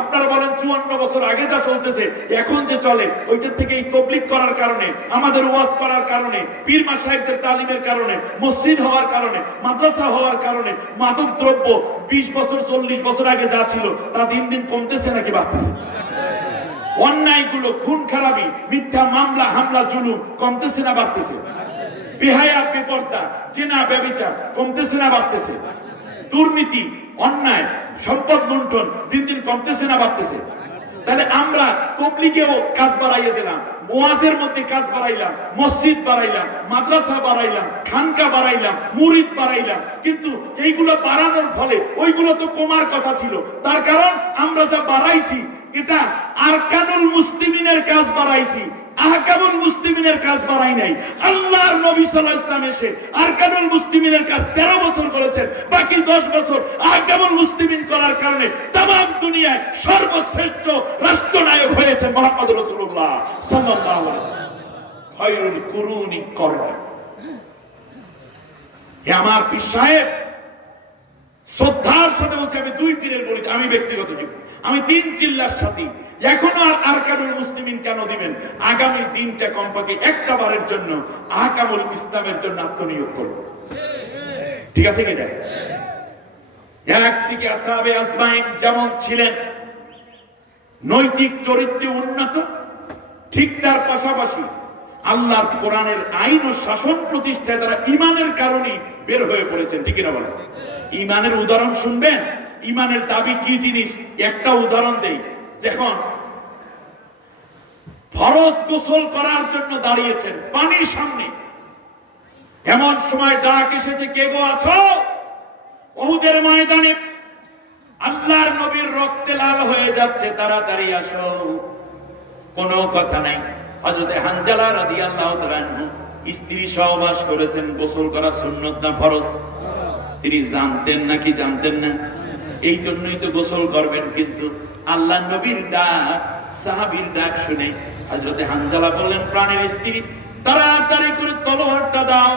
আপনারা বলেন 54 বছর আগে যা চলতেছে এখন যে চলে, ওইটার থেকে এই তবলিগ করার কারণে, আমাদের ওয়াজ করার কারণে, পীর মাশায়েখদের তালিমের কারণে, মসজিদ হওয়ার কারণে, মাদ্রাসা হওয়ার কারণে মাদক দ্রব্য 20 বছর 40 বছর আগে যা ছিল তা দিন দিন কমতেছে নাকি বাড়তেছে? অন্যায়গুলো, খুন খারাপি, মিথ্যা মামলা, হামলা, জুলুম কমতেছে না বাড়তেছে? বেহায়া, বেপরদা, জিনা, ব্যভিচার কমতেছে না বাড়তেছে? দুর্নীতি, অন্যায়, সম্পদ লুণ্ঠন দিন দিন কমতেছে না বাড়তেছে? তাহলে আমরা তবলিগেও কাজ বাড়াইয়া দিলাম, ওয়াজের মধ্যে কাজ বাড়াইলাম, মসজিদ বাড়াইলাম, মাদ্রাসা বাড়াইলাম, খানকা বাড়াইলাম, মুরিদ বাড়াইলাম, কিন্তু এইগুলো বাড়ানোর ফলে ওইগুলো তো কমার কথা ছিল। তার কারণ আমরা যা বাড়াইছি এটা আরকানুল মুসলিমিনের কাজ বাড়াইছি, আহকামুল মুসলিমিনের কাজ বাড়াই নাই। আল্লাহর নবী সাল্লাল্লাহু আলাইহি ওয়াসাল্লাম এসে আরকানুল মুসলিমিনের কাজ 13 বছর করেছেন, বাকি 10 বছর আহকামুল মুসলিমিন করার কারণে তামাম দুনিয়ায় সর্বশ্রেষ্ঠ রাষ্ট্রনায়ক হয়েছেন মুহাম্মদ রাসূলুল্লাহ সাল্লাল্লাহু আলাইহি ওয়াসাল্লাম। খায়রুল কুরুনি করনি। হে আমার পীর সাহেব, শ্রদ্ধার সাথে বলছি, আমি দুই পীরের বলি, আমি ব্যক্তিগত জীবন, আমি 3 চিল্লার সাথে এখনো আর আরকানুল মুসলিমিন কেন দিবেন? আগামী দিনটা কমপক্ষে একটা বারের জন্য আহকামুল ইসলামের জন্য আত্মনিয়োগ করব। ঠিক আছে কিনা? একদিকে আসহাবে আজমাইন যেমন ছিলেন নৈতিক চরিত্রে উন্নত, ঠিক তার পাশাপাশি আল্লাহর কোরআনের আইন ও শাসন প্রতিষ্ঠায় তারা ঈমানের কারণে বের হয়ে পড়েছেন। ঠিক কিনা বলেন? ঈমানের উদাহরণ শুনবেন, ঈমানের দাবি কি জিনিস একটা উদাহরণ দেই। যখন ফরজ গোসল করার জন্য দাঁড়িয়েছেন পানির সামনে, এমন সময় ডাক এসেছে, কে গো আছো? উহুদের ময়দানে আল্লাহর নবীর রক্তে লাল হয়ে যাচ্ছে, তাড়াতাড়ি আসো। কোনো কথা নাই। হযরত হানজালা রাদিয়াল্লাহু তাআলা আনহু স্ত্রী সহবাস করেছেন, গোসল করা সুন্নাত না ফরজ? তিনি জানতেন নাকি জানতেন না? এই জন্যই তো গোসল করবেন। কিন্তু আল্লাহ নবীর ডাক, সাহাবীর ডাক শুনে হযরত হানজালা বললেন, প্রাণের স্ত্রী তাড়াতাড়ি করে তলোয়ারটা দাও।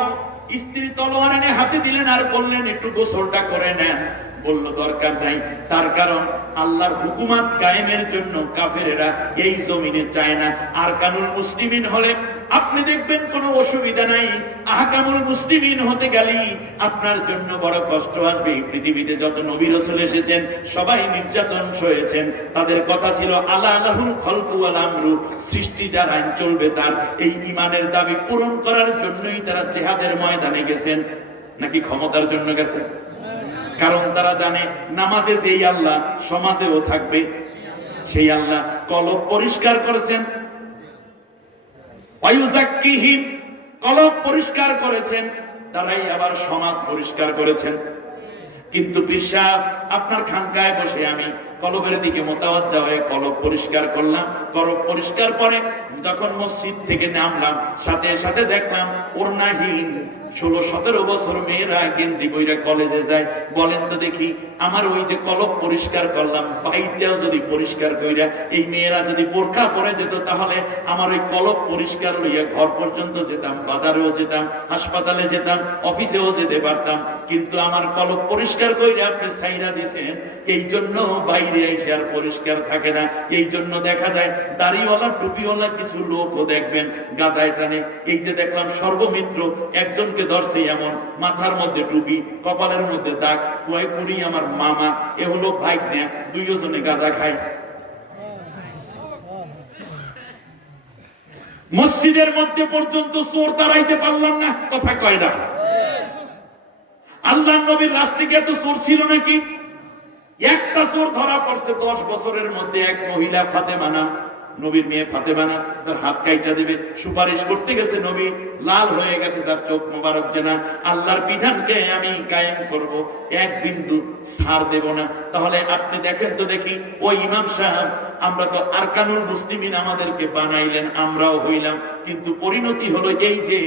স্ত্রী তলোয়ার এনে হাতে দিলেন আর বললেন, একটু গোসলটা করে নেন। বলল, দরকার নাই। তার কারণ আল্লাহর হুকুমাত কায়েমের জন্য কাফেরেরা এই জমিনে চায় না। আরকানুল মুসলিমিন হলে আপনি দেখবেন কোনো অসুবিধা নাই, আহকামুল মুসলিমিন হতে গেলেই আপনার জন্য বড় কষ্ট আসবে। পৃথিবীতে যত নবী রাসূল এসেছেন সবাই নির্যাতন সয়েছেন, তাদের কথা ছিল আলা লাহুল খালকু ওয়াল আমরু, সৃষ্টি যার আইন চলবে তার। এই ঈমানের দাবি পূরণ করার জন্যই তারা জিহাদের ময়দানে গেছেন, নাকি ক্ষমতার জন্য গেছেন? কারণ তারা জানে নামাজে যেই আল্লাহ সমাজেও থাকবে, সেই আল্লাহ কলব পরিষ্কার করেছেন, ওয়ায়ুযাক্কিহিম, কলব পরিষ্কার করেছেন, তারাই আবার সমাজ পরিষ্কার করেছেন। কিন্তু পীর সাহেব আপনার খানকায় বসে আমি কলবের দিকে মোতাওয়াজ্জা হয়ে কলব পরিষ্কার করলাম। কলব পরিষ্কার পরে যখন মসজিদ থেকে নামলাম, সাথে সাথে দেখলাম ওড়নাহীন 16-17 বছর মেয়েরা গেঞ্জি পইরা কলেজে যায়। বলেন তো দেখি, আমার ওই যে কলব পরিষ্কার করলাম, বাইতেও যদি পরিষ্কার কইরা এই মেয়েরা যদি বোরকা পরে যেত, তাহলে আমার ওই কলব পরিষ্কার লইয়া ঘর পর্যন্ত যেতাম, বাজারেও যেতাম, হাসপাতালে যেতাম, অফিসেও যেতে পারতাম। কিন্তু আমার কলব পরিষ্কার কইরা আপনি ছাইরা দিছেন, এই জন্য বাইরে এসে আর পরিষ্কার থাকে না। এই জন্য দেখা যায় দাড়িওয়ালা টুপিওয়ালা কিছু লোকও দেখবেন গাজায় টানে। এই যে দেখলাম সর্বমিত্র একজনকে ধরছে, এমন মাথার মধ্যে টুপি, কপালের মধ্যে দাগ, উনি আমার মামা, এ হলো ভাইগনা, দুইজনে গাঁজা খায়। মসজিদের মধ্যে পর্যন্ত চোর তাড়াইতে পারলাম না, কথা কয় না। আল্লাহর নবীর রাষ্ট্রে কি এত চোর ছিল নাকি? একটা চোর ধরা পড়ছে 10 বছরের মধ্যে, এক মহিলা ফাতেমা নাম, নবীর মেয়ে ফাতেমা না, তার হাত কাইটা দিবে, সুপারিশ করতে গেছে, নবী লাল হয়ে গেছে, তার চোখ মোবারক, যে না, আল্লাহর বিধানকে আমি কায়েম করব, এক বিন্দু ছাড় দেব না। তাহলে আপনি দেখেন তো দেখি, ওই ইমাম সাহেব, আমরা তো আরকানুল মুসলিমিন আমাদেরকে বানাইলেন, আমরাও হইলাম, কিন্তু পরিণতি হলো এই যে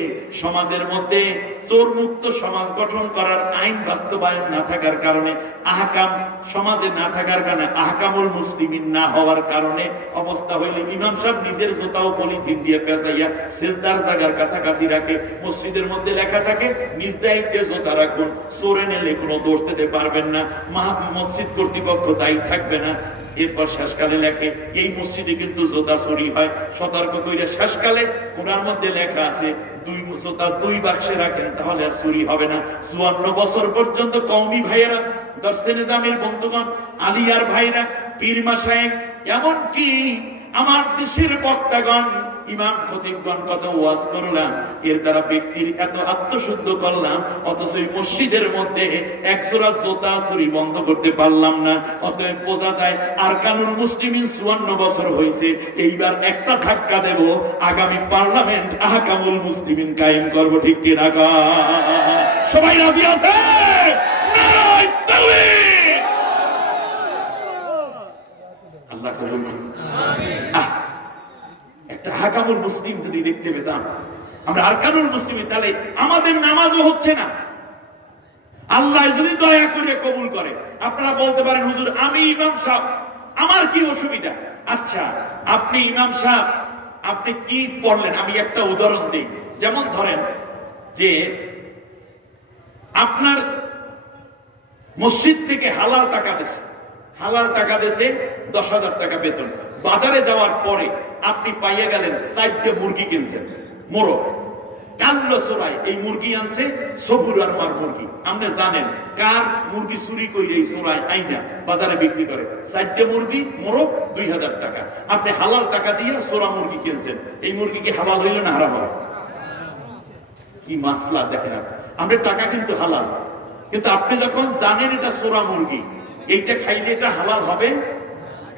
সমাজের মধ্যে চোর মুক্ত সমাজ গঠন করার আইন বাস্তবায়ন না থাকার কারণে, আহকাম সমাজে না থাকার কারণে, আহকামুল মুসলিমিন না হওয়ার কারণে অবস্থা হইলে ইমাম সাহেব নিজের জুতাও পলিথিন দিয়ে পেঁচাইয়া সেজদার জায়গার কাছাকাছি রাখে। মসজিদের মধ্যে লেখা থাকে নিজ দায়িত্বে জুতা রাখুন, চোরে নিলে কোনো দোষ দিতে পারবেন না, মসজিদ কর্তৃপক্ষ দায়ী থাকবে না। এরপর শেষকালে লেখে এই মসজিদে কিন্তু জুতা চুরি হয়, সতর্ক কইরা শেষকালে কোরআন মধ্যে লেখা আছে জুতা 2 বাক্সে রাখেন, তাহলে আর চুরি হবে না। 54 বছর পর্যন্ত কওমি ভাইয়েরা, দরসে নিজামের বন্ধুগণ, আলিয়ার ভাইরা, পীর মাশায়েখ, এমনকি আমার দেশের বক্তাগণ, ইমাম খতিবগণ কত ওয়াজ করলাম, এর দ্বারা ব্যক্তির এত আত্মশুদ্ধ করলাম, অথচ এই মসজিদের মধ্যে একজোড়া জুতা চুরি বন্ধ করতে পারলাম না। অতএব বোঝা যায় আরকানুল মুসলিমিন 54 বছর হয়েছে, এইবার একটা ধাক্কা দেব, আগামী পার্লামেন্ট আহকামুল মুসলিমিন কায়েম করব, ঠিক কি না? সবাই রাজি আছে? নারায়ে তাকবীর! আল্লাহ কবুল করুন। একটা আহকামুল মুসলিম যদি দেখতে পেতাম আমরা, আরকানুল মুসলিমিন, তাহলে আমাদের নামাজও হচ্ছে না। আল্লাহ যদি দয়া করে কবুল করে, আপনারা বলতে পারেন হুজুর আমি ইমাম সাহেব, আমার কি অসুবিধা? আচ্ছা, আপনি ইমাম সাহেব, আপনি কি পড়লেন? আমি একটা উদাহরণ দিই। যেমন ধরেন যে আপনার মসজিদ থেকে হালাল টাকা দিছে, হালাল টাকা দিছে 10,000 টাকা বেতন, বাজারে যাওয়ার পরে আপনি পাইয়া গেলেন 4টে মুরগি কিনছেন, মোরগ, কাল্লো চোরাই এই মুরগি আনছে, সবুর আর মার মুরগি। আপনি জানেন কার মুরগি চুরি করে এই চোরাই আইনা বাজারে বিক্রি করে। 4টে মুরগি, মোরগ, 2,000 টাকা। আপনি হালাল টাকা দিয়ে চোরা মুরগি কিনছেন, এই মুরগি কি হালাল হইল না হারাম হলো? কি মাসলা দেখেন, আমরা টাকা কিন্তু হালাল, কিন্তু আপনি যখন জানেন এটা চোরা মুরগি, এইটা খাইলে এটা হালাল হবে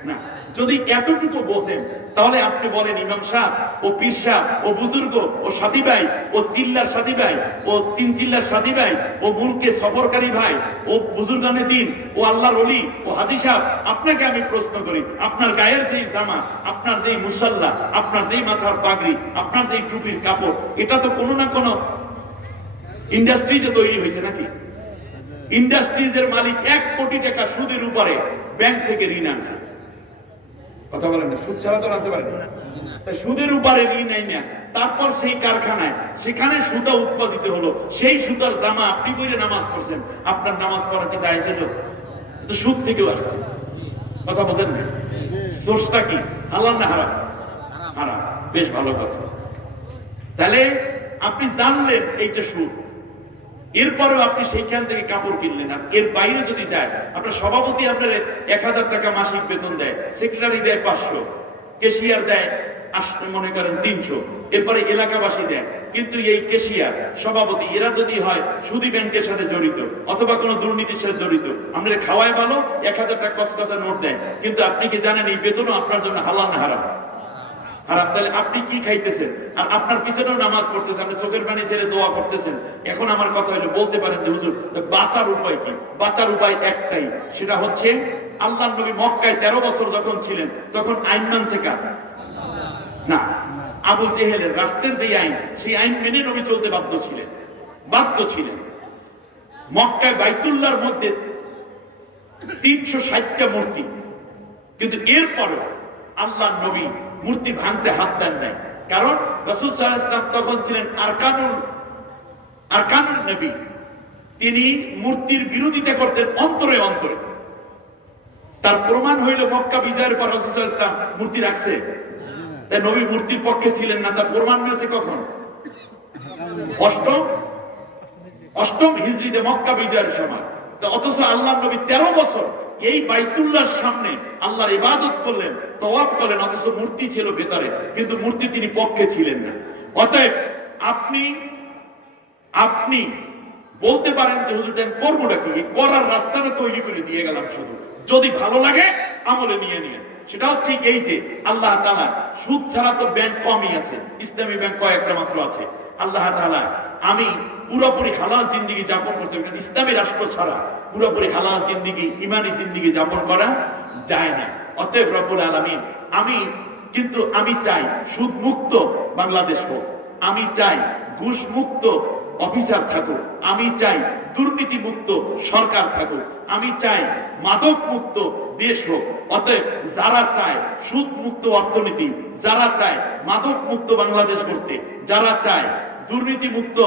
না। যদি এতটুকু বোঝেন, তাহলে আপনি বলেন ইমাম সাহেব, ও পীর সাহেব, ও বুজুর্গ, ও সাথী ভাই, ও চিল্লার সাথী ভাই, ও 3 চিল্লার সাথী ভাই, ও মুলকে সফরকারী ভাই, ও বুজুর্গানে দিন, ও আল্লাহর ওলি, ও হাজী সাহেব, আপনাকে আমি প্রশ্ন করি, আপনার গায়ের যেই জামা, আপনার যেই মুসাল্লা, আপনার যেই মাথার পাগড়ি, আপনার যেই টুপির কাপড়, এটা তো কোনো না কোনো ইন্ডাস্ট্রিতে তৈরি হয়েছে নাকি? ইন্ডাস্ট্রিজের মালিক 1 কোটি টাকা সুদের উপরে ব্যাংক থেকে ঋণ আনছে, কথা বলেন না, সুদ ছাড়া তো আনতে পারে না, তাই সুদের উপরে ঋণ নাই না। তারপর সেই কারখানায় সেখানে সুতা উৎপাদিত হলো, সেই সুতার জামা আপনি পরে নামাজ পড়ছেন, আপনার নামাজ পড়া কি চাইছিল? তো সুদ থেকেও আসছে, কথা বোঝেন না? দোষটা কি, হালাল না হারাম? হারাম। বেশ ভালো কথা। তাহলে আপনি জানলেন এইটা সুদ, এরপরেও আপনি সেইখান থেকে কাপড় কিনলেন। আর এর বাইরে যদি যায়, আপনার সভাপতি আপনার 1,000 টাকা মাসিক বেতন দেয়, সেক্রেটারি দেয় 500, ক্যাশিয়ার দেয় মনে করেন 300, এরপরে এলাকাবাসী দেয়। কিন্তু এই ক্যাশিয়ার, সভাপতি, এরা যদি হয় সুদী ব্যাংকের সাথে জড়িত অথবা কোনো দুর্নীতির সাথে জড়িত, আপনার খাওয়ায় ভালো 1,000 টাকা কসকসা নোট দেয়, কিন্তু আপনি কি জানেন এই বেতনও আপনার জন্য হালাল না হারাম? হারাম। তাহলে আপনি কি খাইতেছেন আর আপনার পিছনেও নামাজ পড়তেছেন, আপনি চোখের পানি ছেড়ে দোয়া করতেছেন। এখন আমার কথা হলো, বলতে পারেন যে হুজুর বাঁচার উপায় কি? বাঁচার উপায় একটাই, সেটা হচ্ছে আল্লাহর নবী মক্কায় 13 বছর যখন ছিলেন তখন আইন মানছে কার? না, আবু জেহেলের রাষ্ট্রের যে আইন, সেই আইন মেনে নবী চলতে বাধ্য ছিলেন। মক্কায় বাইতুল্লাহর মধ্যে 360টা মূর্তি, কিন্তু এরপরে আল্লাহর নবী মূর্তি ভাঙতে হাত দেন নাই। কারণ রাসূল সাল্লাল্লাহু আলাইহি ওয়াসাল্লাম তখন ছিলেন আরকানুল নবী, তিনি মূর্তির বিরোধিতা করতেন অন্তরে অন্তরে। তার প্রমাণ হইল মক্কা বিজয়ের পর রাসূল সাল্লাল্লাহু আলাইহি ওয়াসাল্লাম মূর্তি রাখছে, তাই নবী মূর্তির পক্ষে ছিলেন না। তার প্রমাণ মিলছে কখন? অষ্টম হিজরিতে মক্কা বিজয়ের সময়। অথচ আল্লাহর নবী 13 বছর এই বাইতুল্লাহর সামনে আল্লাহর ইবাদত করলেন, তওয়াফ করলেন, অথচ মূর্তি ছিল ভেতরে, কিন্তু মূর্তি তিনি পক্ষে ছিলেন না। অতএব আপনি বলতে পারেন যে হুজুর করবোটা কি? করার রাস্তাটা তৈরি করে দিয়ে গেলাম, শুধু যদি ভালো লাগে আমলে নিয়ে নিয়ে। সেটা হচ্ছে এই যে আল্লাহ তাআলা সুদ ছাড়া তো ব্যাংক কমই আছে, ইসলামী ব্যাংক কয়েকটা মাত্র আছে। আল্লাহ তাআলা আমি পুরোপুরি হালাল জিন্দেগি যাপন করতে পারি, ইসলামী রাষ্ট্র ছাড়া পুরোপুরি হালাল জিন্দেগি, ইমানি জিন্দেগি যাপন করা যায় না। অতএব রব্বুল আলামিন আমি চাই সুদ মুক্ত বাংলাদেশ হোক, আমি চাই ঘুষ মুক্ত অফিসার থাকুক, আমি চাই দুর্নীতি মুক্ত সরকার থাকুক, আমি চাই মাদক মুক্ত দেশ হোক। অতএব যারা চায় সুদ মুক্ত অর্থনীতি, যারা চায় মাদক মুক্ত বাংলাদেশ করতে, যারা চায় দুর্নীতি মুক্ত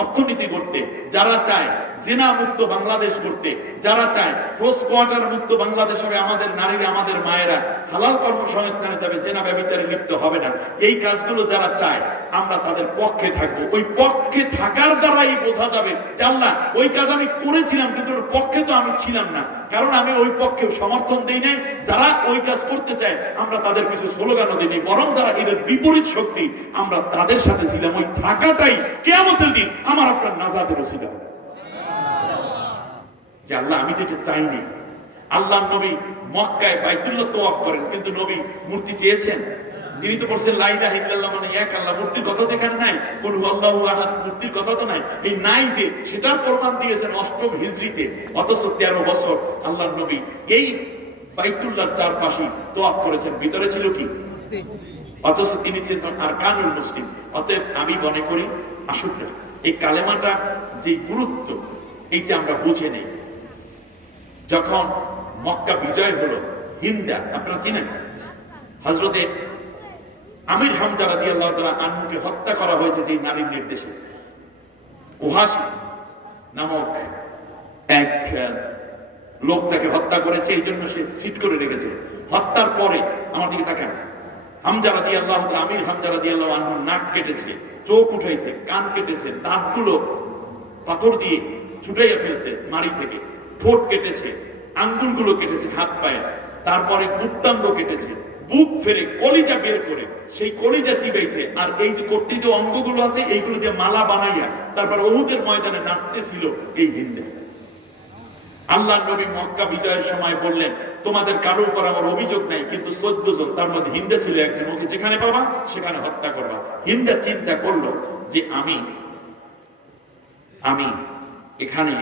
অর্থনীতি করতে, যারা চায় জিনা মুক্ত বাংলাদেশ করতে, যারা চায় ক্রস কোয়ার্টার মুক্ত বাংলাদেশ হবে, আমাদের নারীরা, আমাদের মায়েরা হালাল কর্মসংস্থানে যাবে, জেনা ব্যভিচারে লিপ্ত হবে না, এই কাজগুলো যারা চায় আমরা তাদের পক্ষে থাকবো। ওই পক্ষে থাকার দ্বারাই বোঝা যাবে যে আল্লাহ ওই কাজ আমি করেছিলাম, কিন্তু ওর পক্ষে তো আমি ছিলাম না, কারণ আমি ওই পক্ষে সমর্থন দেই নাই। যারা ওই কাজ করতে চায় আমরা তাদের পিছনে স্লোগানও দিই, বরং যারা এদের বিপরীত শক্তি আমরা তাদের সাথে ছিলাম। ওই থাকাটাই কিয়ামতের দিন আমার আপনার নাজাতের ওসিলা হবে। যে আল্লাহ আমি তো এটা চাইনি। আল্লাহর নবী মক্কায় বাইতুল্লাহ তওয়াফ করেন, কিন্তু নবী মূর্তি চেয়েছেন? তিনি তো বলছেন লা ইলাহা ইল্লাল্লাহ, মানে এক আল্লাহ। মূর্তির কথা তো এখানে নাই, কুল হুয়াল্লাহু আহাদ, মূর্তির কথা তো নাই। এই নাই যে সেটার প্রমাণ দিয়েছেন অষ্টম হিজরিতে। অথচ 13 বছর আল্লাহর নবী এই বাইতুল্লাহর চারপাশে তওয়াফ করেছেন, ভিতরে ছিল কি? অথচ তিনি ছিলেন আরকানুল মুসলিম। অতএব আমি মনে করি আসুন এই কালেমাটা যে গুরুত্ব, এইটা আমরা বুঝে নেই। যখন মক্কা বিজয় হলো, হিন্দা আপনারা চিনেন, হযরতে আমির হামজা রাদিয়াল্লাহু তাআলা আনহুকে হত্যা করা হয়েছে যে নারীর নির্দেশে। ওহাসি নামক এক লোক তাকে হত্যা করেছে, এই জন্য সে ফিট করে রেখেছে। হত্যার পরে আমার দিকে তাকান, হামজা রাদিয়াল্লাহু তাআলা, আমির হামজা রাদিয়াল্লাহু আনহু নাক কেটেছে, চোখ উঠাইছে, কান কেটেছে, দাঁতগুলো পাথর দিয়ে ছুটাইয়া ফেলছে মারি থেকে, ঠোঁট কেটেছে, আঙ্গুলগুলো কেটেছে, হাত পায়ে, তারপরে গুপ্তাঙ্গ কেটেছে, বুক ফেরে কলিজা বের করে সেই কলিজা চিবাইছে। আর এই যে কর্তৃত অঙ্গগুলো আছে এইগুলো দিয়ে মালা বানাইয়া তারপর উহুদের ময়দানে নাচতেছিল এই হিন্দে। আল্লাহ নবী মক্কা বিজয়ের সময় বললেন তোমাদের কারো উপর আমার অভিযোগ নাই, কিন্তু 14 জন, তার মধ্যে হিন্দা ছিল একজন, ওকে যেখানে পাবা সেখানে হত্যা করবা। হিন্দা চিন্তা করলো যে আমি এখানে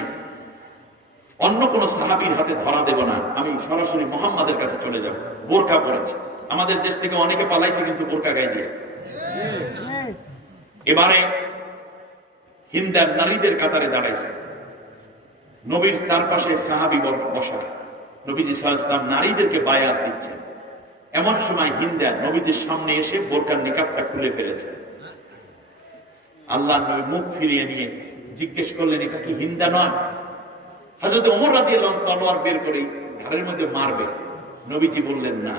অন্য কোন সাহাবীর হাতে ধরা দেব না, আমি সরাসরি মুহাম্মাদের কাছে চলে যাব। বোরকা পরেছে, আমাদের দেশ থেকে অনেকে পালাইছে কিন্তু বোরকা গায়ে দিয়ে। এবারে হিন্দার নারীদের কাতারে দাঁড়াইছে, নবীর চারপাশে সাহাবী বসা, নবীজি সাল্লাল্লাহু আলাইহি ওয়াসাল্লাম নারীদেরকে বায়াত দিচ্ছেন। এমন সময় হিন্দা নবীজির সামনে এসে বোরকার নিকাবটা খুলে ফেলেছে। আল্লাহর নবী মুখ ফিরিয়ে নিয়ে জিজ্ঞেস করলেন এটা কি হিন্দা নয়? হযরত ওমর রাদিয়াল্লাহু আনহু তলোয়ার বের করে ঘাড়ের মধ্যে মারবে। নবীজি বললেন না,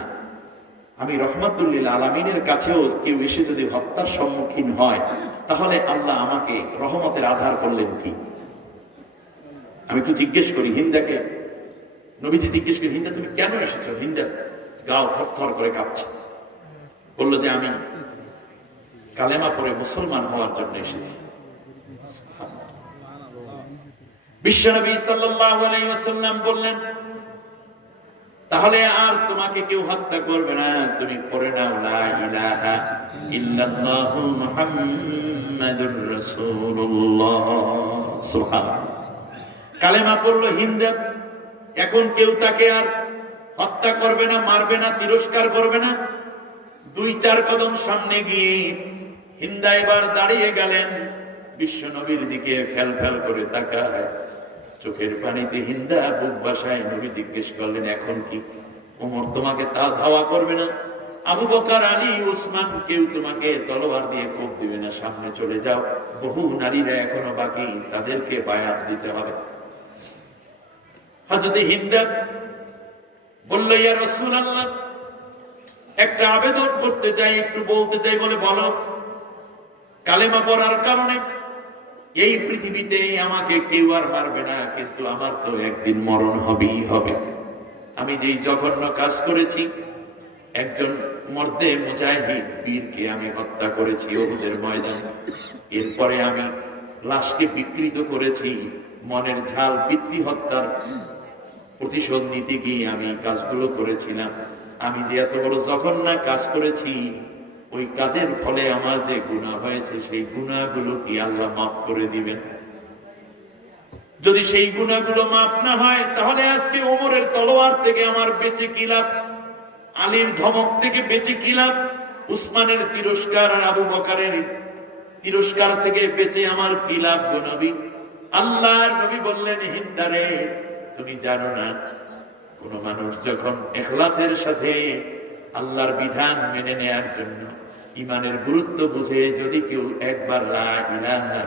আমি রহমাতুল লিল আলামিনের কাছেও কেউ এসে যদি হত্যার সম্মুখীন হয় তাহলে আল্লাহ আমাকে রহমতের আধার করলেন কি? আমি একটু জিজ্ঞেস করি হিন্দাকে, নবীজি জিজ্ঞেস করি হিন্দা তুমি কেন এসেছো? হিন্দা গাও থরথর করে কাঁপছে, বললো যে আমি কালেমা পড়ে মুসলমান হওয়ার জন্য এসেছি। বিশ্বনবী সাল্লাল্লাহু আলাইহি ওয়াসাল্লাম বললেন তাহলে আর তোমাকে কেউ হত্যা করবে না। তুমি পড়ে নাও লা ইলাহা ইল্লাল্লাহু মুহাম্মাদুর রাসূলুল্লাহ। সুবহানাল্লাহ। কালেমা পড়লো হিন্দা, এখন কেউ তাকে আর হত্যা করবে না, মারবে না, তিরস্কার করবে না। 2-4 কদম সামনে গিয়ে হিন্দা এবার দাঁড়িয়ে গেলেন, বিশ্ব নবীর দিকে ফেল ফেল করে তাকায়, চোখের পানিতে হিন্দা বুক বাসায়। নবী জিজ্ঞেস করলেন, এখন কি ওমর তোমাকে তা ধাওয়া করবে না? আবু বকর, আলী, উসমান কেউ তোমাকে তলোয়ার দিয়ে কোপ দিবে না, সামনে চলে যাও। বহু নারীরা এখনো বাকি, তাদেরকে বায়াত দিতে হবে। হযরত হিন্দা বলল, ইয়া রাসূলুল্লাহ, একটা আবেদন করতে চাই, একটু বলতে চাই। বলে, বলো। কালেমা পড়ার কারণে এই পৃথিবীতে আমাকে কেউ আর মারবে না, কিন্তু আমার তো একদিন মরণ হবেই হবে। আমি যেই জঘন্য কাজ করেছি, একজন মর্দে মুজাহিদ বীরকে আমি হত্যা করেছি উহুদের ময়দানে। এরপরে আমি লাশকে বিকৃত করেছি, মনের ঝাল, পিতৃ হত্যার প্রতিশোধ নিতে গিয়ে আমি কাজগুলো করেছিলাম। আমি যে এত বড় জঘন্য কাজ করেছি, ওই কাজের ফলে আমার যে গুনাহ হয়েছে, সেই গুনাহগুলো কি আল্লাহ মাফ করে দিবেন? যদি সেই গুনাহগুলো মাফ না হয়, তাহলে আজকে ওমরের তলোয়ার থেকে আমার বেঁচে কি লাভ? আলীর ধমক থেকে বেঁচে কি লাভ? উসমানের তিরস্কার আর আবু বকরের তিরস্কার থেকে বেঁচে আমার কি লাভ গো নবী? আল্লাহর নবী বললেন, হিন্দারে, তুমি জানো না, কোন মানুষ যখন ইখলাসের সাথে আল্লাহর বিধান মেনে নেয়ার জন্য ইমানের গুরুত্ব বুঝে যদি কেউ একবার লা ইলাহা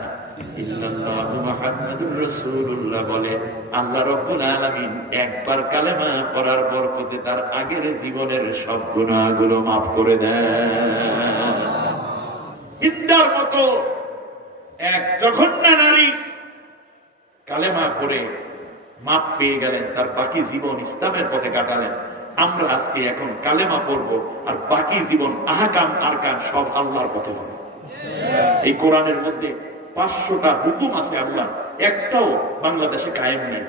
ইল্লাল্লাহু মুহাম্মাদুর রাসূলুল্লাহ বলে, আল্লাহ রাব্বুল আলামিন একবার কালেমা পড়ার বরকতে তার আগের জীবনের সব গুনাহগুলো মাফ করে দেন। হিন্দার মতো এক জঘন্য নারী কালেমা পড়ে মাপ পেয়ে গেলেন, তার বাকি জীবন ইসলামের পথে কাটালেন। আমরা আজকে এখন কালেমা পড়ব, আর বাকি জীবন আহকাম আরকান সব আল্লাহর পথে হবে। এই কোরআনের মধ্যে 500টা হুকুম আছে, আল্লাহ একটাও বাংলাদেশে কায়েম নেই।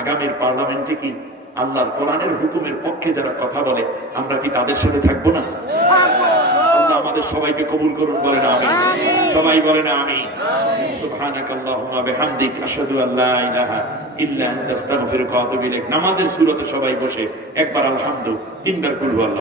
আগামীর পার্লামেন্টে কি আল্লাহর কোরআনের হুকুমের পক্ষে যারা কথা বলে, আমরা কি তাদের সাথে থাকবো না? আল্লাহ আমাদের সবাইকে কবুল করুন, বলেন আমিন। সবাই বলেন আমিন। সুবহানাকাল্লাহুম্মা বিহামদিক, আশহাদু আল্লা ইলাহা ইল্লা আনতা, আস্তাগফিরুকা ওয়া আতুবু ইলাইক। নামাজের সূরতে সবাই বসে একবার আলহামদু, 3 বার কুল হু আল্লাহু।